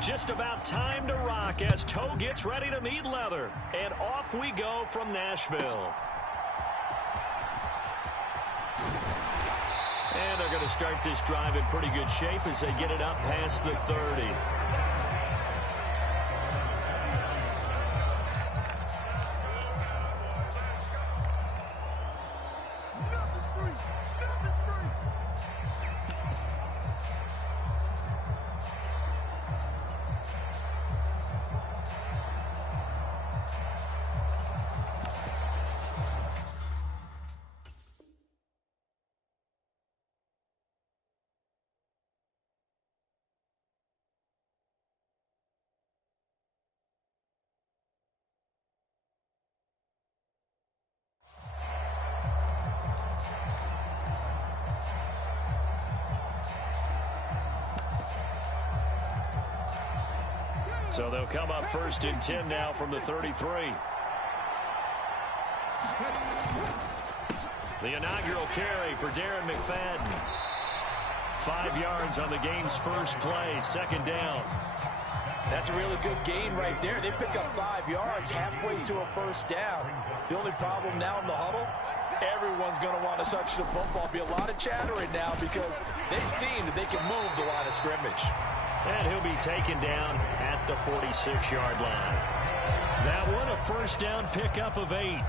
Just about time to rock as toe gets ready to meet leather. And off we go from Nashville. And they're going to start this drive in pretty good shape as they get it up past the 30. So they'll come up first and 10 now from the 33. The inaugural carry for Darren McFadden. 5 yards on the game's first play, second down. That's a really good gain right there. They pick up 5 yards halfway to a first down. The only problem now in the huddle, everyone's going to want to touch the football. Be a lot of chattering now because they've seen that they can move the line of scrimmage. And he'll be taken down at the 46-yard line. That one, a first down pickup of 8.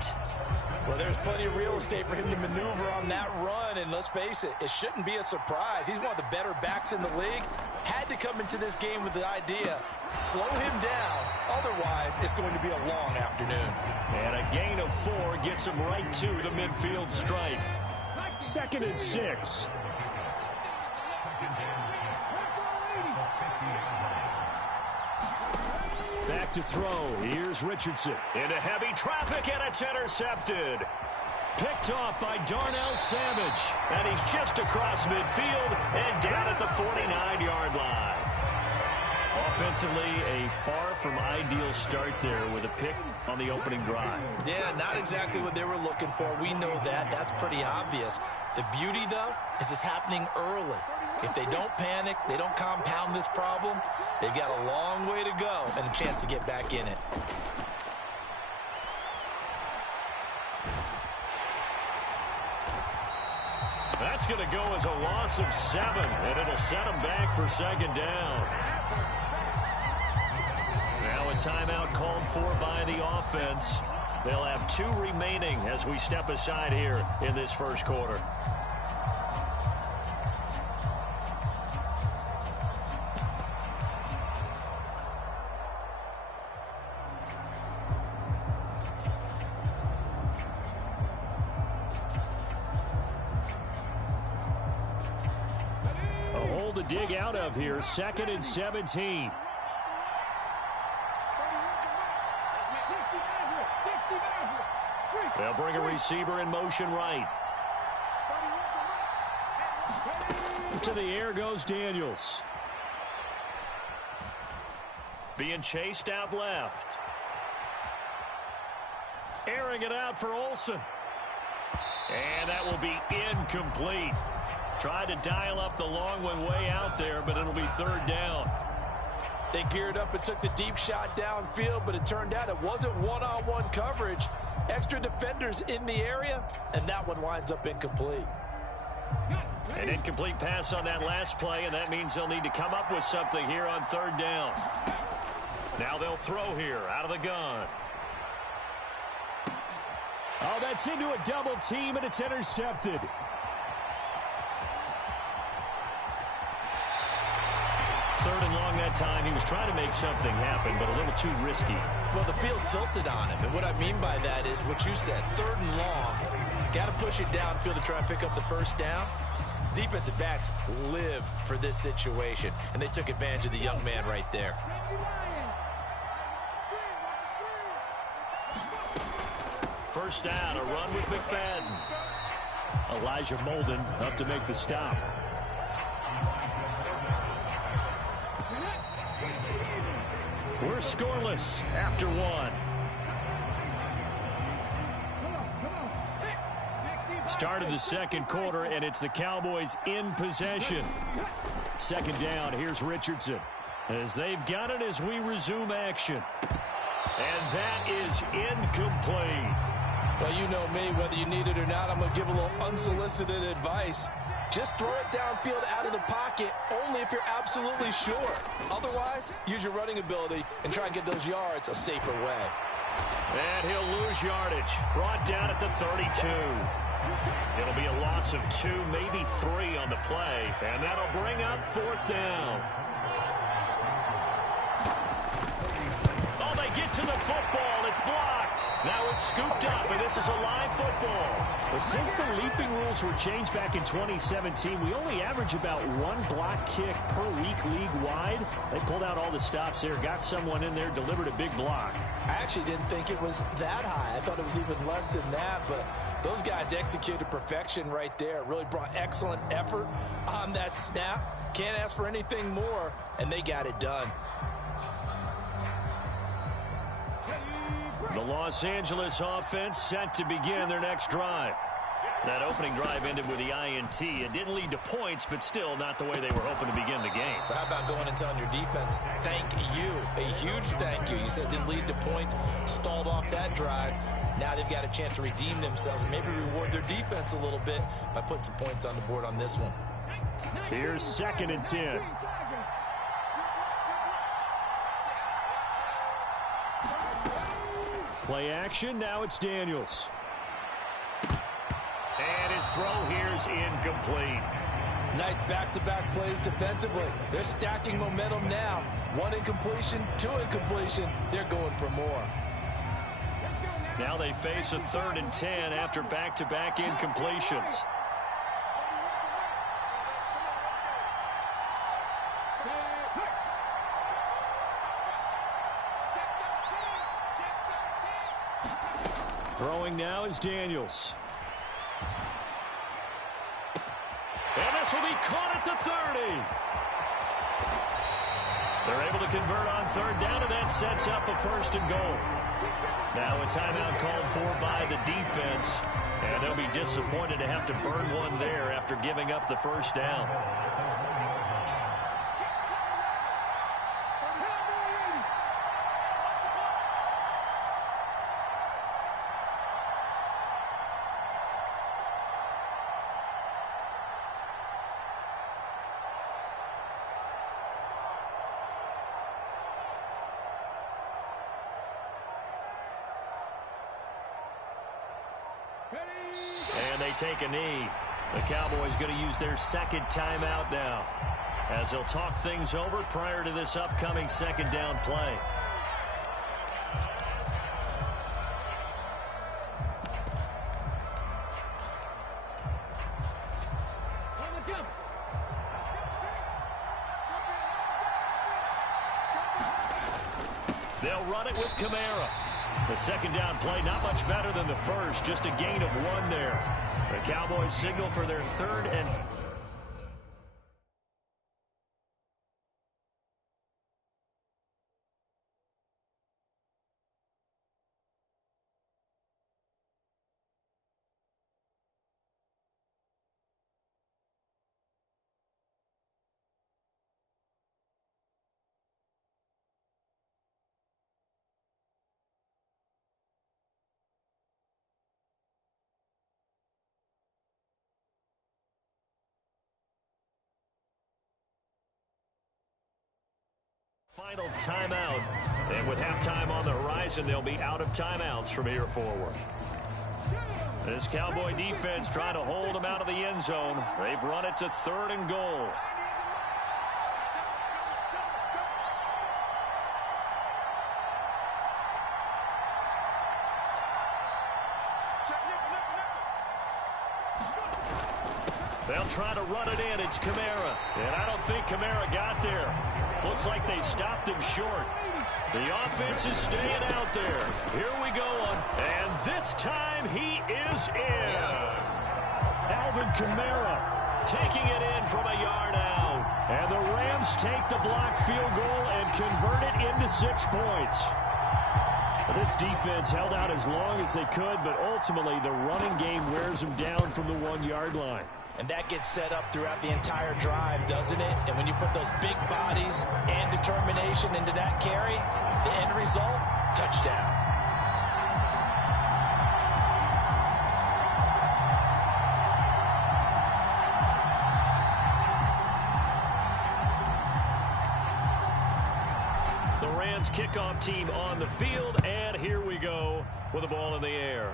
Well, there's plenty of real estate for him to maneuver on that run, and let's face it, it shouldn't be a surprise. He's one of the better backs in the league. Had to come into this game with the idea, slow him down, otherwise it's going to be a long afternoon. And a gain of 4 gets him right to the midfield stripe. 2nd and 6. Back to throw. Here's Richardson. Into heavy traffic, and it's intercepted. Picked off by Darnell Savage. And he's just across midfield and down at the 49-yard line. Offensively, a far from ideal start there with a pick on the opening drive. Yeah, not exactly what they were looking for. We know that. That's pretty obvious. The beauty, though, is it's happening early. If they don't panic, they don't compound this problem, they've got a long way to go and a chance to get back in it. That's going to go as a loss of 7, and it'll set them back for second down. Now a timeout called for by the offense. They'll have 2 remaining as we step aside here in this first quarter. To dig out of here, 2nd and 17. They'll bring a receiver in motion right. To the air goes Daniels. Being chased out left. Airing it out for Olsen. And that will be incomplete. Tried to dial up the long one way out there, but it'll be 3rd down. They geared up and took the deep shot downfield, but it turned out it wasn't one-on-one coverage. Extra defenders in the area, and that one winds up incomplete. An incomplete pass on that last play, and that means they'll need to come up with something here on 3rd down. Now they'll throw here out of the gun. Oh, that's into a double team, and it's intercepted. Third and long that time. He was trying to make something happen, but a little too risky. Well, the field tilted on him, and what I mean by that is what you said, 3rd and long. Got to push it downfield to try and pick up the first down. Defensive backs live for this situation, and they took advantage of the young man right there. First down, a run with McFadden. Elijah Molden up to make the stop. We're scoreless after 1. Start of the second quarter, and it's the Cowboys in possession. 2nd down, here's Richardson. As they've got it as we resume action. And that is incomplete. Well, you know me, whether you need it or not, I'm going to give a little unsolicited advice. Just throw it downfield out of the pocket only if you're absolutely sure. Otherwise, use your running ability and try and get those yards a safer way. And he'll lose yardage. Brought down at the 32. It'll be a loss of 2, maybe 3 on the play. And that'll bring up 4th down. Oh, they get to the football. It's blocked. Now it's scooped up, and this is a live football. Well, since the leaping rules were changed back in 2017, we only average about 1 block kick per week league-wide. They pulled out all the stops there, got someone in there, delivered a big block. I actually didn't think it was that high. I thought it was even less than that, but those guys executed perfection right there. Really brought excellent effort on that snap. Can't ask for anything more, and they got it done. The Los Angeles offense set to begin their next drive. That opening drive ended with the INT. It didn't lead to points, but still not the way they were hoping to begin the game. But how about going and telling your defense, thank you, a huge thank you. You said it didn't lead to points, stalled off that drive. Now they've got a chance to redeem themselves and maybe reward their defense a little bit by putting some points on the board on this one. Here's 2nd and 10. Play action, now it's Daniels. And his throw here is incomplete. Nice back-to-back plays defensively. They're stacking momentum now. 1 incompletion, 2 incompletion. They're going for more. Now they face a 3rd and 10 after back-to-back incompletions. Throwing now is Daniels. And this will be caught at the 30. They're able to convert on third down, and that sets up a 1st and goal. Now a timeout called for by the defense, and they'll be disappointed to have to burn one there after giving up the 1st down. And they take a knee. The Cowboys going to use their 2nd timeout now, as they'll talk things over prior to this upcoming 2nd down play. They'll run it with Kamara. The 2nd down play, not much better than the 1st, just a gain of 1 there. The Cowboys signal for their 3rd and... Final timeout. And with halftime on the horizon, they'll be out of timeouts from here forward. This Cowboy defense trying to hold them out of the end zone. They've run it to 3rd and goal. They'll try to run it in. It's Kamara. And I don't think Kamara got there. Looks like they stopped him short. The offense is staying out there. Here we go. And this time he is in. Yes. Alvin Kamara taking it in from a yard out. And the Rams take the block field goal and convert it into 6 points. This defense held out as long as they could, but ultimately the running game wears them down from the 1-yard line. And that gets set up throughout the entire drive, doesn't it? And when you put those big bodies and determination into that carry, the end result, touchdown. The Rams kickoff team on the field, and here we go with the ball in the air.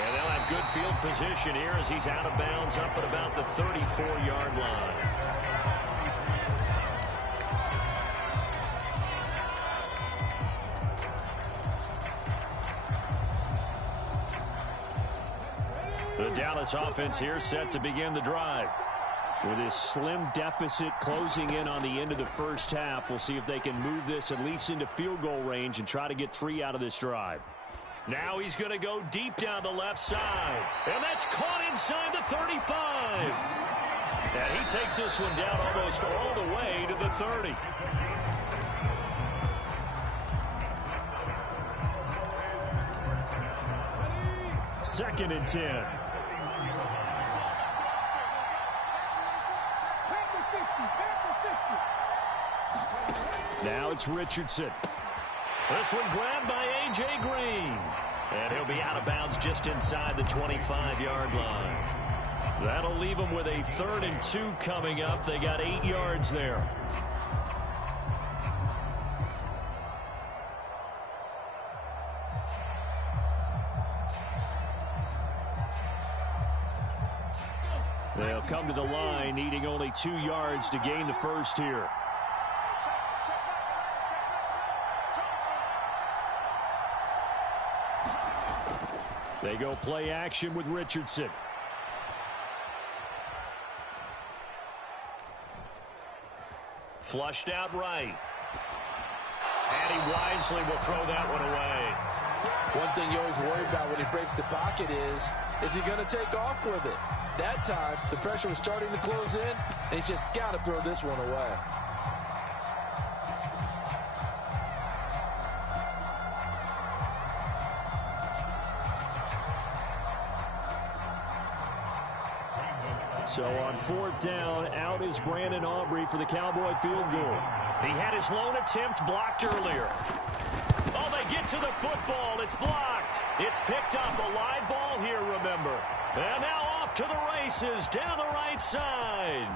And they'll have good field position here as he's out of bounds up at about the 34-yard line. The Dallas offense here set to begin the drive. With this slim deficit closing in on the end of the 1st half, we'll see if they can move this at least into field goal range and try to get 3 out of this drive. Now he's going to go deep down the left side. And that's caught inside the 35. And he takes this one down almost all the way to the 30. Second and 10. Now it's Richardson. This one grabbed by A.J. Green. And he'll be out of bounds just inside the 25-yard line. That'll leave them with a 3rd and 2 coming up. They got 8 yards there. They'll come to the line, needing only 2 yards to gain the 1st here. They go play action with Richardson. Flushed out right. And he wisely will throw that one away. One thing you always worry about when he breaks the pocket is Is he going to take off with it? That time, the pressure was starting to close in, and he's just got to throw this one away. So on 4th down, out is Brandon Aubrey for the Cowboy field goal. He had his lone attempt blocked earlier. Oh, they get to the football. It's blocked. It's picked up. A live ball here, remember. And now off to the races down the right side.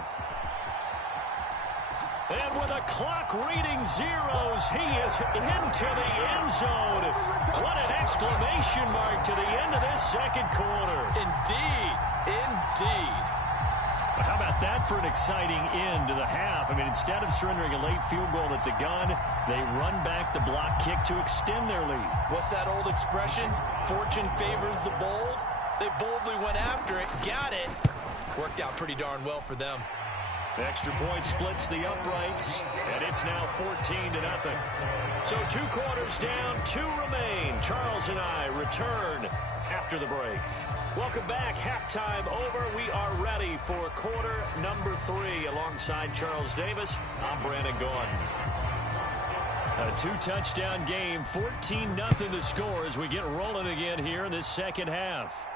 And with a clock reading zeros, he is into the end zone. What an exclamation mark to the end of this second quarter. Indeed. Indeed. How about that for an exciting end to the half? I mean, instead of surrendering a late field goal at the gun, they run back the block kick to extend their lead. What's that old expression? Fortune favors the bold. They boldly went after it, got it. Worked out pretty darn well for them. Extra point splits the uprights, and it's now 14-0. So 2 quarters down, 2 remain. Charles and I return after the break. Welcome back. Halftime over. We are ready for quarter number 3. Alongside Charles Davis, I'm Brandon Gaudin. A 2-touchdown game, 14-0 the score as we get rolling again here in this second half.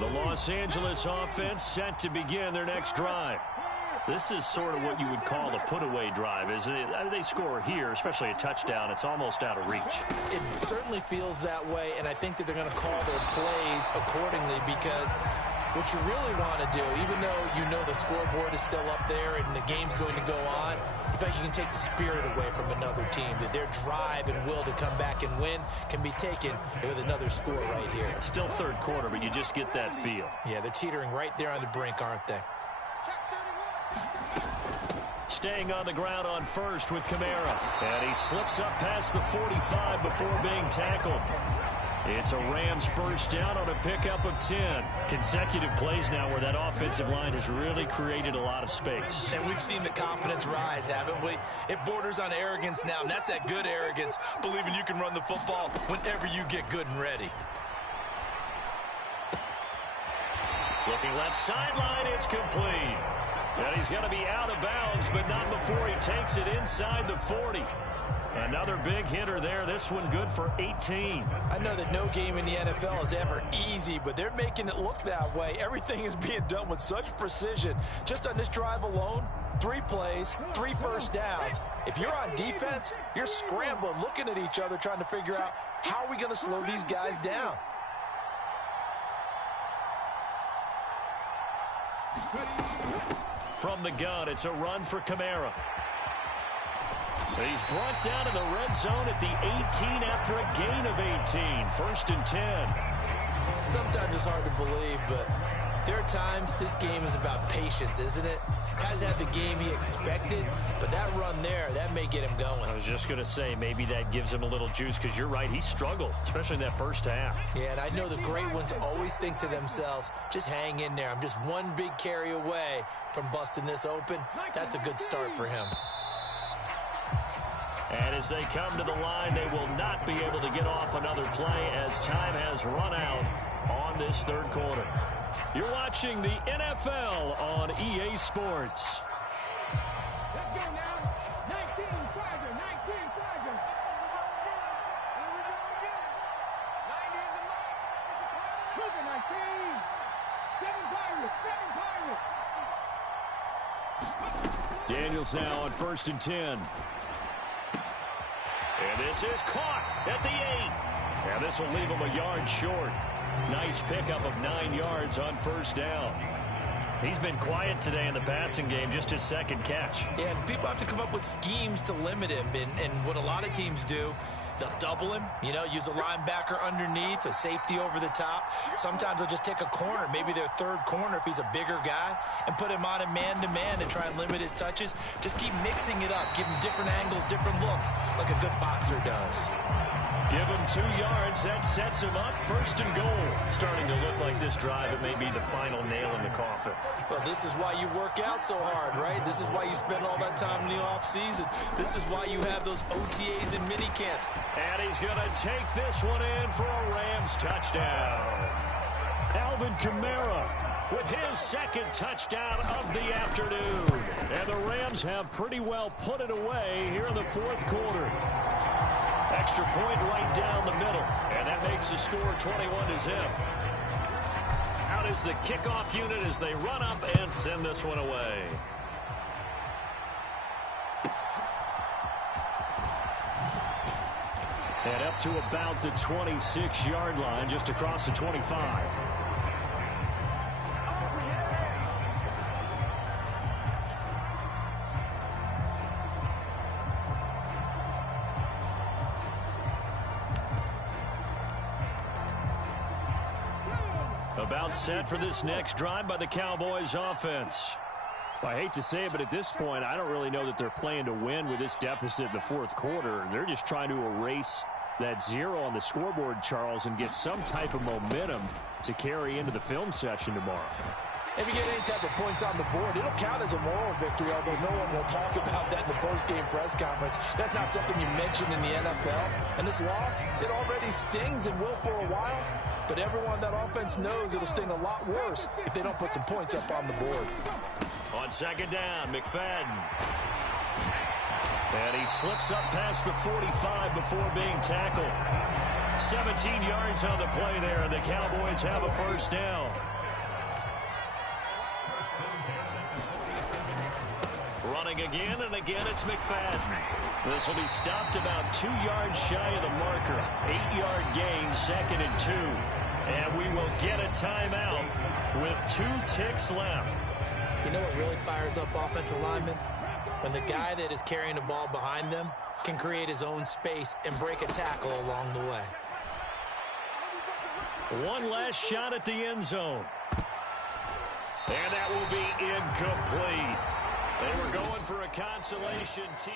The Los Angeles offense set to begin their next drive. This is sort of what you would call a put-away drive, isn't it? I mean, they score here, especially a touchdown. It's almost out of reach. It certainly feels that way, and I think that they're going to call their plays accordingly because what you really want to do, even though you know the scoreboard is still up there and the game's going to go on, in fact, you can take the spirit away from another team, that their drive and will to come back and win can be taken with another score right here. Still third quarter, but you just get that feel. Yeah, they're teetering right there on the brink, aren't they? Staying on the ground on first with Kamara. And he slips up past the 45 before being tackled. It's a Rams first down on a pickup of 10. Consecutive plays now where that offensive line has really created a lot of space. And we've seen the confidence rise, haven't we? It borders on arrogance now, and that's that good arrogance, believing you can run the football whenever you get good and ready. Looking left sideline, it's complete. And he's going to be out of bounds, but not before he takes it inside the 40. Another big hitter there. This one good for 18. I know that no game in the NFL is ever easy, but they're making it look that way. Everything is being done with such precision. Just on this drive alone, 3 plays, 3 first downs. If you're on defense, you're scrambling, looking at each other, trying to figure out how are we going to slow these guys down. From the gun, it's a run for Kamara. He's brought down in the red zone at the 18 after a gain of 18. 1st and 10. Sometimes it's hard to believe, but there are times this game is about patience, isn't it? Has had the game he expected, but that run there, that may get him going. I was just going to say, maybe that gives him a little juice, because you're right, he struggled, especially in that first half. Yeah, and I know the great ones always think to themselves, just hang in there. I'm just one big carry away from busting this open. That's a good start for him. And as they come to the line, they will not be able to get off another play as time has run out on this third quarter. You're watching the NFL on EA Sports. Let's go now. 19 Charger, 19 Charger. Here we go again. 90 is the mark. Cougar 19. 7 Pirates, 7 Pirates. Daniels now on 1st and 10. And this is caught at the 8. And this will leave him a yard short. Nice pickup of 9 yards on first down. He's been quiet today in the passing game, just his second catch. Yeah, and people have to come up with schemes to limit him. And what a lot of teams do, they'll double him, use a linebacker underneath, a safety over the top. Sometimes they'll just take a corner, maybe their third corner if he's a bigger guy, and put him on a man-to-man to try and limit his touches. Just keep mixing it up, give him different angles, different looks, like a good boxer does. Give him 2 yards. That sets him up. 1st and goal. Starting to look like this drive, it may be the final nail in the coffin. Well, this is why you work out so hard, right? This is why you spend all that time in the offseason. This is why you have those OTAs and mini camps. And he's going to take this one in for a Rams touchdown. Alvin Kamara with his 2nd touchdown of the afternoon. And the Rams have pretty well put it away here in the 4th quarter. Extra point right down the middle. And that makes the score 21-0. Out is the kickoff unit as they run up and send this one away. And up to about the 26-yard line, just across the 25. About set for this next drive by the Cowboys offense. I hate to say it, but at this point, I don't really know that they're playing to win with this deficit in the 4th quarter. They're just trying to erase that 0 on the scoreboard, Charles, and get some type of momentum to carry into the film session tomorrow. If you get any type of points on the board, it'll count as a moral victory, although no one will talk about that in the post-game press conference. That's not something you mention in the NFL. And this loss, it already stings and will for a while. But everyone on that offense knows it'll sting a lot worse if they don't put some points up on the board. On 2nd down, McFadden. And he slips up past the 45 before being tackled. 17 yards on the play there, and the Cowboys have a 1st down. Running again, and again it's McFadden. This will be stopped about 2 yards shy of the marker. 8-yard gain, 2nd and 2. And we will get a timeout with 2 ticks left. You know what really fires up offensive linemen? When the guy that is carrying the ball behind them can create his own space and break a tackle along the way. One last shot at the end zone. And that will be incomplete. They were going for a consolation TD.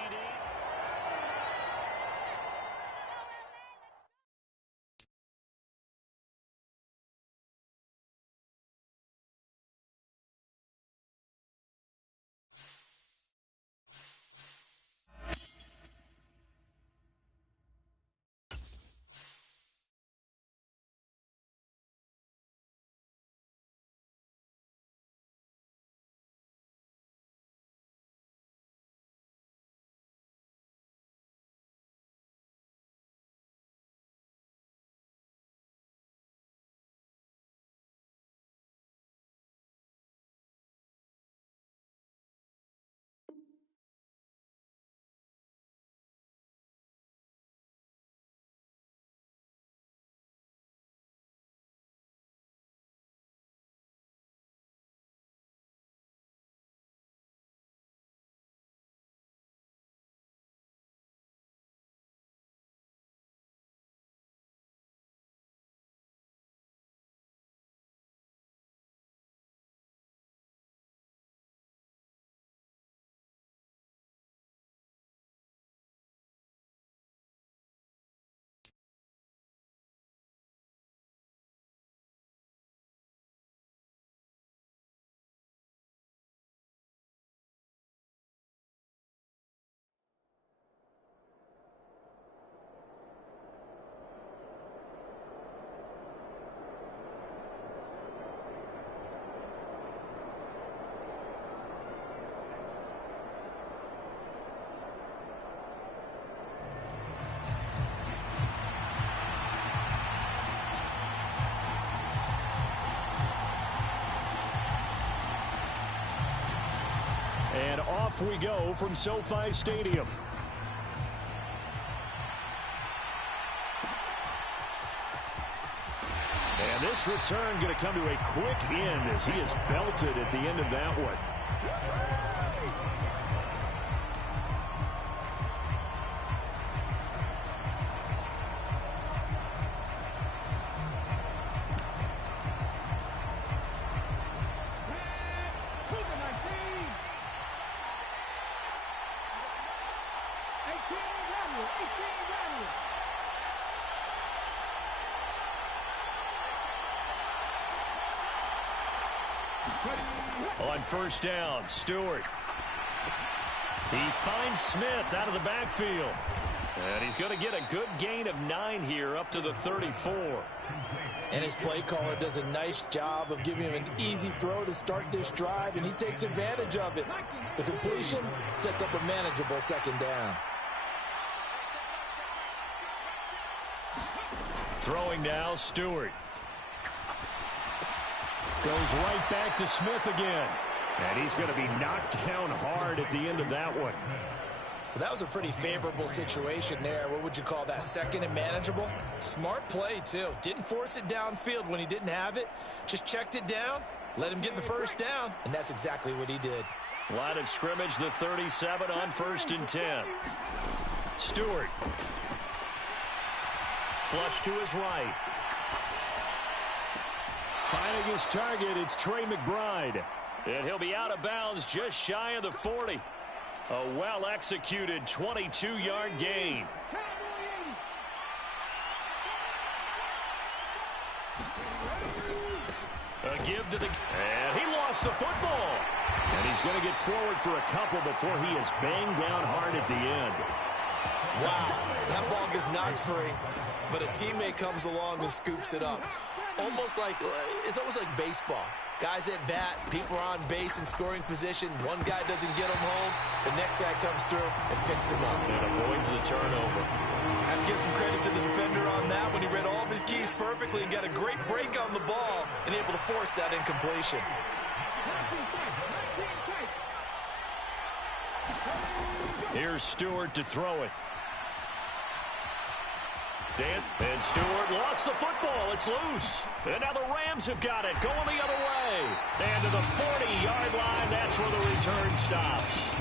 And off we go from SoFi Stadium. And this return going to come to a quick end as he is belted at the end of that one. On first down, Stewart. He finds Smith out of the backfield. And he's going to get a good gain of 9 here up to the 34. And his play caller does a nice job of giving him an easy throw to start this drive, and he takes advantage of it. The completion sets up a manageable second down. Throwing now, Stewart. Goes right back to Smith again. And he's going to be knocked down hard at the end of that one. Well, that was a pretty favorable situation there. What would you call that? Second and manageable? Smart play, too. Didn't force it downfield when he didn't have it. Just checked it down, let him get the first down, and that's exactly what he did. Line of scrimmage, the 37 on first and 10. Stewart. Flush to his right. Finding his target, it's Trey McBride. And he'll be out of bounds just shy of the 40. A well-executed 22-yard gain. A give to the... And he lost the football. And he's going to get forward for a couple before he is banged down hard at the end. Wow, that ball gets knocked free, but a teammate comes along and scoops it up. It's almost like baseball. Guys at bat, people are on base in scoring position. One guy doesn't get him home. The next guy comes through and picks him up. And avoids the turnover. I have to give some credit to the defender on that when he read all of his keys perfectly and got a great break on the ball and able to force that incompletion. Here's Stewart to throw it. And Stewart lost the football. It's loose. And now the Rams have got it. Going the other way. And to the 40-yard line, that's where the return stops.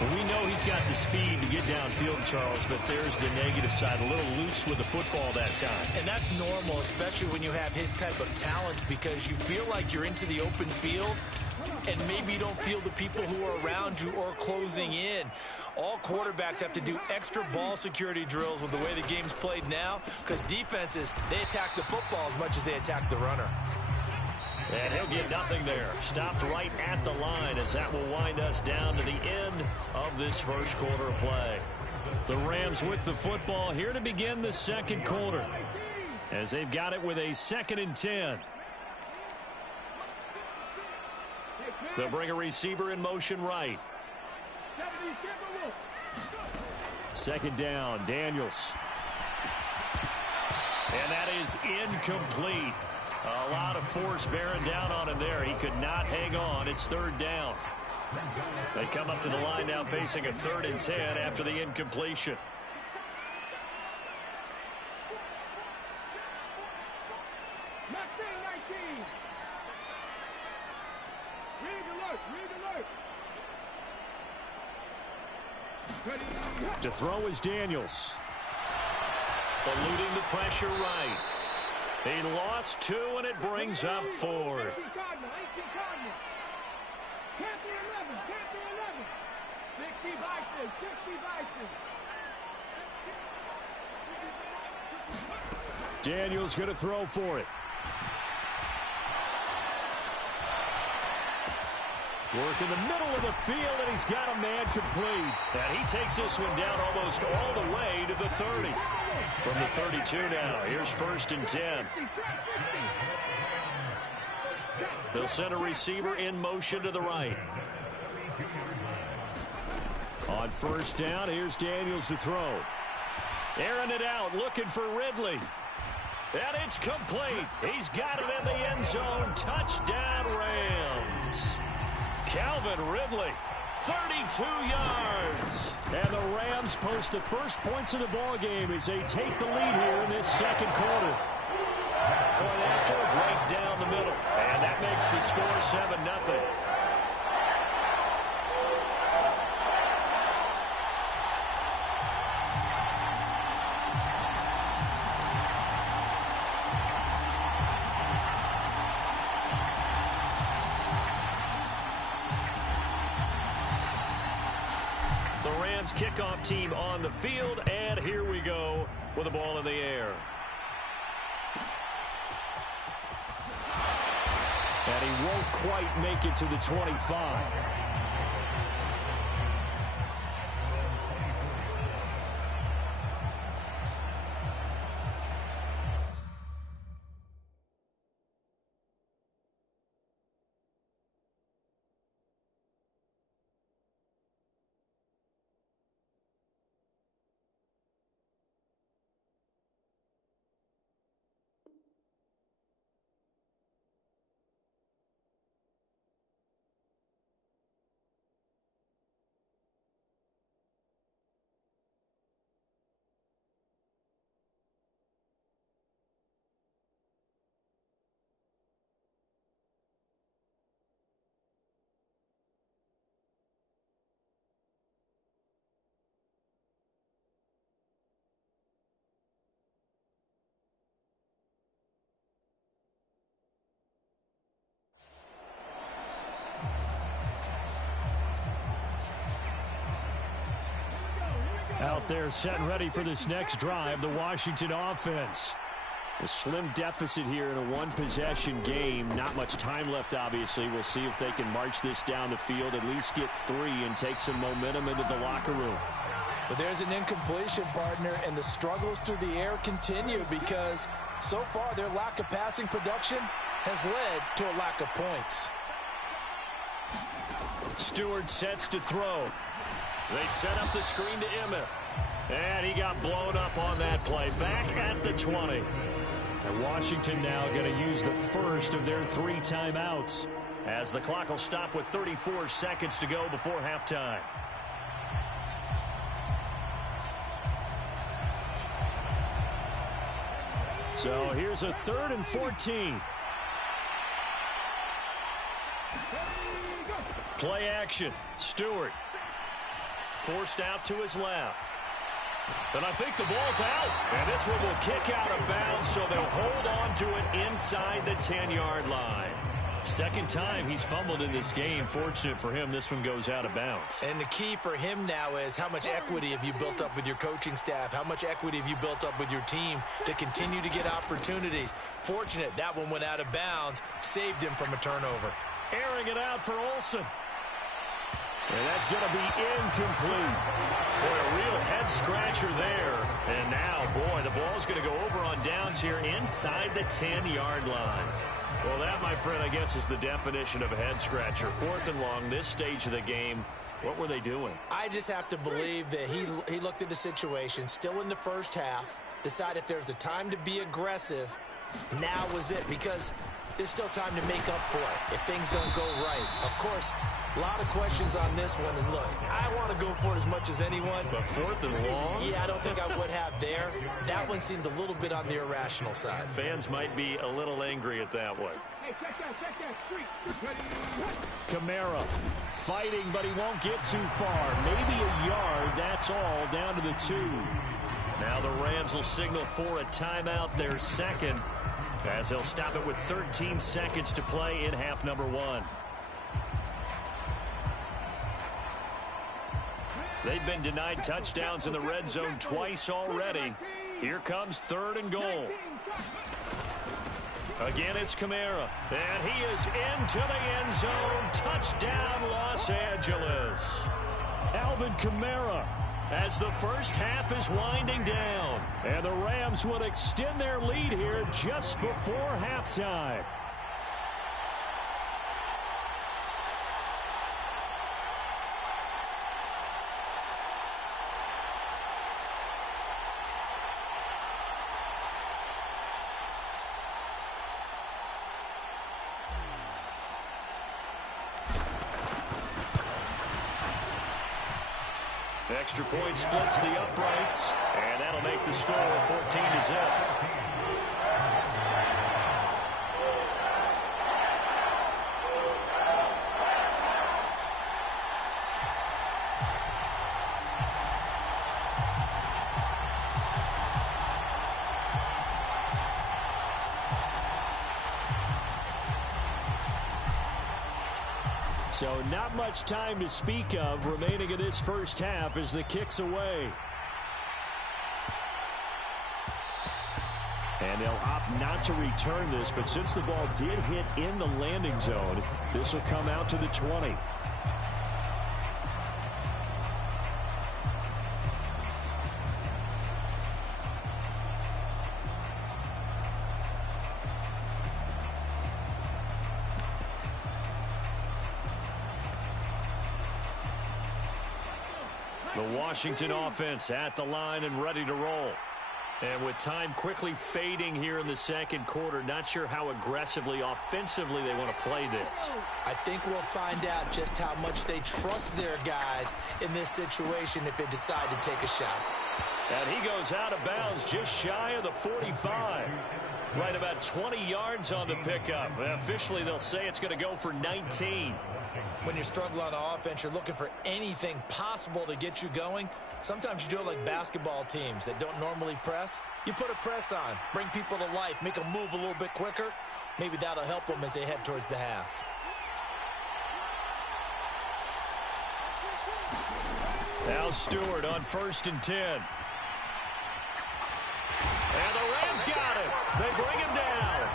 Well, we know he's got the speed to get downfield, Charles, but there's the negative side. A little loose with the football that time. And that's normal, especially when you have his type of talents, because you feel like you're into the open field, and maybe you don't feel the people who are around you or closing in. All quarterbacks have to do extra ball security drills with the way the game's played now, because defenses, they attack the football as much as they attack the runner. And he'll get nothing there. Stopped right at the line as that will wind us down to the end of this first quarter of play. The Rams with the football here to begin the second quarter, as they've got it with a 2nd and 10. They'll bring a receiver in motion right. 2nd down, Daniels. And that is incomplete. A lot of force bearing down on him there. He could not hang on. It's 3rd down. They come up to the line now facing a 3rd and 10 after the incompletion. To throw is Daniels. Eluding the pressure right. He lost 2, and it brings up 4th. Daniels going to throw for it. Work in the middle of the field, and he's got a man complete. And he takes this one down almost all the way to the 30. From the 32 now, here's 1st and 10. They'll send a receiver in motion to the right. On 1st down, here's Daniels to throw. Airing it out, looking for Ridley. And it's complete. He's got it in the end zone. Touchdown, Rams. Calvin Ridley, 32 yards. And the Rams post the first points of the ball game as they take the lead here in this second quarter. Point after, right down the middle. And that makes the score 7-0. Kickoff team on the field, and here we go with the ball in the air. And he won't quite make it to the 25. Out there set and ready for this next drive, the Washington offense. A slim deficit here in a one-possession game. Not much time left, obviously. We'll see if they can march this down the field, at least get 3 and take some momentum into the locker room. But there's an incompletion, partner, and the struggles through the air continue because so far their lack of passing production has led to a lack of points. Stewart sets to throw. They set up the screen to Emmett. And he got blown up on that play. Back at the 20. And Washington now going to use the first of their 3 timeouts, as the clock will stop with 34 seconds to go before halftime. So here's a 3rd and 14. Play action. Stewart forced out to his left. And I think the ball's out. And this one will kick out of bounds, so they'll hold on to it inside the 10-yard line. Second time he's fumbled in this game. Fortunate for him, this one goes out of bounds. And the key for him now is how much equity have you built up with your coaching staff? How much equity have you built up with your team to continue to get opportunities? Fortunate that one went out of bounds, saved him from a turnover. Airing it out for Olsen. And that's going to be incomplete. Boy, a real head-scratcher there. And now, boy, the ball's going to go over on downs here inside the 10-yard line. Well, that, my friend, I guess is the definition of a head-scratcher. 4th and long, this stage of the game. What were they doing? I just have to believe that he looked at the situation, still in the first half, decided if there was a time to be aggressive, now was it, because there's still time to make up for it if things don't go right. Of course, a lot of questions on this one, and look, I want to go for it as much as anyone. But 4th and long? Yeah, I don't think I would have there. That one seemed a little bit on the irrational side. Fans might be a little angry at that one. Hey, check that. Kamara fighting, but he won't get too far. Maybe a yard, that's all, down to the 2. Now the Rams will signal for a timeout, their second, as they'll stop it with 13 seconds to play in half number 1. They've been denied touchdowns in the red zone twice already. Here comes 3rd and goal. Again, it's Kamara. And he is into the end zone. Touchdown, Los Angeles. Alvin Kamara, as the first half is winding down. And the Rams will extend their lead here just before halftime. Extra point splits the uprights, and that'll make the score 14-0. So not much time to speak of remaining in this first half as the kick's away. And And they'll opt not to return this, but since the ball did hit in the landing zone, this will come out to the 20. The Washington offense at the line and ready to roll. And with time quickly fading here in the second quarter, not sure how aggressively, offensively they want to play this. I think we'll find out just how much they trust their guys in this situation if they decide to take a shot. And he goes out of bounds just shy of the 45. Right about 20 yards on the pickup. Officially, they'll say it's going to go for 19. When you're struggling on offense, you're looking for anything possible to get you going. Sometimes you do it like basketball teams that don't normally press. You put a press on, bring people to life, make them move a little bit quicker. Maybe that'll help them as they head towards the half. Now Stewart on 1st and 10. And the Rams got it. They bring him down.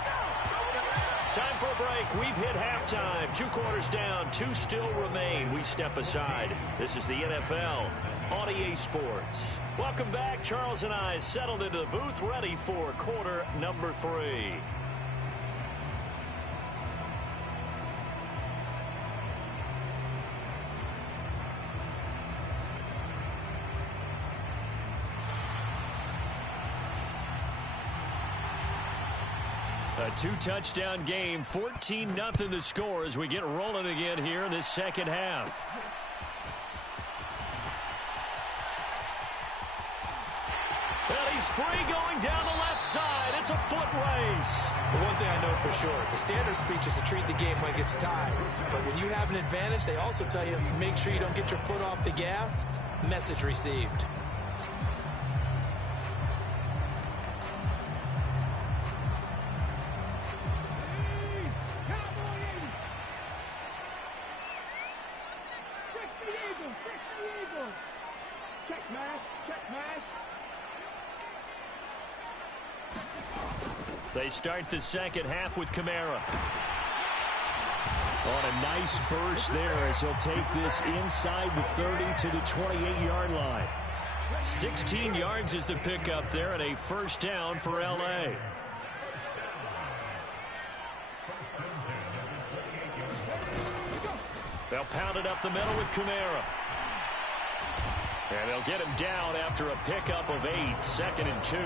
Time for a break. We've hit halftime. 2 quarters down. 2 still remain. We step aside. This is the NFL on EA Sports. Welcome back. Charles and I settled into the booth, ready for quarter number 3. A 2-touchdown game, 14-0 the score as we get rolling again here in this second half. Well, he's free going down the left side. It's a foot race. But one thing I know for sure, the standard speech is to treat the game like it's tied. But when you have an advantage, they also tell you, make sure you don't get your foot off the gas. Message received. They start the second half with Kamara. On a nice burst there as he'll take this inside the 30 to the 28-yard line. 16 yards is the pickup there and a first down for L.A. They'll pound it up the middle with Kamara. And they'll get him down after a pickup of 8, 2nd and 2.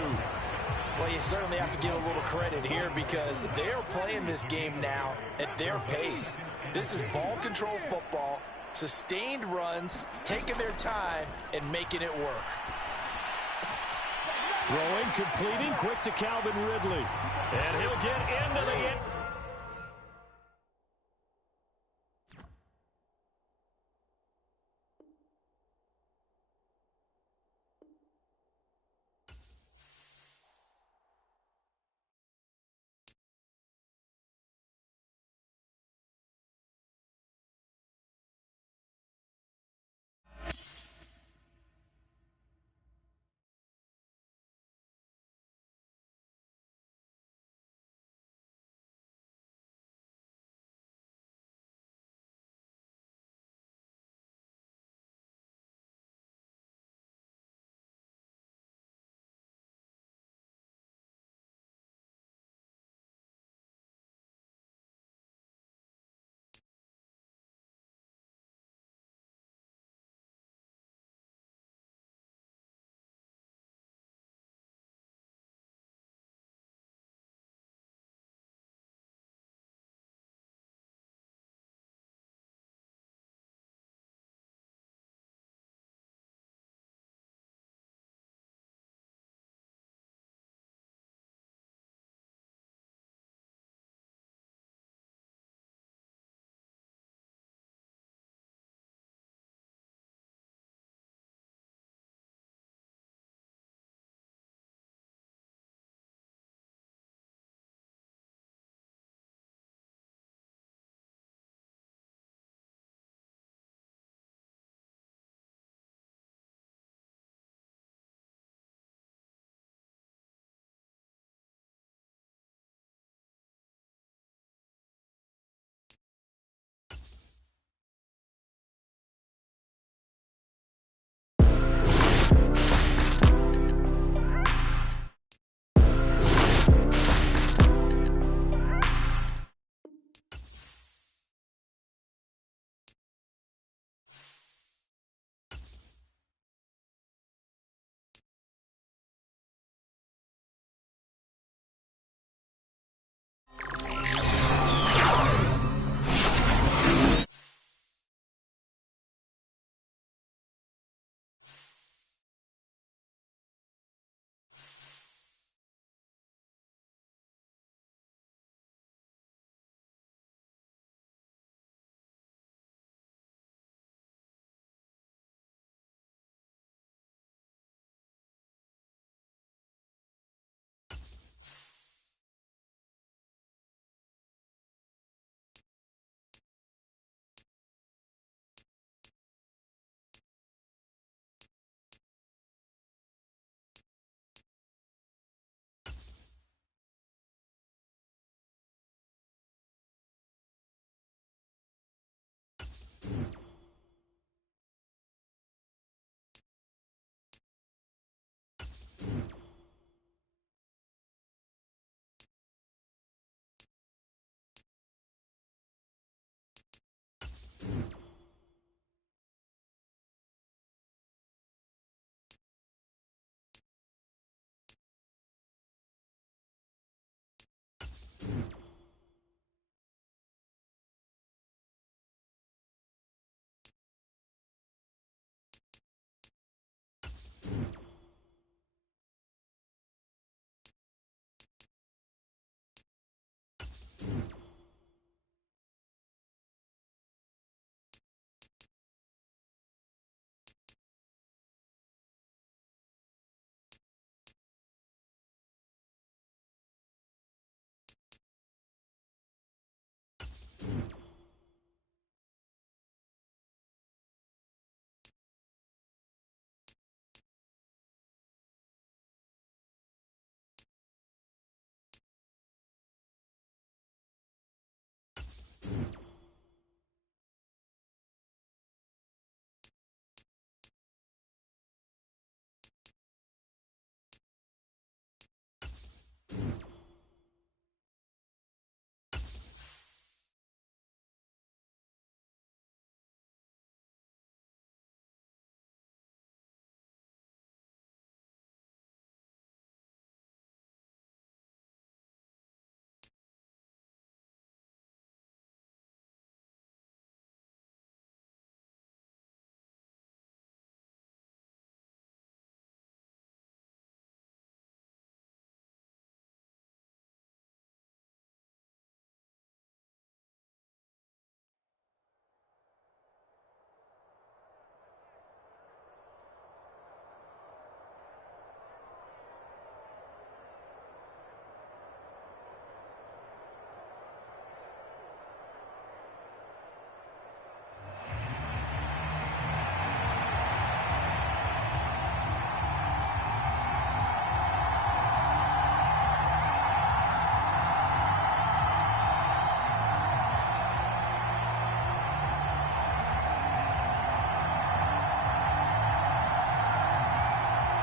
Well, you certainly have to give a little credit here because they're playing this game now at their pace. This is ball control football, sustained runs, taking their time, and making it work. Throwing, completing, quick to Calvin Ridley. And he'll get into the end.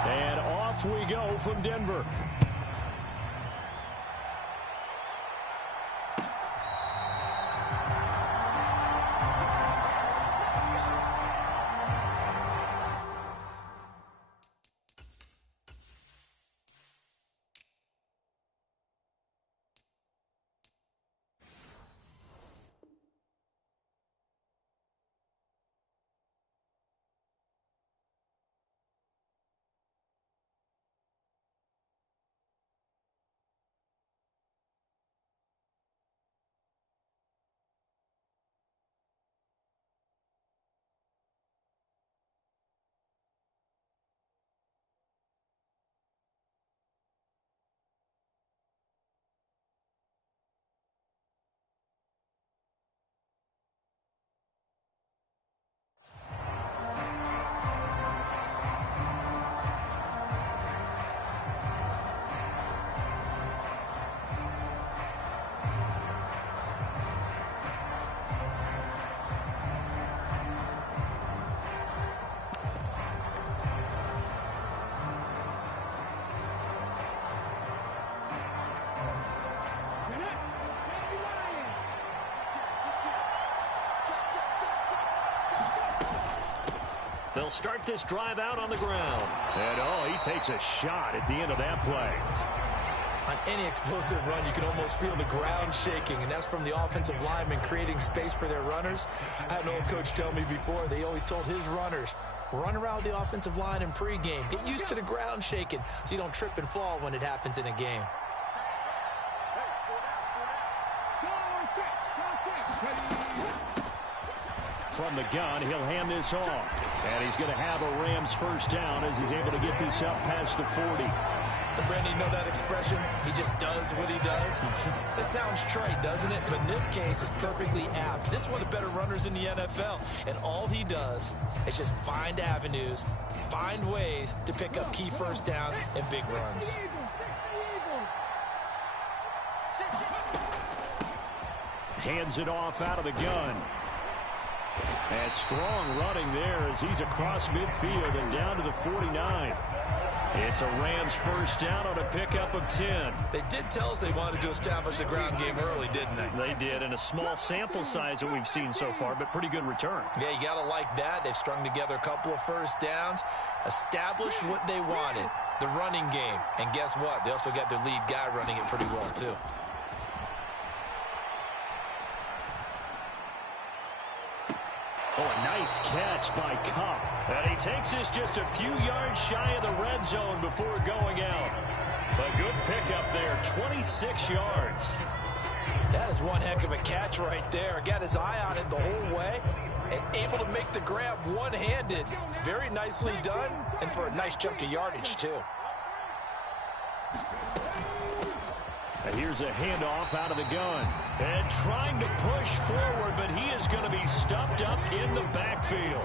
And off we go from Denver. They'll start this drive out on the ground. And, oh, he takes a shot at the end of that play. On any explosive run, you can almost feel the ground shaking, and that's from the offensive linemen creating space for their runners. I had an old coach tell me before, they always told his runners, run around the offensive line in pregame. Get used to the ground shaking so you don't trip and fall when it happens in a game. From the gun, he'll hand this off. And he's going to have a Rams first down as he's able to get this up past the 40. And Brandon, you know that expression? He just does what he does. It sounds trite, doesn't it? But in this case, it's perfectly apt. This is one of the better runners in the NFL. And all he does is just find avenues, find ways to pick up key first downs and big runs. Hands it off out of the gun. And strong running there as he's across midfield and down to the 49. It's a Rams first down on a pickup of 10. They did tell us they wanted to establish the ground game early, didn't they? They did, and a small sample size that we've seen so far, but pretty good return. Yeah, you got to like that. They've strung together a couple of first downs, established what they wanted, the running game. And guess what? They also got their lead guy running it pretty well, too. Oh, a nice catch by Cup. And he takes this just a few yards shy of the red zone before going out. A good pickup there, 26 yards. That is one heck of a catch right there. Got his eye on it the whole way and able to make the grab one-handed. Very nicely done, and for a nice chunk of yardage, too. And here's a handoff out of the gun. And trying to push forward, but he is going to be stuffed up in the backfield.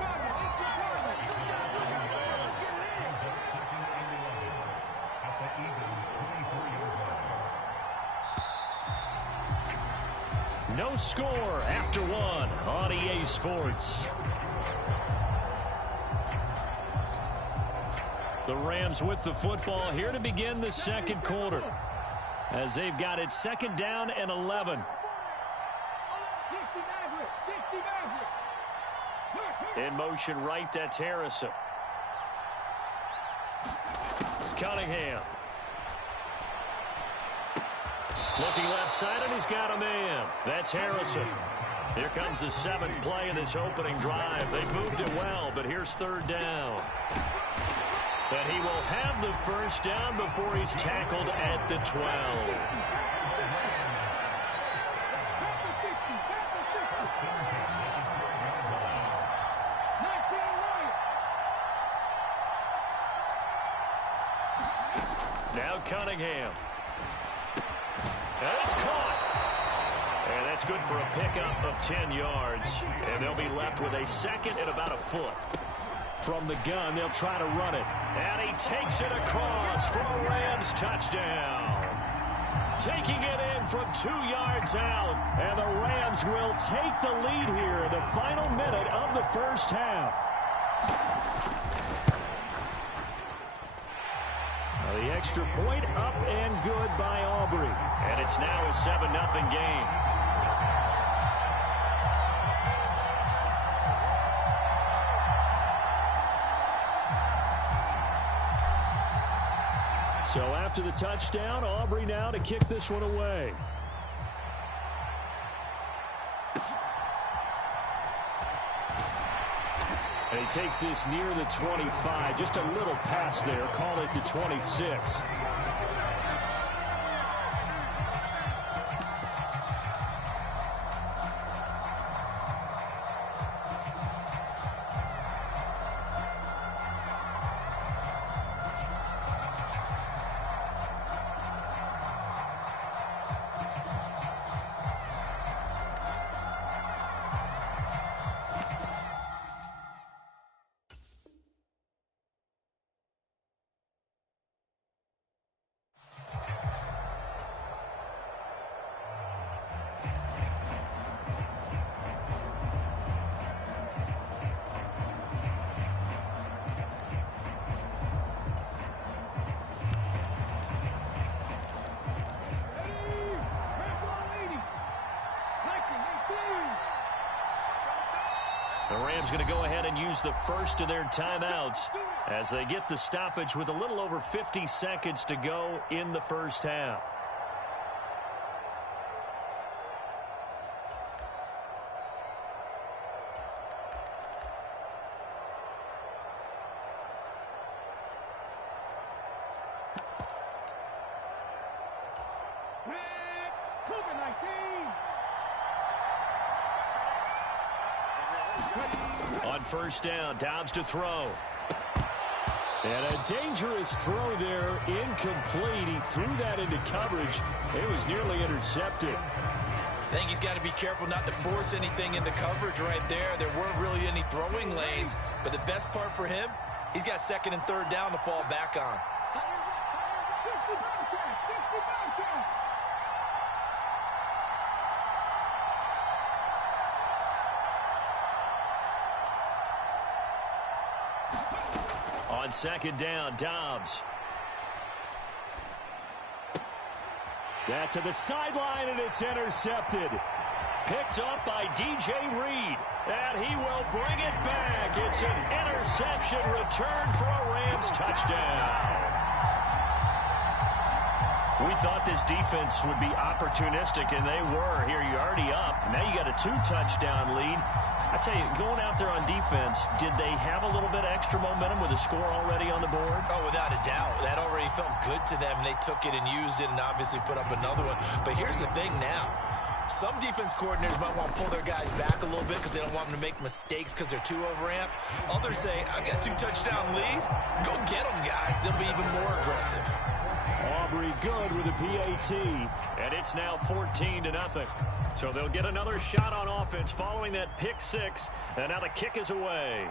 No score after one on EA Sports. The Rams with the football here to begin the second quarter, as they've got it second down and 11. In motion right, that's Harrison. Cunningham. Looking left side, and he's got a man. That's Harrison. Here comes the 7th play of this opening drive. They moved it well, but here's third down. But he will have the first down before he's tackled at the 12. Now Cunningham. And it's caught. And that's good for a pickup of 10 yards. And they'll be left with a second and about a foot. From the gun, they'll try to run it. And he takes it across for a Rams touchdown. Taking it in from 2 yards out. And the Rams will take the lead here in the final minute of the first half. The extra point up and good by Aubrey. And it's now a 7-0 game. So after the touchdown, Aubrey now to kick this one away. And he takes this near the 25. Just a little pass there. Call it the 26. The Rams going to go ahead and use the first of their timeouts as they get the stoppage with a little over 50 seconds to go in the first half. On first down, Dobbs to throw. And a dangerous throw there, incomplete. He threw that into coverage. It was nearly intercepted. I think he's got to be careful not to force anything into coverage right there. There weren't really any throwing lanes, but the best part for him, he's got second and third down to fall back on. On second down, Dobbs. That to the sideline, and it's intercepted. Picked up by DJ Reed, and he will bring it back. It's an interception return for a Rams touchdown. We thought this defense would be opportunistic, and they were. Here, you're already up. Now you got a 2-touchdown lead. I tell you, going out there on defense, did they have a little bit of extra momentum with a score already on the board? Oh, without a doubt. That already felt good to them, and they took it and used it and obviously put up another one. But here's the thing now. Some defense coordinators might want to pull their guys back a little bit because they don't want them to make mistakes because they're too overamped. Others say, I got 2-touchdown lead. Go get them, guys. They'll be even more aggressive. Aubrey good with a PAT, and it's now 14-0. So they'll get another shot on offense following that pick six, and now the kick is away.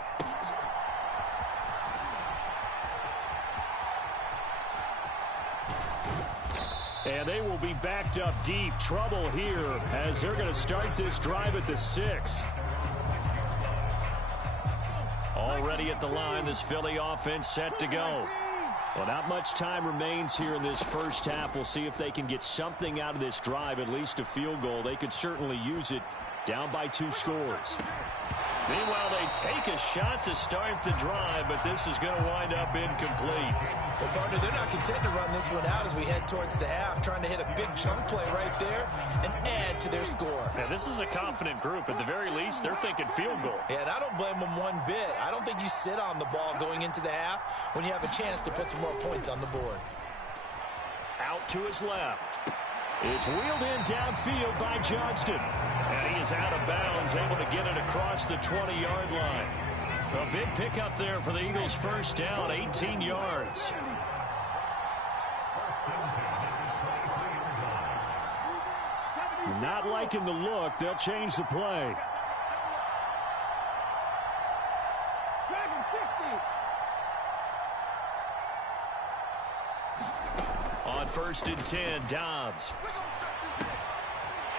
And they will be backed up deep. Trouble here as they're going to start this drive at the 6. Already at the line, this Philly offense set to go. Well, not much time remains here in this first half. We'll see if they can get something out of this drive, at least a field goal. They could certainly use it down by 2 scores. Meanwhile, they take a shot to start the drive, but this is going to wind up incomplete. Well, partner, they're not content to run this one out as we head towards the half, trying to hit a big chunk play right there and add to their score. Now, this is a confident group. At the very least, they're thinking field goal. Yeah, and I don't blame them one bit. I don't think you sit on the ball going into the half when you have a chance to put some more points on the board. Out to his left. It's wheeled in downfield by Johnston. And he is out of bounds, able to get it across the 20-yard line. A big pickup there for the Eagles' first down, 18 yards. Not liking the look. They'll change the play. On 1st and 10, Dobbs.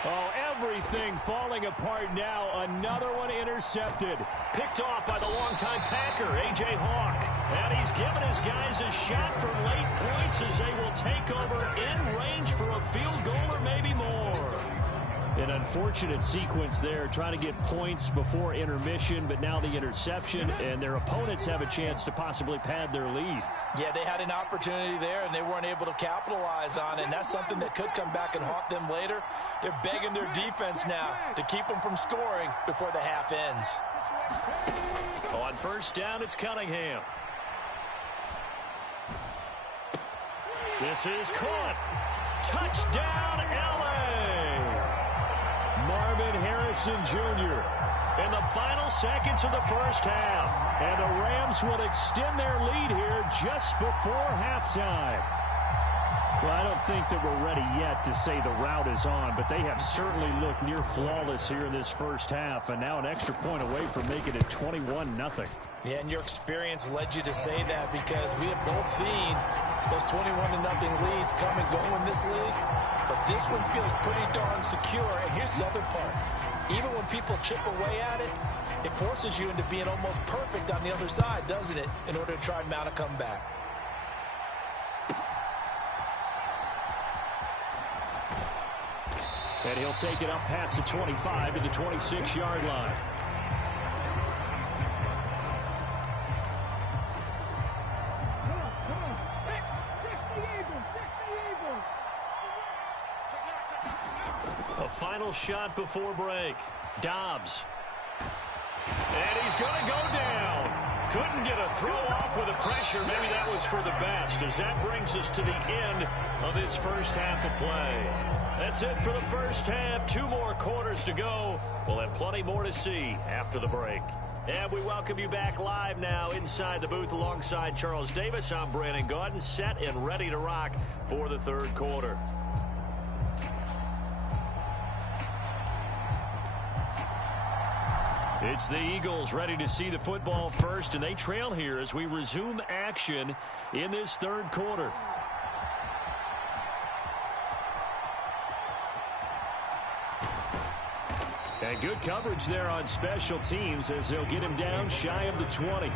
Oh, everything falling apart now. Another one intercepted. Picked off by the longtime Packer, A.J. Hawk. And he's given his guys a shot for late points as they will take over in range for a field goal or maybe more. An unfortunate sequence there, trying to get points before intermission, but now the interception, and their opponents have a chance to possibly pad their lead. Yeah, they had an opportunity there, and they weren't able to capitalize on it, and that's something that could come back and haunt them later. They're begging their defense now to keep them from scoring before the half ends. On 1st down, it's Cunningham. This is caught. Touchdown, L.A. Marvin Harrison Jr. in the final seconds of the first half. And the Rams will extend their lead here just before halftime. Well, I don't think that we're ready yet to say the route is on, but they have certainly looked near flawless here in this first half, and now an extra point away from making it 21-0. Yeah, and your experience led you to say that because we have both seen those 21-0 leads come and go in this league, but this one feels pretty darn secure. And here's the other part. Even when people chip away at it, it forces you into being almost perfect on the other side, doesn't it, in order to try and mount a comeback. And he'll take it up past the 25 to the 26-yard line. A final shot before break. Dobbs. And he's going to go down. Couldn't get a throw off with the pressure. Maybe that was for the best, as that brings us to the end of this first half of play. That's it for the first half. 2 more quarters to go. We'll have plenty more to see after the break. And we welcome you back live now inside the booth alongside Charles Davis. I'm Brandon Gaudin, set and ready to rock for the third quarter. It's the Eagles ready to see the football first, and they trail here as we resume action in this third quarter. And good coverage there on special teams as they'll get him down shy of the 20.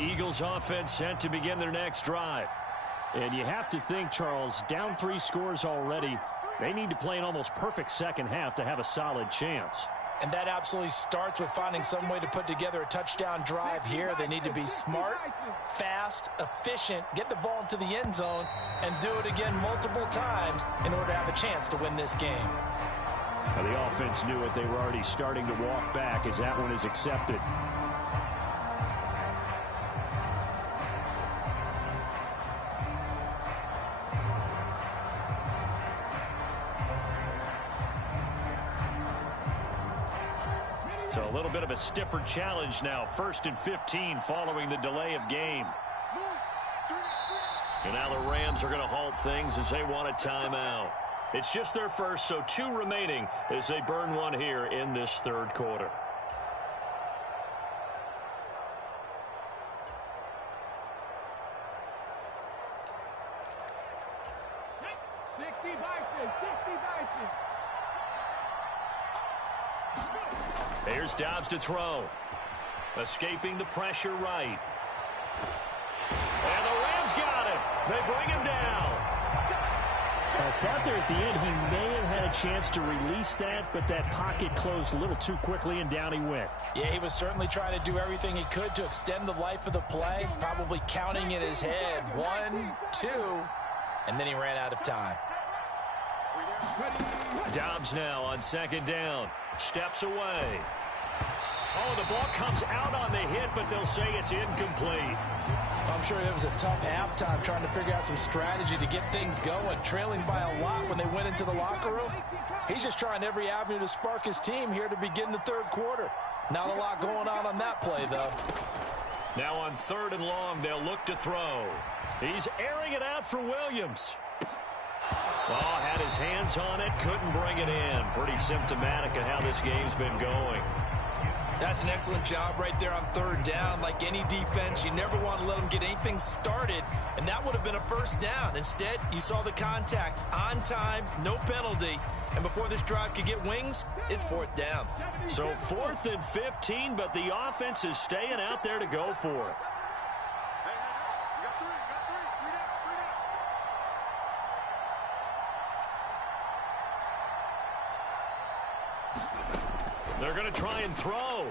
Eagles offense set to begin their next drive. And you have to think, Charles, down 3 scores already. They need to play an almost perfect second half to have a solid chance. And that absolutely starts with finding some way to put together a touchdown drive here. They need to be smart, fast, efficient, get the ball into the end zone, and do it again multiple times in order to have a chance to win this game. Now, the offense knew it. They were already starting to walk back as that one is accepted. So a little bit of a stiffer challenge now. 1st and 15 following the delay of game. And now the Rams are going to halt things as they want a timeout. It's just their first, so 2 remaining as they burn one here in this 3rd quarter. Here's Dobbs to throw. Escaping the pressure right. And the Rams got it. They bring him down. I thought there at the end he may have had a chance to release that, but that pocket closed a little too quickly, and down he went. Yeah, he was certainly trying to do everything he could to extend the life of the play, probably counting in his head. 1, 2, and then he ran out of time. Dobbs now on 2nd down. Steps away. Oh, the ball comes out on the hit, but they'll say it's incomplete. I'm sure it was a tough halftime trying to figure out some strategy to get things going, trailing by a lot when they went into the locker room. He's just trying every avenue to spark his team here to begin the 3rd quarter. Not a lot going on that play, though. Now on 3rd and long, they'll look to throw. He's airing it out for Williams. Oh, had his hands on it, couldn't bring it in. Pretty symptomatic of how this game's been going. That's an excellent job right there on 3rd down. Like any defense, you never want to let them get anything started, and that would have been a 1st down. Instead, you saw the contact on time, no penalty, and before this drive could get wings, it's 4th down. So 4th and 15, but the offense is staying out there to go for it. They're going to try and throw.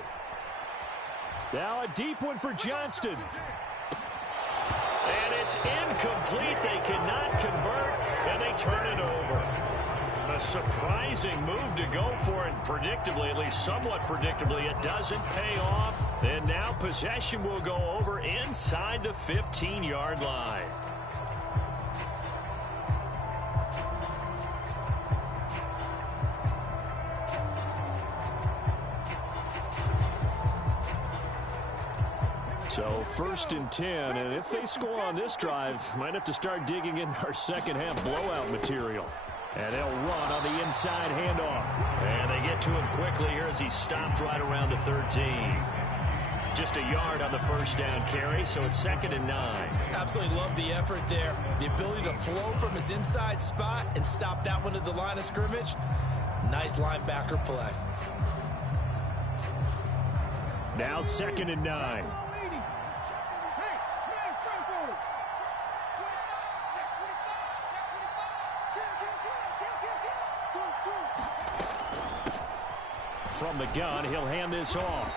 Now a deep one for Johnston. And it's incomplete. They cannot convert, and they turn it over. A surprising move to go for it. Predictably, at least somewhat predictably, it doesn't pay off. And now possession will go over inside the 15-yard line. So 1st and 10, and if they score on this drive, might have to start digging in our second half blowout material. And they'll run on the inside handoff. And they get to him quickly here as he stopped right around the 13. Just a yard on the 1st down carry, so it's 2nd and 9. Absolutely love the effort there. The ability to flow from his inside spot and stop that one at the line of scrimmage. Nice linebacker play. Now 2nd and 9. From the gun, he'll hand this off.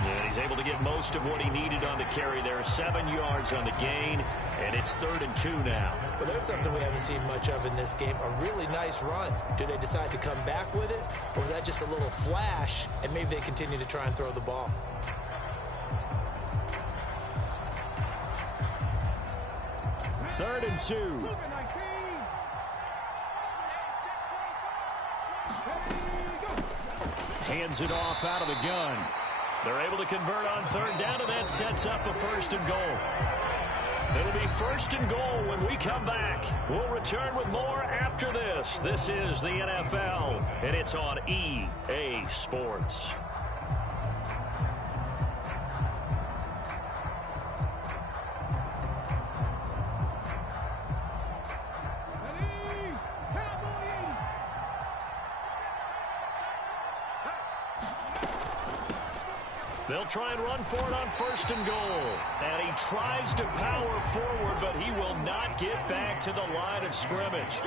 And he's able to get most of what he needed on the carry there. 7 yards on the gain, and it's 3rd and 2 now. Well, there's something we haven't seen much of in this game, a really nice run. Do they decide to come back with it, or was that just a little flash, and maybe they continue to try and throw the ball? Third and 2. Hands it off out of the gun. They're able to convert on 3rd down, and that sets up a 1st and goal. It'll be 1st and goal when we come back. We'll return with more after this. This is the NFL, and it's on EA Sports. They'll try and run for it on 1st and goal. And he tries to power forward, but he will not get back to the line of scrimmage.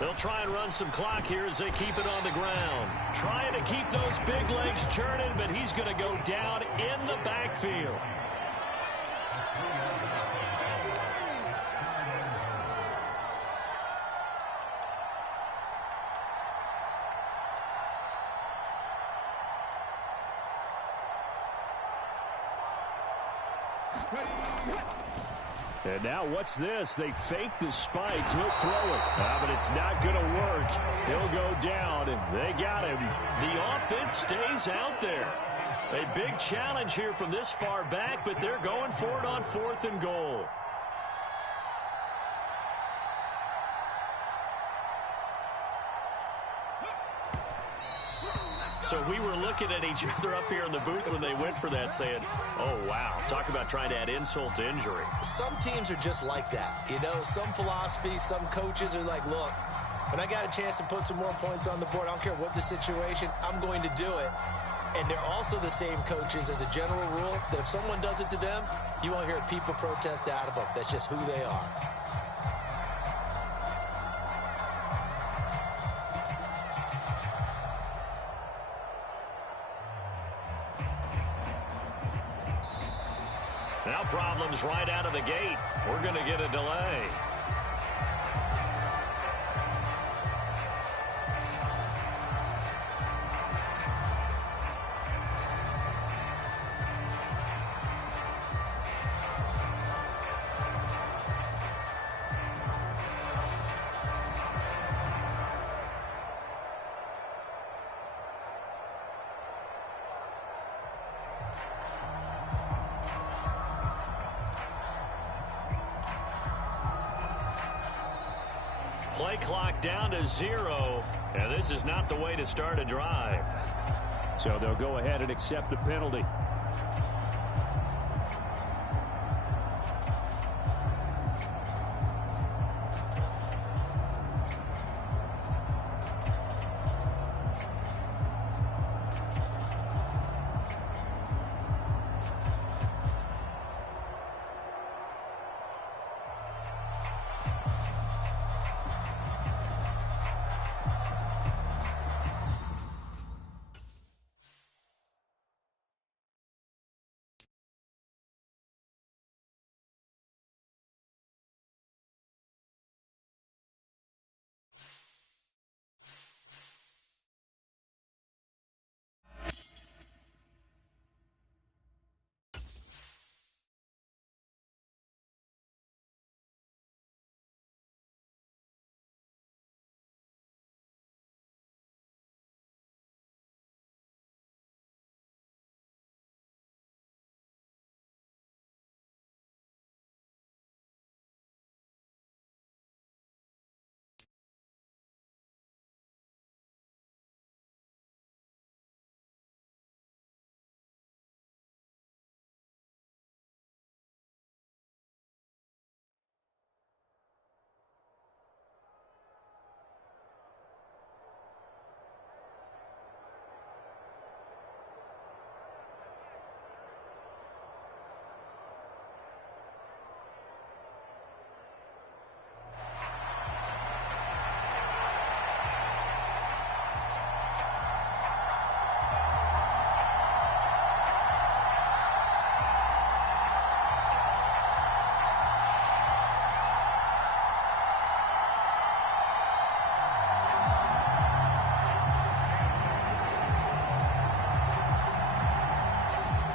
They'll try and run some clock here as they keep it on the ground. Trying to keep those big legs churning, but he's going to go down in the backfield. And now what's this? They fake the spike. He'll throw it. But it's not going to work. He'll go down, and they got him. The offense stays out there. A big challenge here from this far back, but they're going for it on 4th and goal. So we were looking at each other up here in the booth when they went for that saying, oh, wow, talk about trying to add insult to injury. Some teams are just like that. You know, some philosophies, some coaches are like, look, when I got a chance to put some more points on the board, I don't care what the situation, I'm going to do it. And they're also the same coaches as a general rule that if someone does it to them, you won't hear people protest out of them. That's just who they are. Now problems right out of the gate. We're going to get a delay. Play clock down to 0, and this is not the way to start a drive. So they'll go ahead and accept the penalty.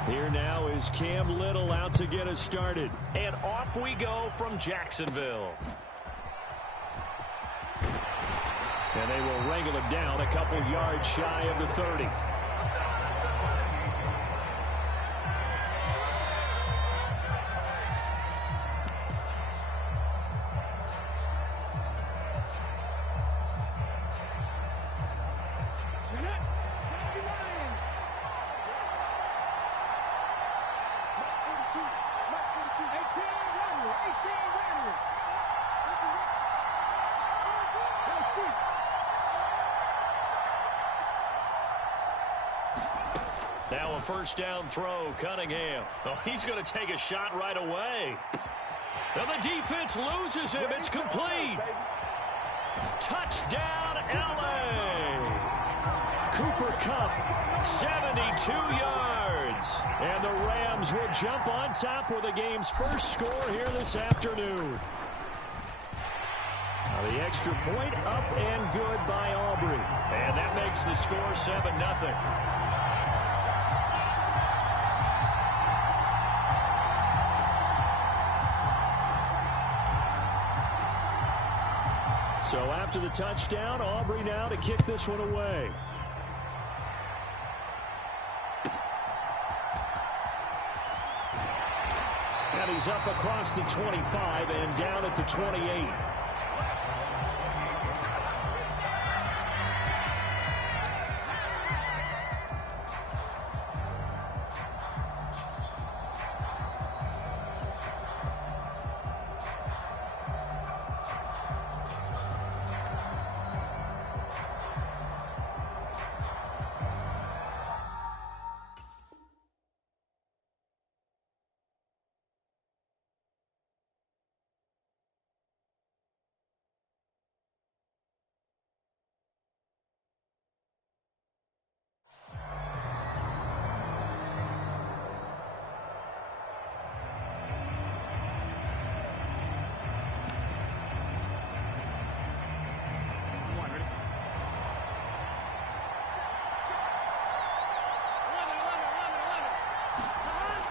Here now is Cam Little out to get us started. And off we go from Jacksonville. And they will wrangle him down a couple yards shy of the 30. Now a first down throw, Cunningham. Oh, he's going to take a shot right away. And the defense loses him. It's complete. Touchdown, L.A. Cooper Kupp, 72 yards. And the Rams will jump on top with the game's first score here this afternoon. Now the extra point up and good by Aubrey. And that makes the score 7-0. So after the touchdown, Aubrey now to kick this one away. And he's up across the 25 and down at the 28.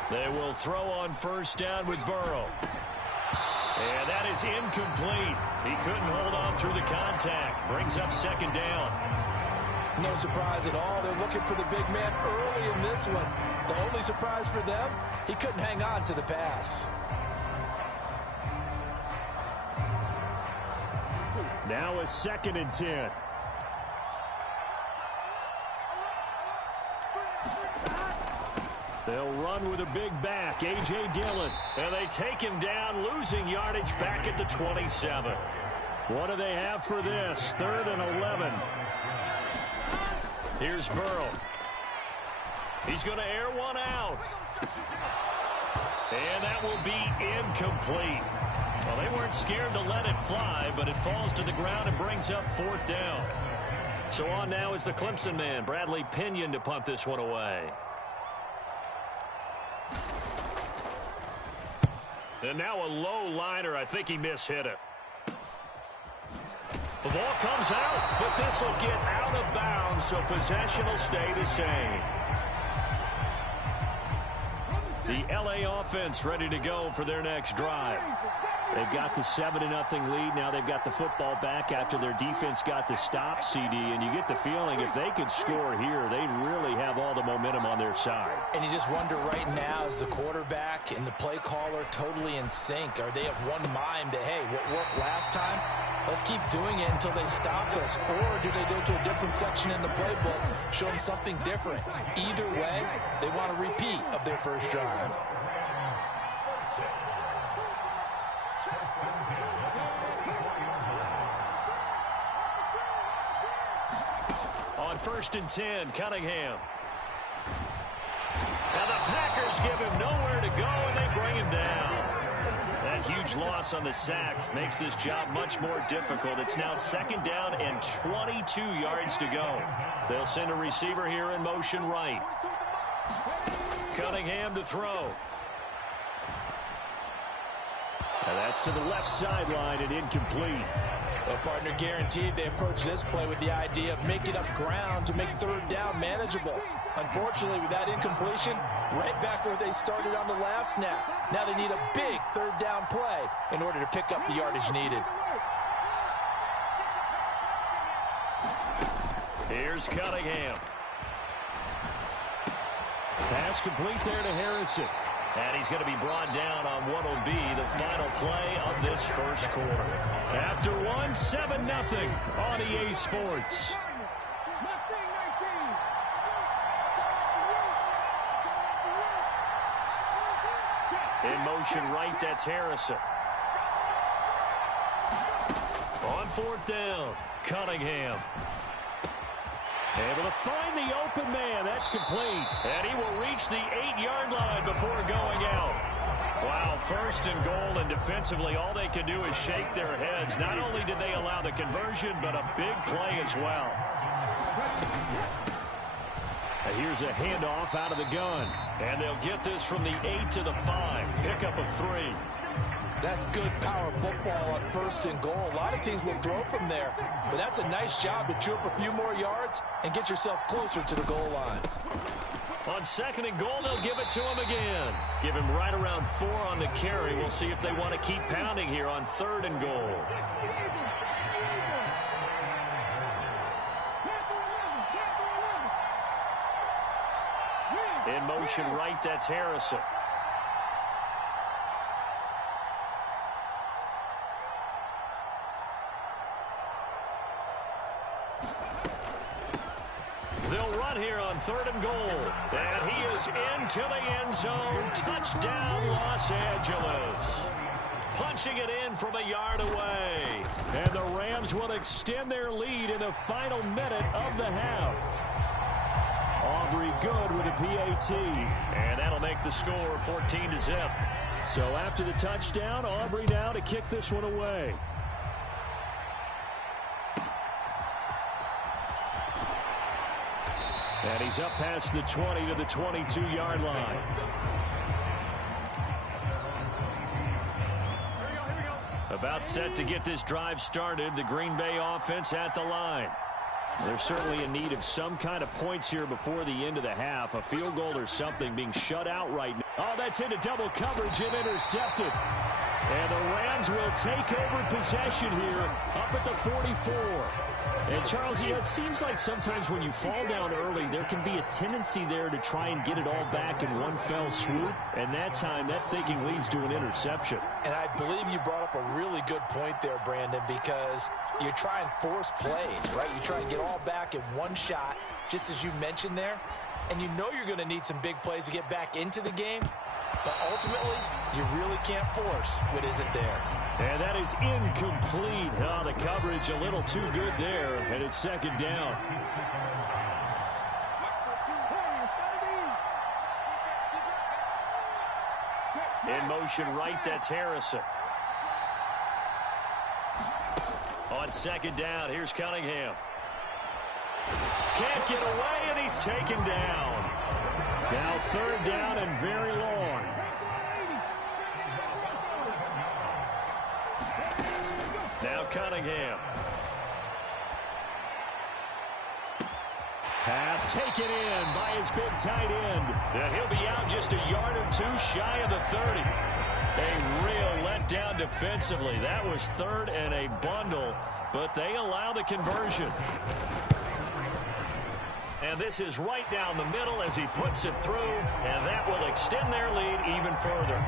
They will throw on first down with Burrow. And that is incomplete. He couldn't hold on through the contact. Brings up second down. No surprise at all. They're looking for the big man early in this one. The only surprise for them, he couldn't hang on to the pass. Now a 2nd and 10. They'll run with a big back, A.J. Dillon. And they take him down, losing yardage back at the 27. What do they have for this? 3rd and 11. Here's Burrow. He's going to air one out. And that will be incomplete. Well, they weren't scared to let it fly, but it falls to the ground and brings up 4th down. So on now is the Clemson man, Bradley Pinion, to punt this one away. And now a low liner. I think he mishit it. The ball comes out, but this will get out of bounds, so possession will stay the same. The L.A. offense ready to go for their next drive. They've got the 7-0 lead. Now they've got the football back after their defense got the stop, CD. And you get the feeling if they could score here, they really have all the momentum on their side. And you just wonder right now, is the quarterback and the play caller totally in sync? Are they of one mind that, hey, what worked last time, let's keep doing it until they stop us? Or do they go to a different section in the playbook, show them something different? Either way, they want a repeat of their first drive. On 1st and 10, Cunningham. And the Packers give him nowhere to go, and they bring him down. That huge loss on the sack makes this job much more difficult. It's now 2nd down and 22 yards to go. They'll send a receiver here in motion right. Cunningham to throw. And that's to the left sideline and incomplete. Well, partner, guaranteed they approach this play with the idea of making up ground to make 3rd down manageable. Unfortunately, with that incompletion, right back where they started on the last snap. Now they need a big 3rd down play in order to pick up the yardage needed. Here's Cunningham. Pass complete there to Harrison. And he's going to be brought down on what will be the final play of this first quarter. After one, 7-0 on EA Sports. In motion right, that's Harrison. On 4th down, Cunningham. Able to find the open man. That's complete. And he will reach the 8-yard line before going out. Wow, 1st and goal, and defensively all they can do is shake their heads. Not only did they allow the conversion, but a big play as well. Here's a handoff out of the gun. And they'll get this from the 8 to the 5. Pickup of 3. That's good power football on 1st and goal. A lot of teams will throw from there, but that's a nice job to chew up a few more yards and get yourself closer to the goal line. On 2nd and goal, they'll give it to him again. Give him right around 4 on the carry. We'll see if they want to keep pounding here on 3rd and goal. In motion right, that's Harrison. They'll run here on 3rd and goal. And he is into the end zone. Touchdown, Los Angeles. Punching it in from a yard away. And the Rams will extend their lead in the final minute of the half. Aubrey good with a PAT. And that'll make the score 14-0. So after the touchdown, Aubrey now to kick this one away. And he's up past the 20 to the 22-yard line. About set to get this drive started. The Green Bay offense at the line. They're certainly in need of some kind of points here before the end of the half. A field goal or something being shut out right now. Oh, that's into double coverage and intercepted. And the Rams will take over possession here up at the 44. And, Charles, it seems like sometimes when you fall down early, there can be a tendency there to try and get it all back in one fell swoop. And that time, that thinking leads to an interception. And I believe you brought up a really good point there, Brandon, because you try and force plays, right? You try and get all back in one shot, just as you mentioned there. And you know you're going to need some big plays to get back into the game. But ultimately, you really can't force what isn't there. And that is incomplete. Oh, the coverage a little too good there, and it's 2nd down. In motion right, that's Harrison. On 2nd down, here's Cunningham. Can't get away, and he's taken down. Now 3rd down and very long. Now Cunningham. Pass taken in by his big tight end. And he'll be out just a yard or 2 shy of the 30. A real letdown defensively. That was 3rd and a bundle, but they allow the conversion. And this is right down the middle as he puts it through, and that will extend their lead even further.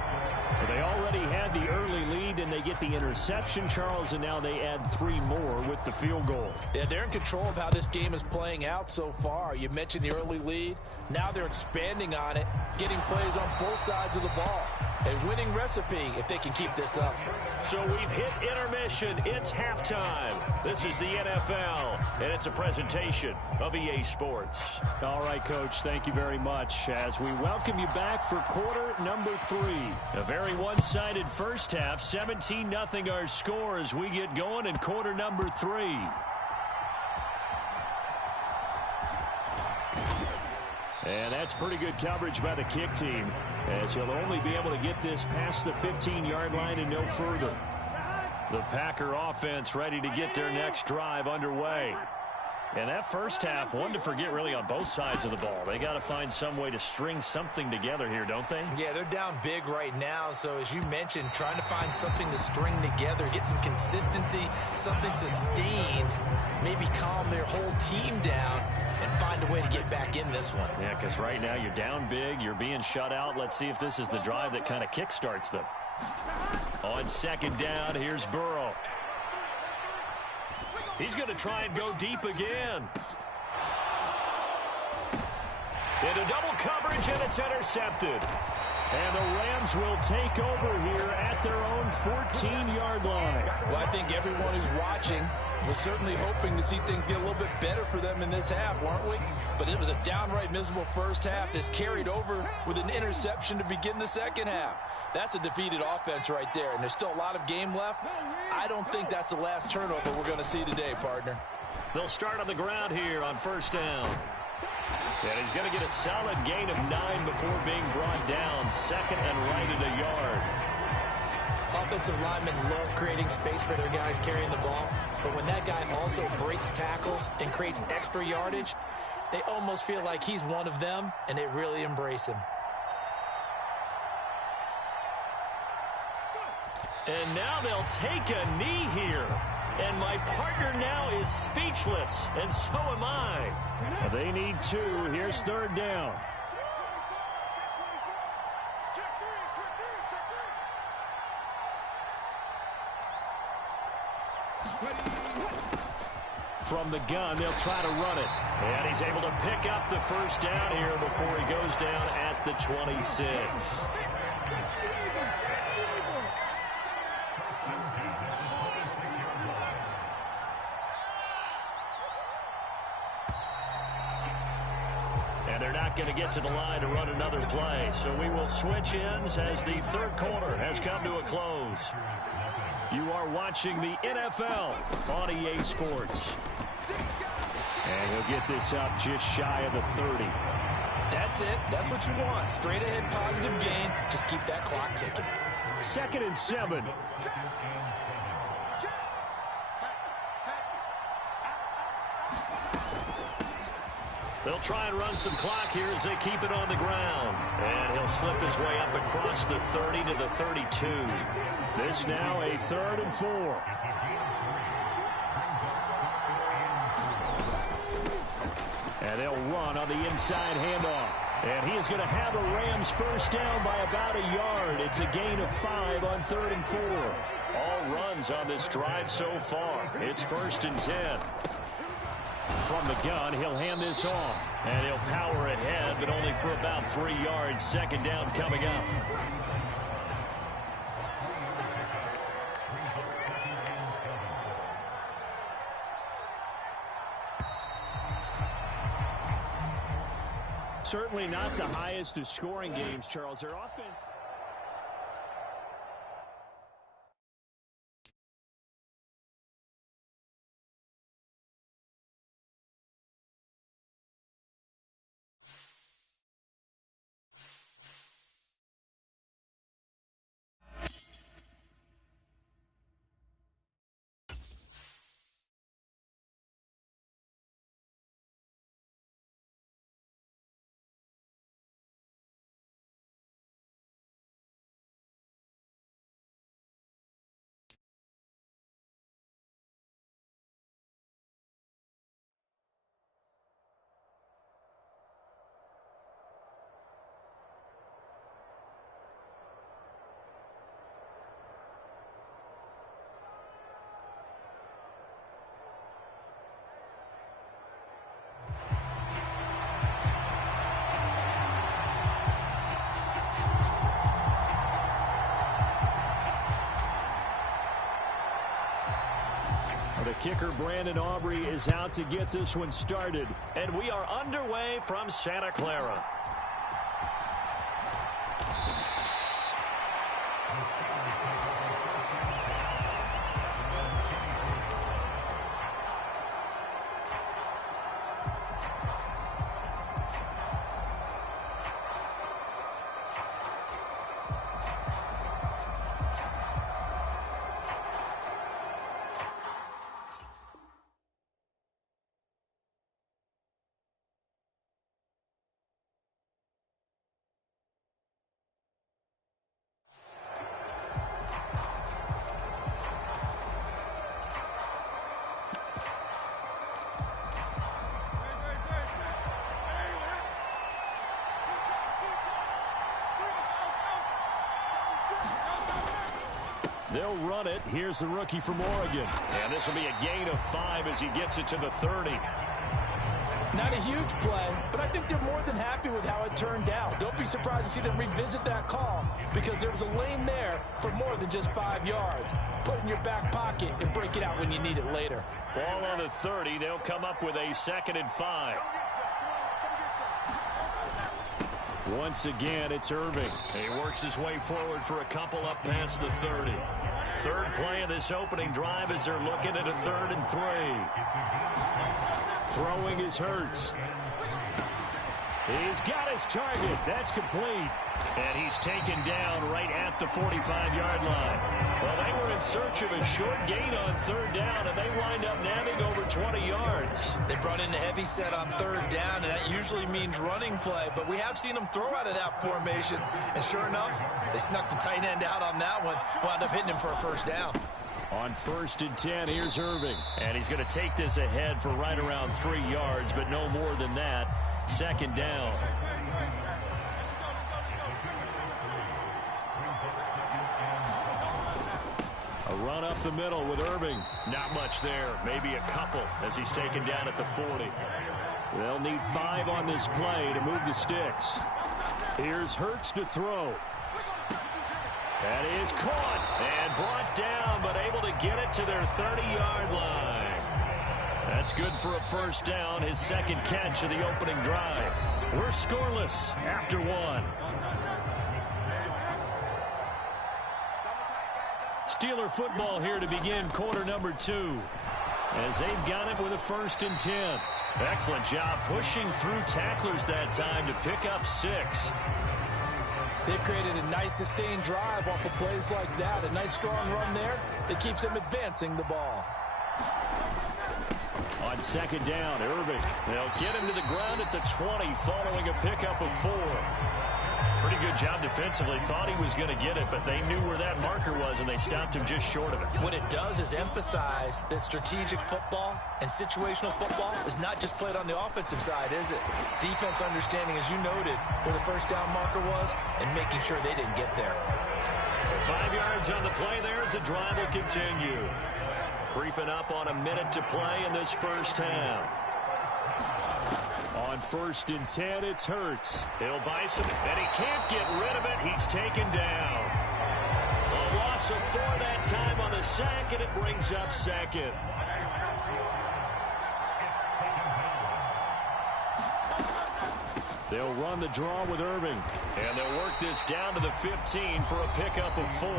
They already had the early lead, and they get the interception, Charles, and now they add 3 more with the field goal. Yeah, they're in control of how this game is playing out so far. You mentioned the early lead. Now they're expanding on it, getting plays on both sides of the ball. A winning recipe if they can keep this up. So we've hit intermission. It's halftime. This is the NFL, and it's a presentation of EA Sports. All right, Coach, thank you very much as we welcome you back for quarter number 3. A very one-sided first half, 17-0 our score as we get going in quarter number 3. And that's pretty good coverage by the kick team, as he'll only be able to get this past the 15-yard line and no further. The Packer offense ready to get their next drive underway. And that first half, one to forget really on both sides of the ball. They got to find some way to string something together here, don't they? Yeah, they're down big right now. So as you mentioned, trying to find something to string together, get some consistency, something sustained, maybe calm their whole team down and find a way to get back in this one. Yeah, because right now you're down big, you're being shut out. Let's see if this is the drive that kind of kickstarts them. On 2nd down, here's Burrow. He's going to try and go deep again. Into double coverage, and it's intercepted. And the Rams will take over here at their own 14-yard line. Well, I think everyone who's watching was certainly hoping to see things get a little bit better for them in this half, weren't we? But it was a downright miserable first half. This carried over with an interception to begin the second half. That's a defeated offense right there, and there's still a lot of game left. I don't think that's the last turnover we're going to see today, partner. They'll start on the ground here on first down. And he's going to get a solid gain of 9 before being brought down. Second and right at a yard. Offensive linemen love creating space for their guys carrying the ball, but when that guy also breaks tackles and creates extra yardage, they almost feel like he's one of them, and they really embrace him. And now they'll take a knee here. And my partner now is speechless, and so am I. They need 2. Here's third down. From the gun, they'll try to run it. And he's able to pick up the first down here before he goes down at the 26. And they're not going to get to the line to run another play. So we will switch ends as the third quarter has come to a close. You are watching the NFL on EA Sports. And he'll get this up just shy of the 30. That's it. That's what you want. Straight ahead positive gain. Just keep that clock ticking. 2nd and 7. They'll try and run some clock here as they keep it on the ground. And he'll slip his way up across the 30 to the 32. This now a 3rd and 4. And they'll run on the inside handoff. And he is going to have the Rams first down by about a yard. It's a gain of 5 on 3rd and 4. All runs on this drive so far. It's 1st and 10. From the gun, he'll hand this off. And he'll power ahead, but only for about 3 yards. 2nd down coming up. Certainly not the highest of scoring games, Charles. Their offense... The kicker, Brandon Aubrey, is out to get this one started. And we are underway from Santa Clara. They'll run it. Here's the rookie from Oregon. And this will be a gain of 5 as he gets it to the 30. Not a huge play, but I think they're more than happy with how it turned out. Don't be surprised to see them revisit that call because there was a lane there for more than just 5 yards. Put it in your back pocket and break it out when you need it later. Ball on the 30. They'll come up with a 2nd and 5. Once again, it's Irving. He works his way forward for a couple up past the 30. Third play of this opening drive as they're looking at a 3rd and 3. Throwing is Hurts. He's got his target. That's complete. And he's taken down right at the 45-yard line. Well, they were in search of a short gain on 3rd down, and they wind up nabbing over 20 yards. They brought in a heavy set on 3rd down, and that usually means running play. But we have seen them throw out of that formation. And sure enough, they snuck the tight end out on that one. Wound up hitting him for a 1st down. On 1st and 10, here's Irving. And he's going to take this ahead for right around 3 yards, but no more than that. 2nd down. A run up the middle with Irving. Not much there. Maybe a couple as he's taken down at the 40. They'll need 5 on this play to move the sticks. Here's Hurts to throw. That is caught and brought down, but able to get it to their 30-yard line. That's good for a 1st down, his 2nd catch of the opening drive. We're scoreless after 1. Steeler football here to begin quarter number 2. As they've got it with a 1st and 10. Excellent job pushing through tacklers that time to pick up 6. They've created a nice sustained drive off of plays like that. A nice strong run there that keeps them advancing the ball. On 2nd down, Irving. They'll get him to the ground at the 20 following a pickup of 4. Pretty good job defensively. Thought he was going to get it, but they knew where that marker was, and they stopped him just short of it. What it does is emphasize that strategic football and situational football is not just played on the offensive side, is it? Defense understanding, as you noted, where the 1st down marker was and making sure they didn't get there. 5 yards on the play there as the drive will continue. Creeping up on a minute to play in this 1st half. On 1st and 10, it's Hurts. He'll buy some, and he can't get rid of it. He's taken down. A loss of 4 that time on the sack, and it brings up 2nd. They'll run the draw with Irving, and they'll work this down to the 15 for a pickup of 4.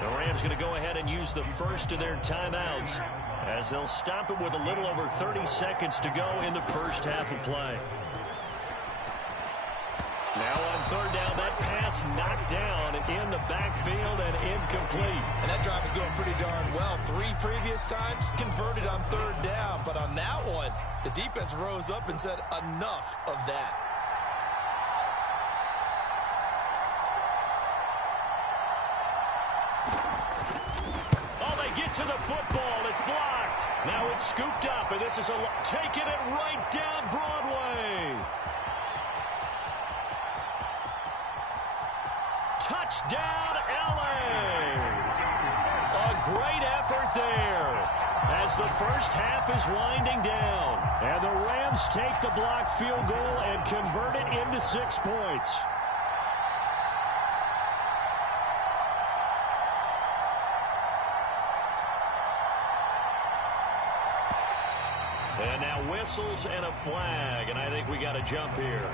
The Rams going to go ahead and use the first of their timeouts as they'll stop it with a little over 30 seconds to go in the 1st half of play. Now on 3rd down, that pass knocked down in the backfield and incomplete. And that drive is going pretty darn well. 3 previous times converted on 3rd down. But on that one, the defense rose up and said enough of that. To the football, it's blocked. Now it's scooped up, and this is taking it right down Broadway. Touchdown, LA. A great effort there as the 1st half is winding down. And the Rams take the blocked field goal and convert it into 6 points. And now whistles and a flag, and I think we got to jump here.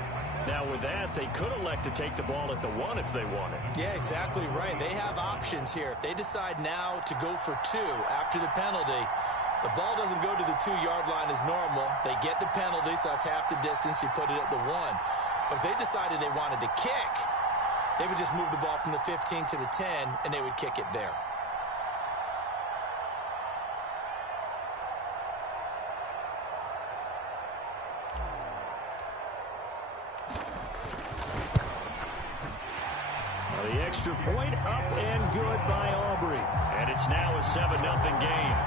Now with that, they could elect to take the ball at the 1 if they wanted. Yeah, exactly right. They have options here. If they decide now to go for 2 after the penalty, the ball doesn't go to the 2-yard line as normal. They get the penalty, so that's half the distance. You put it at the 1. But if they decided they wanted to kick, they would just move the ball from the 15 to the 10, and they would kick it there. The extra point up and good by Aubrey. And it's now a 7-0 game.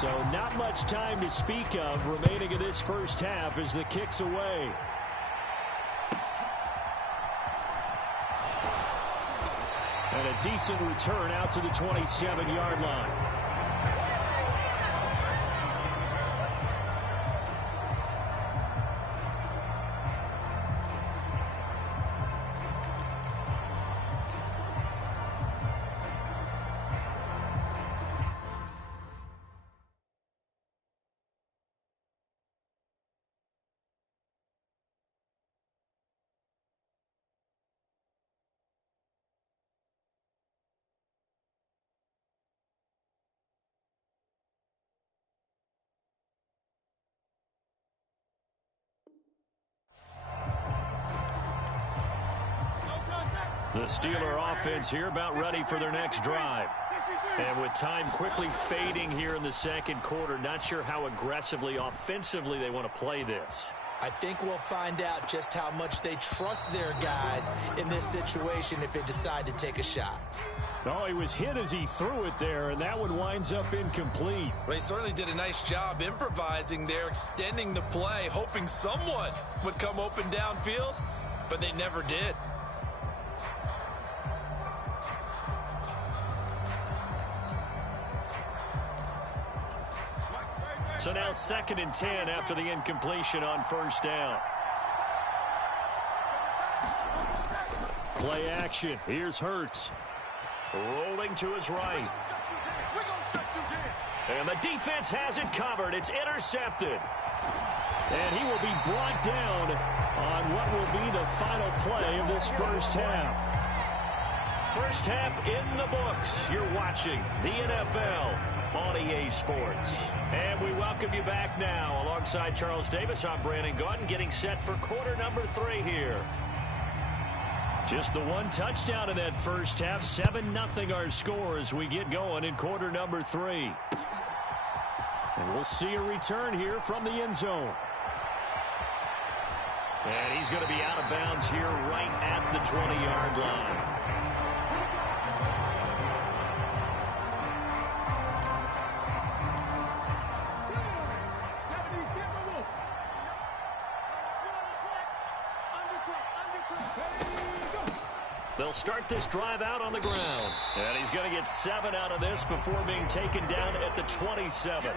So not much time to speak of remaining in this first half as the kick's away. And a decent return out to the 27-yard line. The Steeler offense here about ready for their next drive. And with time quickly fading here in the second quarter, not sure how aggressively, offensively they want to play this. I think we'll find out just how much they trust their guys in this situation if they decide to take a shot. Oh, he was hit as he threw it there, and that one winds up incomplete. Well, he certainly did a nice job improvising there, extending the play, hoping someone would come open downfield, but they never did. So now 2nd and 10 after the incompletion on first down. Play action. Here's Hurts. Rolling to his right. And the defense has it covered. It's intercepted. And he will be brought down on what will be the final play of this first half. First half in the books. You're watching the NFL on EA Sports. And we welcome you back now. Alongside Charles Davis, I'm Brandon Gaudin, getting set for quarter number 3 here. Just the one touchdown in that first half. 7-0 our score as we get going in quarter number 3. And we'll see a return here from the end zone. And he's going to be out of bounds here right at the 20-yard line. They'll start this drive out on the ground. And he's going to get 7 out of this before being taken down at the 27.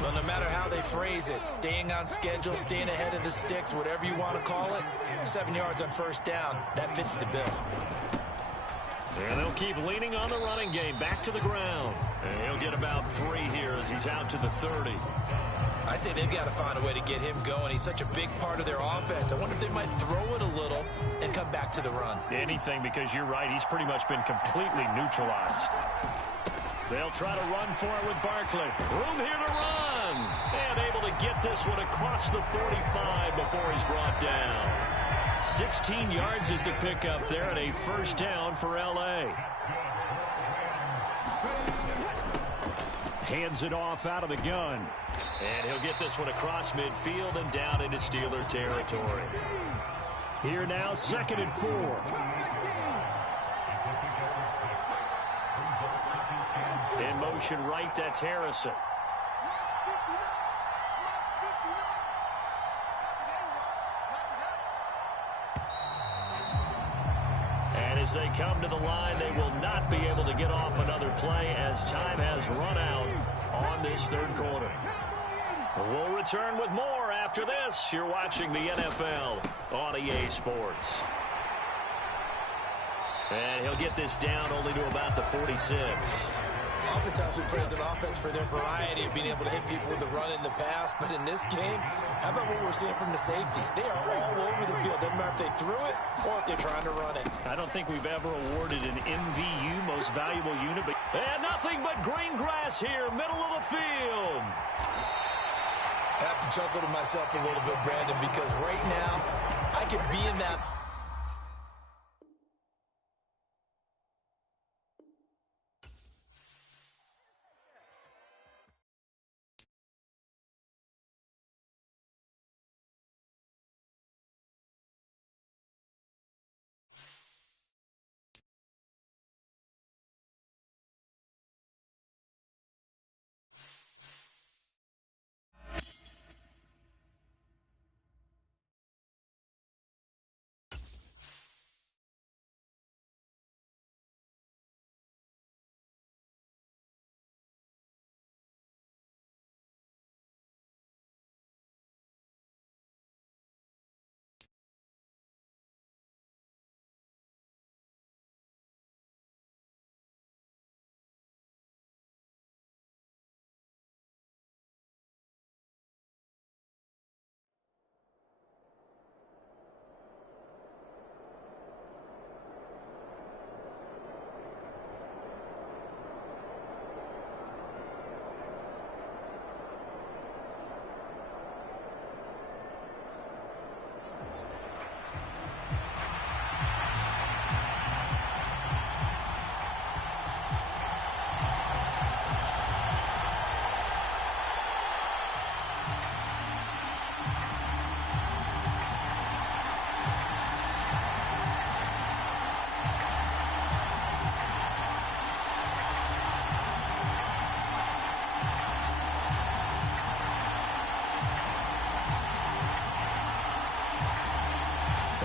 Well, no matter how they phrase it, staying on schedule, staying ahead of the sticks, whatever you want to call it, 7 yards on first down, that fits the bill. And they'll keep leaning on the running game. Back to the ground. And he'll get about 3 here as he's out to the 30. I'd say they've got to find a way to get him going. He's such a big part of their offense. I wonder if they might throw it a little and come back to the run. Anything, because you're right. He's pretty much been completely neutralized. They'll try to run for it with Barkley. Room here to run. And able to get this one across the 45 before he's brought down. 16 yards is the pickup there and a first down for L.A. Hands it off out of the gun. And he'll get this one across midfield and down into Steeler territory. Here now, 2nd and 4. In motion right, that's Harrison. And as they come to the line, they will not be able to get off another play as time has run out on this third quarter. We'll return with more after this. You're watching the NFL on EA Sports. And he'll get this down only to about the 46. Oftentimes we praise an offense for their variety of being able to hit people with the run in the pass. But in this game, how about what we're seeing from the safeties? They are all over the field. Doesn't matter if they threw it or if they're trying to run it. I don't think we've ever awarded an MVU, most valuable unit. But and nothing but green grass here, middle of the field. I have to chuckle to myself a little bit, Brandon, because right now I could be in that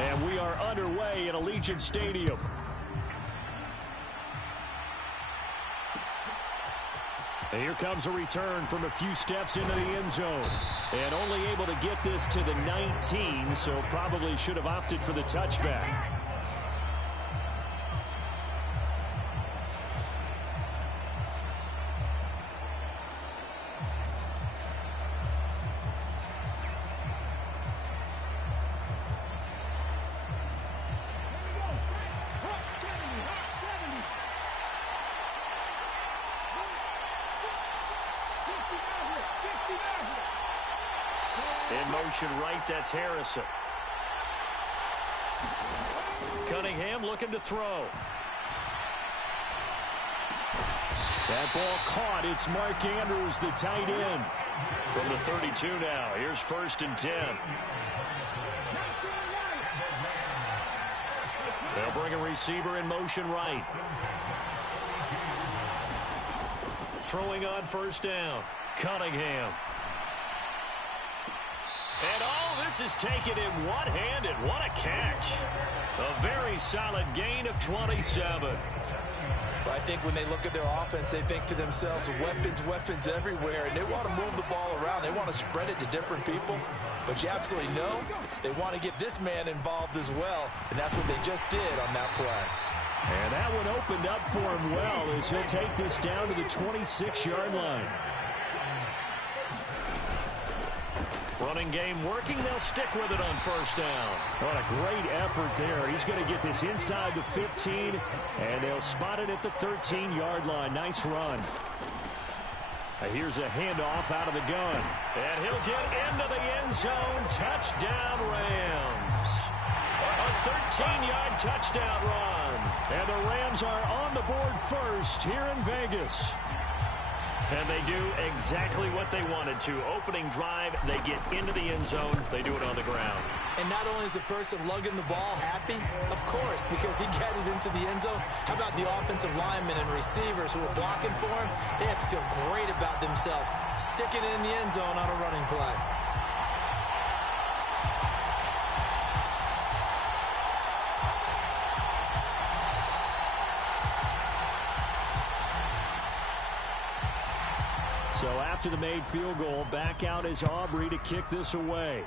And we are underway at Allegiant Stadium. And here comes a return from a few steps into the end zone. And only able to get this to the 19, so probably should have opted for the touchback. In motion right, that's Harrison. Cunningham looking to throw. That ball caught. It's Mark Andrews, the tight end. From the 32 now. Here's 1st and 10. They'll bring a receiver in motion right. Throwing on 1st down. Cunningham. And this is taken in one-handed. What a catch. A very solid gain of 27. I think when they look at their offense, they think to themselves, weapons everywhere, and they want to move the ball around. They want to spread it to different people. But you absolutely know they want to get this man involved as well, and that's what they just did on that play. And that one opened up for him well as he'll take this down to the 26-yard line. Running game working. They'll stick with it on 1st down. What a great effort there. He's going to get this inside the 15, and they'll spot it at the 13-yard line. Nice run. Here's a handoff out of the gun. And he'll get into the end zone. Touchdown, Rams. A 13-yard touchdown run. And the Rams are on the board first here in Vegas. And they do exactly what they wanted to. Opening drive, they get into the end zone. They do it on the ground. And not only is the person lugging the ball happy, of course, because he got it into the end zone. How about the offensive linemen and receivers who are blocking for him? They have to feel great about themselves, sticking it in the end zone on a running play. So after the made field goal, back out is Aubrey to kick this away.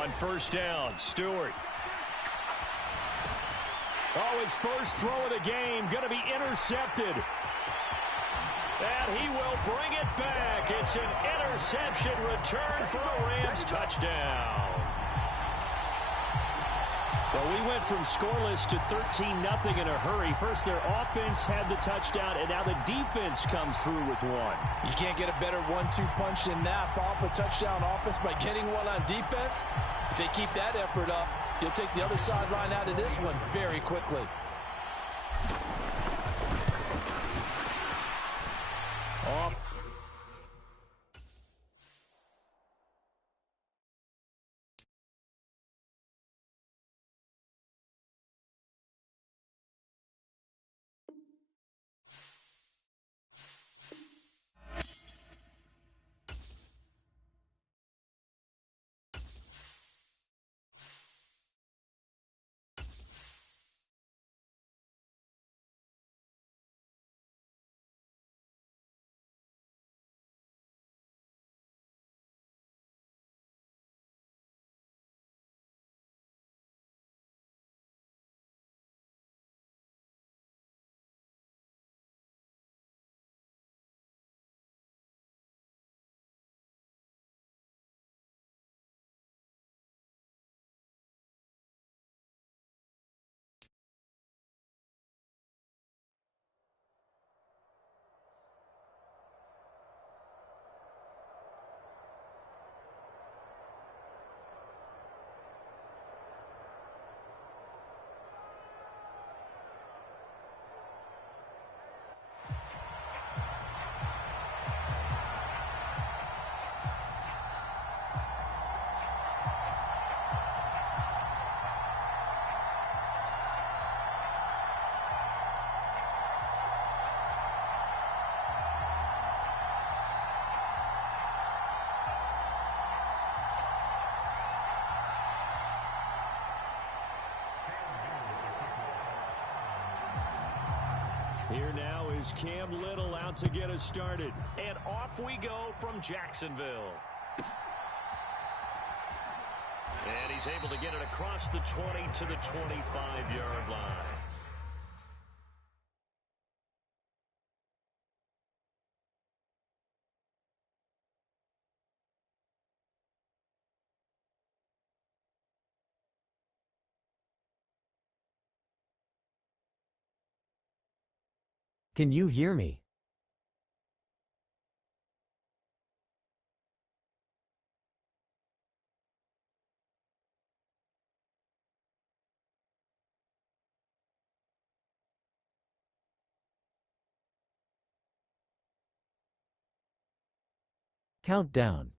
On 1st down, Stewart. Oh, his first throw of the game going to be intercepted. And he will bring it back. It's an interception return for a Rams touchdown. Well, we went from scoreless to 13-0 in a hurry. First, their offense had the touchdown, and now the defense comes through with one. You can't get a better 1-2 punch than that. Follow up a touchdown offense by getting one on defense. If they keep that effort up, you'll take the other sideline out of this one very quickly. Off Here now is Cam Little out to get us started. And off we go from Jacksonville. And he's able to get it across the 20 to the 25-yard line. Can you hear me? Countdown.